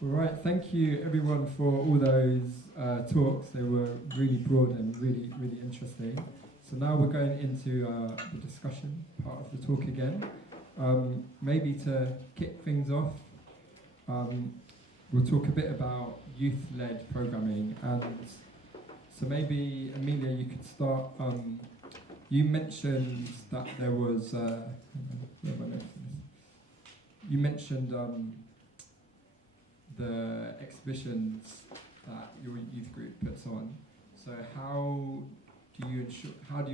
All right, thank you everyone for all those talks. They were really broad and really, really interesting. So now we're going into the discussion part of the talk again. Maybe to kick things off, we'll talk a bit about youth-led programming. And so maybe, Amelia, you could start. You mentioned that there was... you mentioned the exhibitions that your youth group puts on. So how do you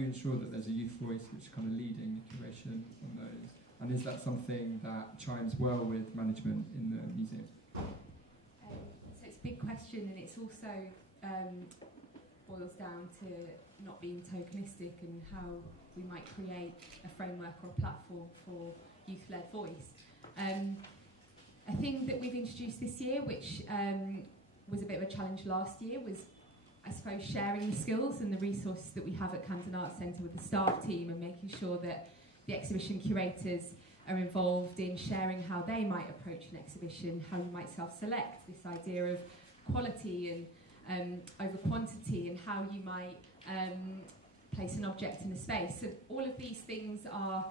ensure that there's a youth voice which is kind of leading the curation on those? And is that something that chimes well with management in the museum? So it's a big question, and it's also boils down to not being tokenistic and how we might create a framework or a platform for youth-led voice. A thing that we've introduced this year, which was a bit of a challenge last year, was, I suppose, sharing the skills and the resources that we have at Camden Arts Centre with the staff team, and making sure that the exhibition curators are involved in sharing how they might approach an exhibition, how you might self-select, this idea of quality and over quantity, and how you might place an object in a space. So all of these things are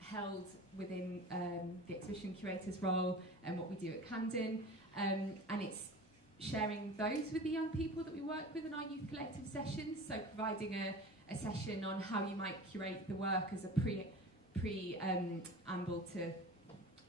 held within the exhibition curator's role and what we do at Camden, and it's sharing those with the young people that we work with in our youth collective sessions, so providing a session on how you might curate the work as a preamble to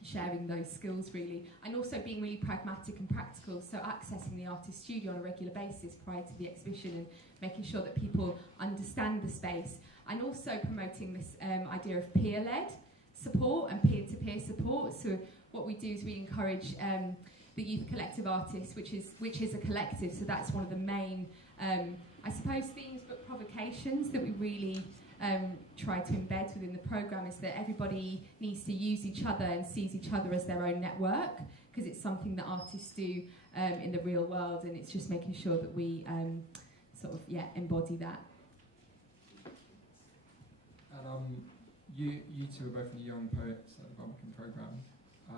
sharing those skills really, and also being really pragmatic and practical, so accessing the artist studio on a regular basis prior to the exhibition and making sure that people understand the space, and also promoting this idea of peer-led support and peer-to-peer support. So what we do is we encourage the Youth Collective Artists, which is a collective, so that's one of the main I suppose themes but provocations that we really try to embed within the programme, is that everybody needs to use each other and sees each other as their own network, because it's something that artists do in the real world, and it's just making sure that we embody that. And you two are both in the Young Poets at the Barbican programme,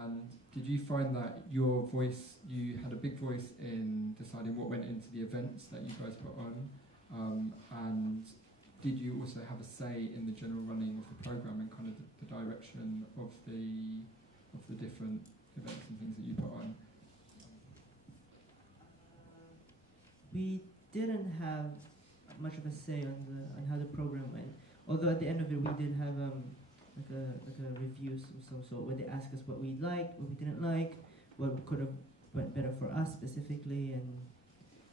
and did you find that you had a big voice in deciding what went into the events that you guys put on, and did you also have a say in the general running of the programme and kind of the direction of the different events and things that you put on? We didn't have much of a say on how the program went. Although at the end of it, we did have like a review of some sort, where they asked us what we liked, what we didn't like, what could have went better for us specifically, and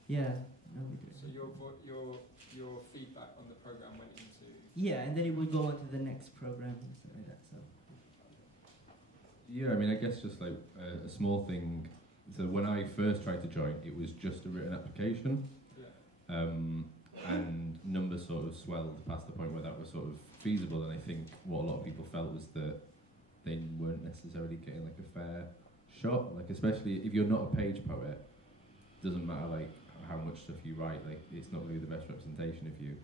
yeah. No, we did. So your feedback on the program went into. Yeah, and then it would go on to the next program and stuff like that. So. Yeah, I mean, I guess just like a small thing. So when I first tried to join, it was just a written application. Yeah. And numbers sort of swelled past the point where that was sort of feasible, and I think what a lot of people felt was that they weren't necessarily getting like a fair shot, like especially if you're not a page poet, doesn't matter like how much stuff you write, like it's not really the best representation of you.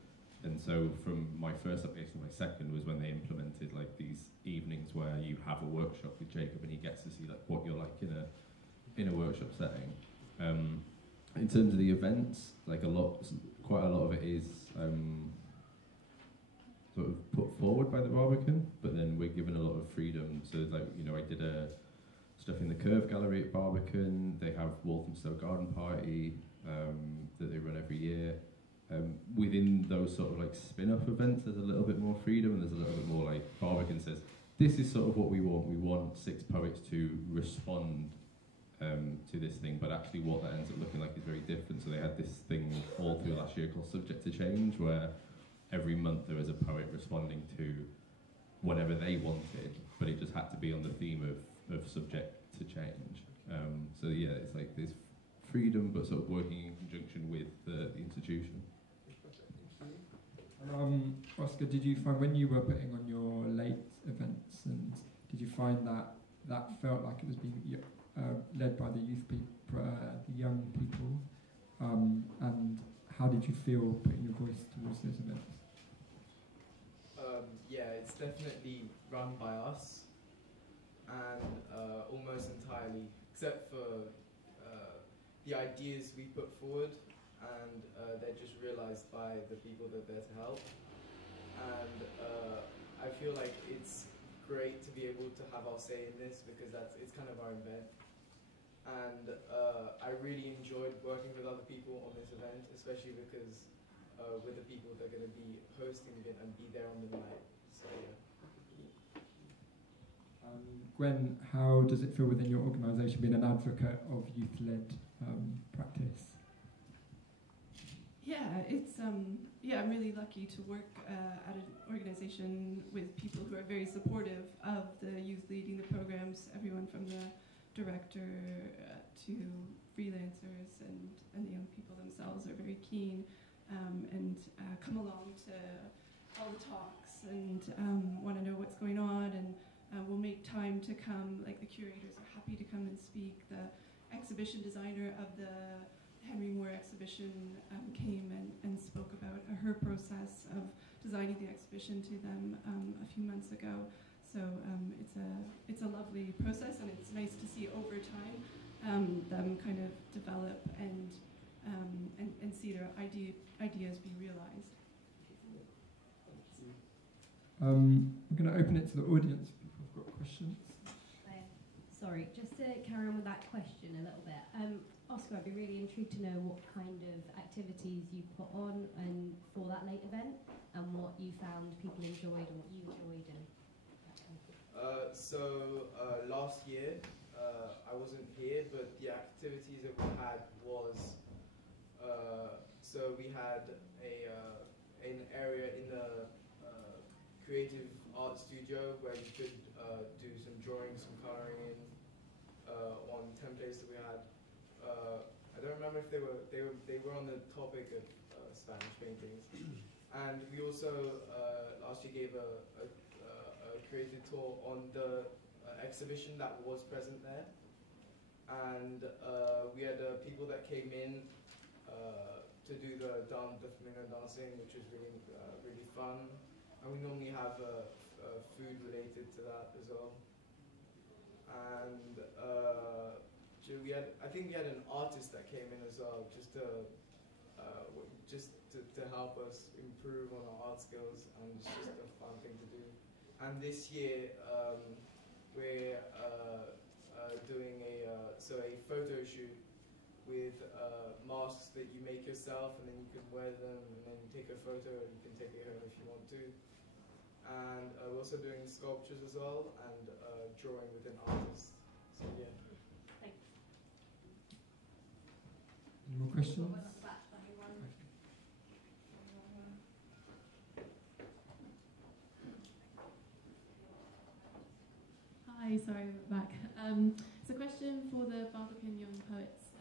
And so from my first application to my second was when they implemented like these evenings where you have a workshop with Jacob and he gets to see like what you're like in a workshop setting. In terms of the events, like quite a lot of it is sort of put forward by the Barbican, but then we're given a lot of freedom. So like, I did stuff in the Curve Gallery at Barbican. They have Walthamstow Garden Party that they run every year. Within those sort of like spin-off events, there's a little bit more freedom, and there's a little bit more like Barbican says, this is sort of what we want. We want 6 poets to respond to this thing, but actually what that ends up looking like is very different. So they had this thing all through last year called Subject to Change, where every month there was a poet responding to whatever they wanted, but it just had to be on the theme of subject to change. So yeah, it's like there's freedom, but sort of working in conjunction with the institution. Oscar, did you find when you were putting on your late events, and did you find that felt like it was being led by the the young people, and how did you feel putting your voice towards those events? Yeah, it's definitely run by us, and almost entirely, except for the ideas we put forward, and they're just realised by the people that are there to help. And I feel like it's great to be able to have our say in this, because it's kind of our event. And I really enjoyed working with other people on this event, especially because with the people that are going to be hosting the event and be there on the night. So yeah. Gwen, how does it feel within your organisation being an advocate of youth-led practice? Yeah, it's I'm really lucky to work at an organisation with people who are very supportive of the youth leading the programs. Everyone from the director to freelancers and the young people themselves are very keen and come along to all the talks and want to know what's going on, and will make time to come. Like the curators are happy to come and speak. The exhibition designer of the Henry Moore exhibition came and spoke about her process of designing the exhibition to them a few months ago. So it's a lovely process, and it's nice to see over time them kind of develop and see their ideas be realized. I'm going to open it to the audience. People have got questions. Sorry, just to carry on with that question a little bit. Oscar, I'd be really intrigued to know what kind of activities you put on and for that late event, and what you found people enjoyed and what you enjoyed. And Last year, I wasn't here, but the activities that we had was, so we had an area in the creative art studio where you could do some drawing, some coloring in on templates that we had. I don't remember if they were on the topic of Spanish paintings, and we also last year gave a creative tour on the exhibition that was present there, and we had people that came in to do the flamingo dancing, which was really fun, and we normally have food related to that as well. And I think we had an artist that came in as well, just to help us improve on our art skills, and it's just a fun thing to do. And this year we're doing a photo shoot with masks that you make yourself, and then you can wear them, and then you take a photo, and you can take it home if you want to. And we're also doing sculptures as well, and drawing with an artist. So yeah. Thanks. Any more questions? Hi, sorry, back. So question for the Barbican Young Poets.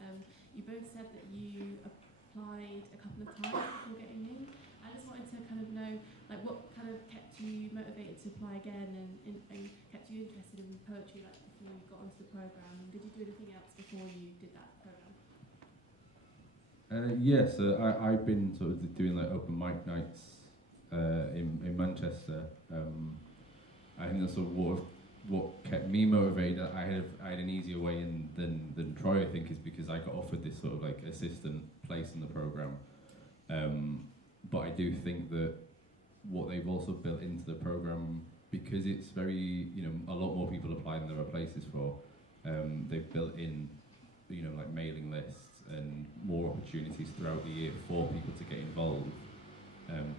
You both said that you applied a couple of times before getting in. I just wanted to kind of know, like, what kind of kept you motivated to apply again, and kept you interested in poetry, like, before you got onto the programme? And did you do anything else before you did that programme? Yes, I've been sort of doing like open mic nights in Manchester. I think that's sort of what kept me motivated. I had an easier way in than Troy, I think, is because I got offered this sort of like assistant place in the programme. But I do think that what they've also built into the programme, because it's very, a lot more people apply than there are places for, they've built in, like mailing lists and more opportunities throughout the year for people to get involved,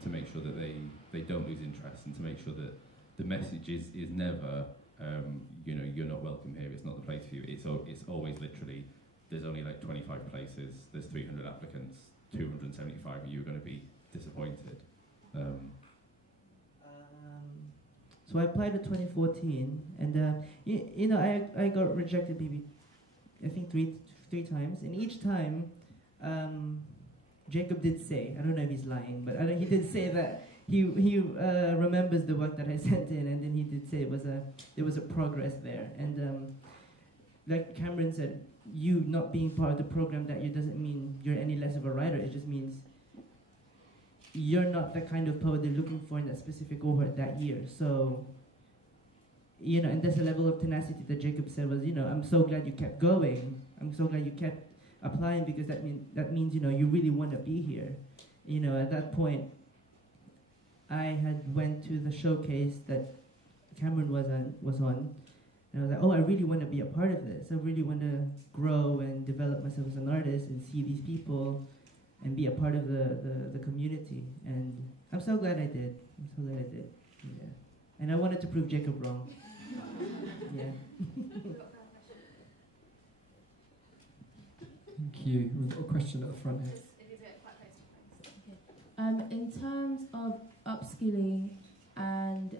to make sure that they don't lose interest, and to make sure that the message is never, you're not welcome here, it's not the place for you. It's always literally, there's only like 25 places, there's 300 applicants, 275 of you are going to be disappointed. So I applied in 2014, and I got rejected maybe, I think three times, and each time Jacob did say, I don't know if he's lying, but he did say that he remembers the work that I sent in, and then he did say there was a progress there. And like Cameron said, you not being part of the program that year doesn't mean you're any less of a writer. It just means you're not the kind of poet they're looking for in that specific cohort that year. So, and there's a level of tenacity that Jacob said was, I'm so glad you kept going. I'm so glad you kept applying, because that means you really want to be here. At that point, I had went to the showcase that Cameron was on, and I was like, oh, I really want to be a part of this. I really want to grow and develop myself as an artist and see these people and be a part of the community. And I'm so glad I did. Yeah. And I wanted to prove Jacob wrong. Yeah. Thank you. We've got a question at the front here. In terms of upskilling and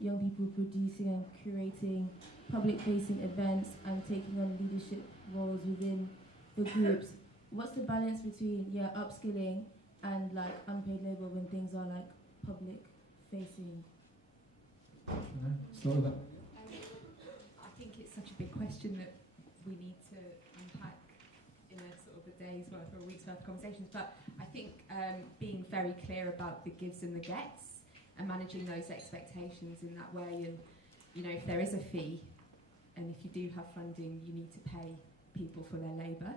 young people producing and curating public-facing events and taking on leadership roles within the groups, what's the balance between upskilling and like unpaid labour when things are like public-facing? Start with that. I think it's such a big question that we need to unpack in a sort of a day's worth or a week's worth of conversations. But I think being very clear about the gives and the gets, and managing those expectations in that way. And if there is a fee, and if you do have funding, you need to pay people for their labour.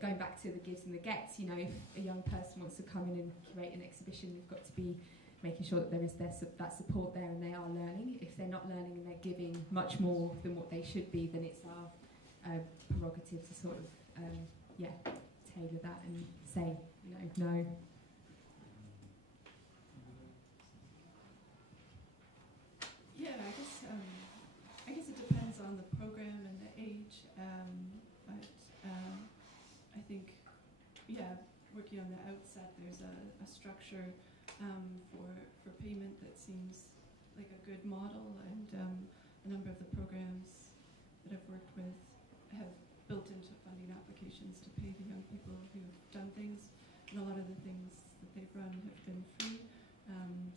Going back to the gives and the gets, if a young person wants to come in and curate an exhibition, we've got to be making sure that there is that support there and they are learning. If they're not learning and they're giving much more than what they should be, then it's our prerogative to sort of tailor that and say no. Yeah, working on the outset, there's a structure for payment that seems like a good model, and a number of the programs that I've worked with have built into funding applications to pay the young people who've done things, and a lot of the things that they've run have been free.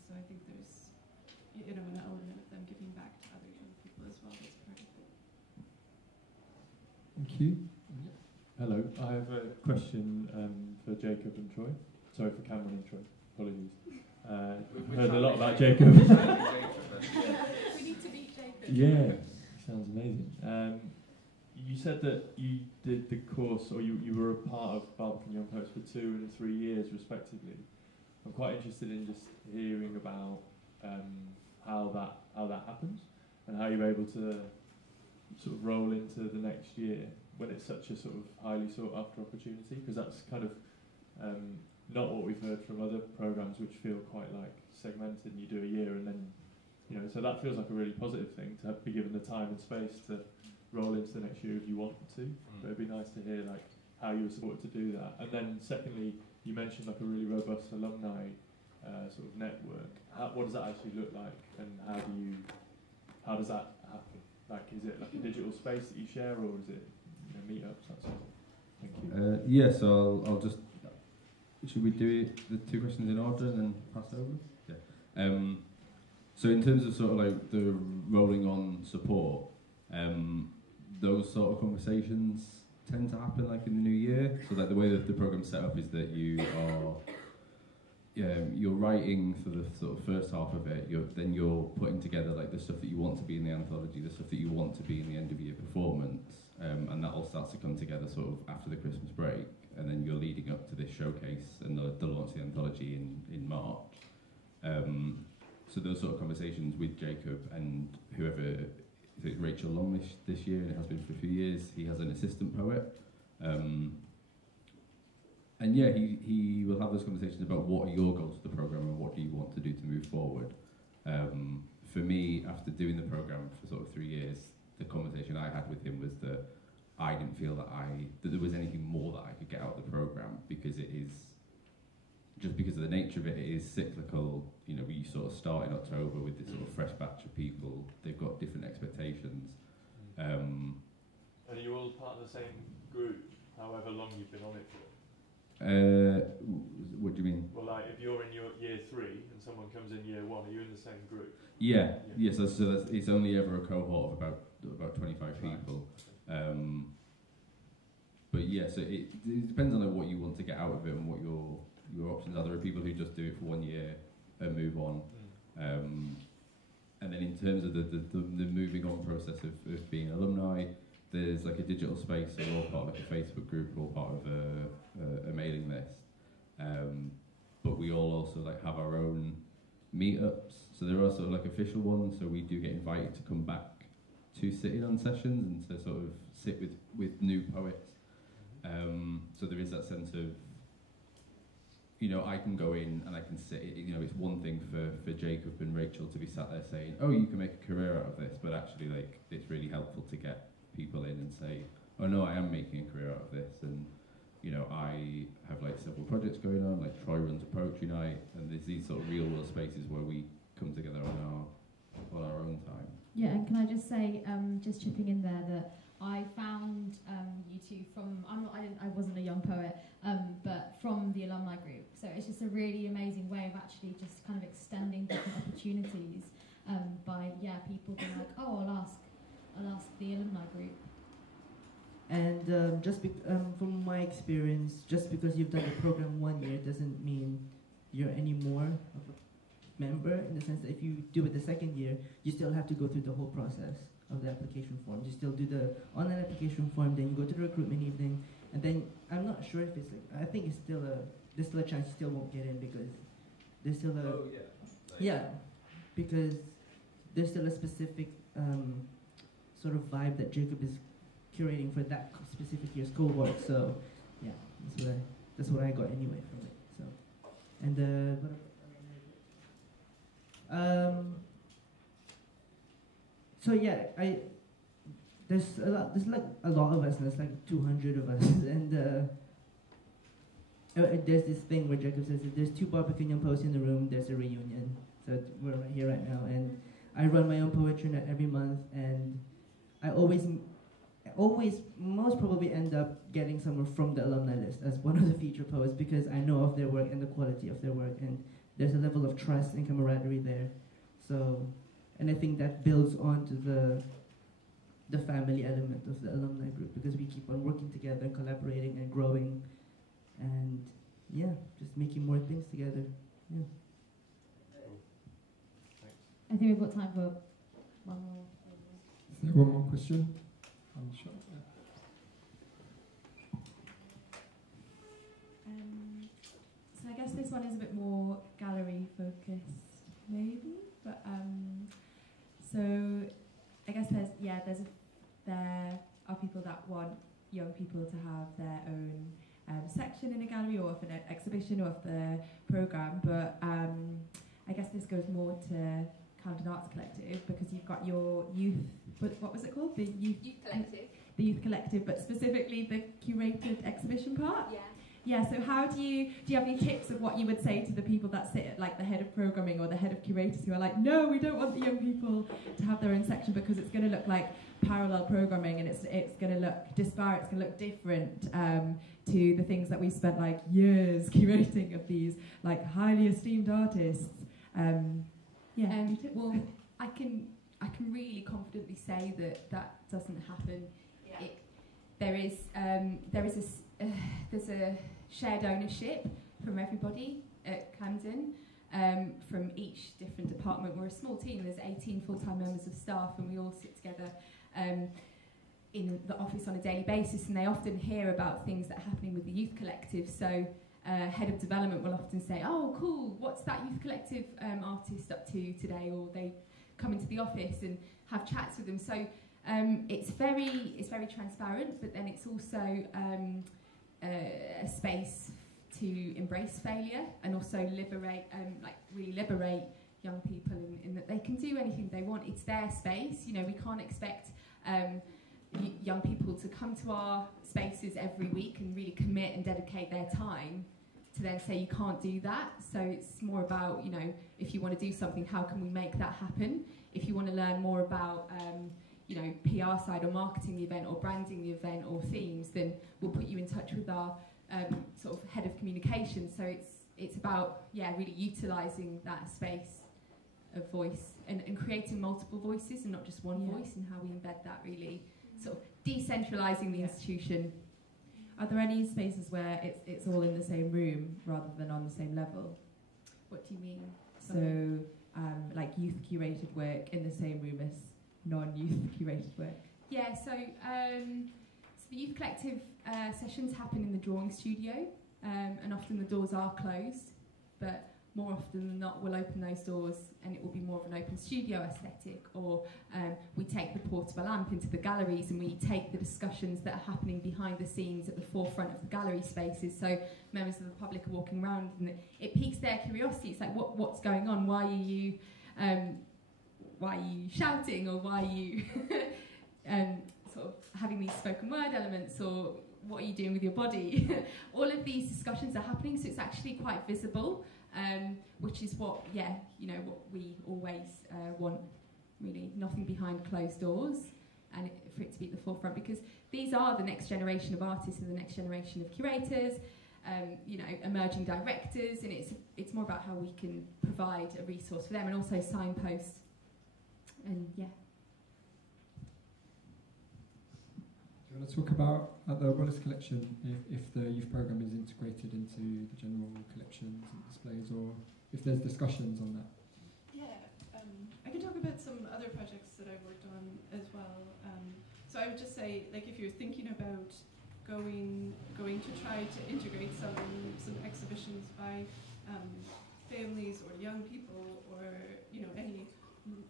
So I think there's, you know, an element of them giving back to other young people as well. That's part of it. Thank you. Hello, I have a question for Jacob and Troy. Sorry, for Cameron and Troy. Apologies. Heard a lot about Jacob. We need to meet Jacob. Yeah, sounds amazing. You said that you did the course, or you were a part of Barbican Young Poets for 2 and 3 years, respectively. I'm quite interested in just hearing about how that happens and how you're able to sort of roll into the next year when it's such a sort of highly sought after opportunity, because that's kind of not what we've heard from other programs, which feel quite like segmented, and you do a year and then, you know, so that feels like a really positive thing to be given the time and space to roll into the next year if you want to. But it'd be nice to hear like how you were supported to do that. And then secondly, you mentioned like a really robust alumni sort of network. What does that actually look like, and how does that happen? Like, is it like a digital space that you share, or is it, you know, meetups, that sort of thing? Thank you. Yeah, so I'll just, should we do the 2 questions in order and then pass over? Yeah. So in terms of sort of like the rolling on support, those sort of conversations tend to happen like in the new year. So like the way that the program's set up is that you are, you're writing for the sort of first half of it. Then you're putting together like the stuff that you want to be in the anthology, the stuff that you want to be in the end of year performance, and that all starts to come together sort of after the Christmas break. And then you're leading up to this showcase and the launch of the anthology in March. So those sort of conversations with Jacob and whoever, is it Rachel Long this year, and it has been for a few years. He has an assistant poet. And yeah, he will have those conversations about what are your goals for the programme and what do you want to do to move forward. For me, after doing the programme for sort of 3 years, the conversation I had with him was that I didn't feel that there was anything more that I could get out of the programme, because it is, just because of the nature of it, it is cyclical. You know, we sort of start in October with this sort of fresh batch of people. They've got different expectations. Are you all part of the same group, however long you've been on it for? What do you mean? Well, like if you're in your year 3 and someone comes in year 1, are you in the same group? Yeah. So that's, it's only ever a cohort of about 25 people. But yeah, so it depends on like, what you want to get out of it and what your options are. There are people who just do it for 1 year and move on. And then in terms of the moving on process of being alumni, there's like a digital space, so we're all part of like a Facebook group, we're all part of a mailing list. But we all also like have our own meetups. So there are sort of like official ones, so we do get invited to come back to sit in on sessions and to sort of sit with new poets. So there is that sense of, you know, I can go in and I can sit, you know, it's one thing for Jacob and Rachel to be sat there saying, oh, you can make a career out of this, but actually like it's really helpful to get people in and say, oh no, I am making a career out of this. And you know, I have like several projects going on, like Troy runs a poetry night, and there's these sort of real world spaces where we come together on our own time. Yeah, and can I just say, just chipping in there, that I found you two from, I wasn't a young poet, but from the alumni group. So it's just a really amazing way of actually just kind of extending different opportunities by people being like, oh, I'll ask the alumni group. And from my experience, just because you've done the program 1 year doesn't mean you're any more of a member, in the sense that if you do it the second year, you still have to go through the whole process of the application form. You still do the online application form, then you go to the recruitment evening, and then I'm not sure if it's like, I think it's still there's still a chance you still won't get in, because there's still because there's still a specific sort of vibe that Jacob is curating for that specific year's cohort. So yeah, that's what I got anyway from it. So, and so yeah, there's like a lot of us, and there's like 200 of us, and there's this thing where Jacob says if there's 2 Barbican young poets in the room, there's a reunion. So we're right here right now, and I run my own poetry night every month, and I always most probably end up getting someone from the alumni list as one of the feature poets because I know of their work and the quality of their work, and there's a level of trust and camaraderie there. So, and I think that builds on to the family element of the alumni group because we keep on working together, collaborating and growing, and yeah, just making more things together. Yeah. I think we've got time for one more. Is there one more question? I'm sure. So I guess this one is a bit more gallery focused, maybe. But so I guess there are people that want young people to have their own section in a gallery or of an exhibition or of the program. But I guess this goes more to Camden Arts Collective because you've got your youth. What was it called? The youth collective. The youth collective, but specifically the curated exhibition part. Yeah. Yeah. So how do you have any tips of what you would say to the people that sit at like the head of programming or the head of curators who are like, no, we don't want the young people to have their own section because it's going to look like parallel programming and it's going to look disparate. It's going to look different to the things that we spent like years curating of these like highly esteemed artists. Well, I can really confidently say that doesn't happen. Yeah. There's a shared ownership from everybody at Camden, from each different department. We're a small team. There's 18 full-time members of staff, and we all sit together in the office on a daily basis. And they often hear about things that are happening with the youth collective. So. Head of development will often say, oh, cool, what's that youth collective artist up to today? Or they come into the office and have chats with them. So it's very transparent, but then it's also a space to embrace failure and also really liberate young people in that they can do anything they want. It's their space. You know, we can't expect young people to come to our spaces every week and really commit and dedicate their time to then say you can't do that. So it's more about, you know, if you want to do something, how can we make that happen? If you want to learn more about, you know, PR side or marketing the event or branding the event or themes, then we'll put you in touch with our sort of head of communication. So it's about, really utilising that space of voice and creating multiple voices and not just one voice, and how we embed that really, sort of decentralising the institution. Are there any spaces where it's all in the same room rather than on the same level? What do you mean? So, like youth curated work in the same room as non-youth curated work? Yeah, so the youth collective sessions happen in the drawing studio, and often the doors are closed, but more often than not we'll open those doors and it will be more of an open studio aesthetic, or we take the portable amp into the galleries and we take the discussions that are happening behind the scenes at the forefront of the gallery spaces, so members of the public are walking around and it piques their curiosity. It's like, what's going on? Why are you shouting, or why are you sort of having these spoken word elements, or what are you doing with your body? All of these discussions are happening, so it's actually quite visible. Which is what we always want, really, nothing behind closed doors, and for it to be at the forefront, because these are the next generation of artists and the next generation of curators, emerging directors, and it's more about how we can provide a resource for them and also signpost, and Do you want to talk about at the Wallace collection if the youth programme is integrated into the general collections and displays, or if there's discussions on that? Yeah, I can talk about some other projects that I've worked on as well. So I would just say, like, if you're thinking about going to try to integrate some exhibitions by families or young people, or any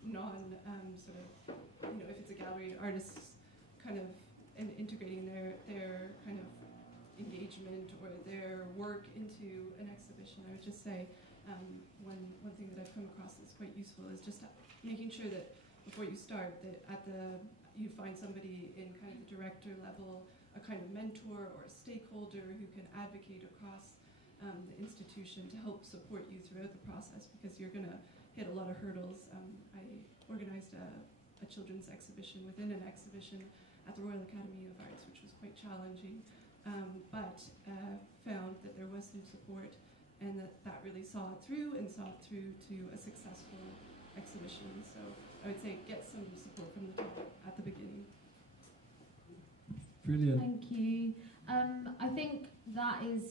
non if it's a gallery, artists kind of. And integrating their kind of engagement or their work into an exhibition. I would just say one thing that I've come across that's quite useful is just making sure that before you start, that you find somebody in kind of the director level, a kind of mentor or a stakeholder who can advocate across the institution to help support you throughout the process, because you're going to hit a lot of hurdles. I organised a children's exhibition within an exhibition at the Royal Academy of Arts, which was quite challenging, but found that there was some support, and that really saw it through to a successful exhibition. So I would say get some support from the top at the beginning. Brilliant. Thank you. I think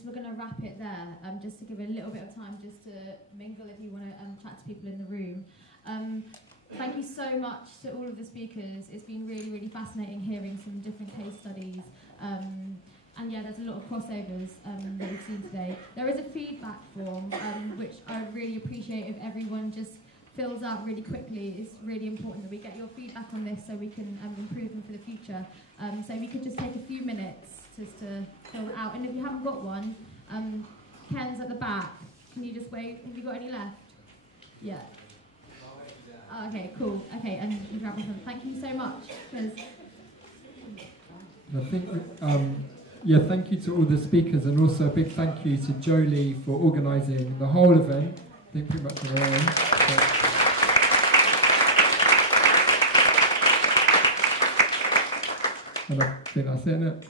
we're going to wrap it there, just to give a little bit of time just to mingle if you want to chat to people in the room. Thank you so much to all of the speakers. It's been really, really fascinating hearing some different case studies. And yeah, there's a lot of crossovers that we've seen today. There is a feedback form, which I would really appreciate if everyone just fills out really quickly. It's really important that we get your feedback on this so we can improve them for the future. So if you could just take a few minutes just to fill it out. And if you haven't got one, Ken's at the back. Can you just wave? Have you got any left? Yeah. Oh, okay, cool. Okay, and you grab them. Thank you so much. I think, thank you to all the speakers, and also a big thank you to Jolie for organising the whole event. I think pretty much on her own. And I think that's it, isn't it?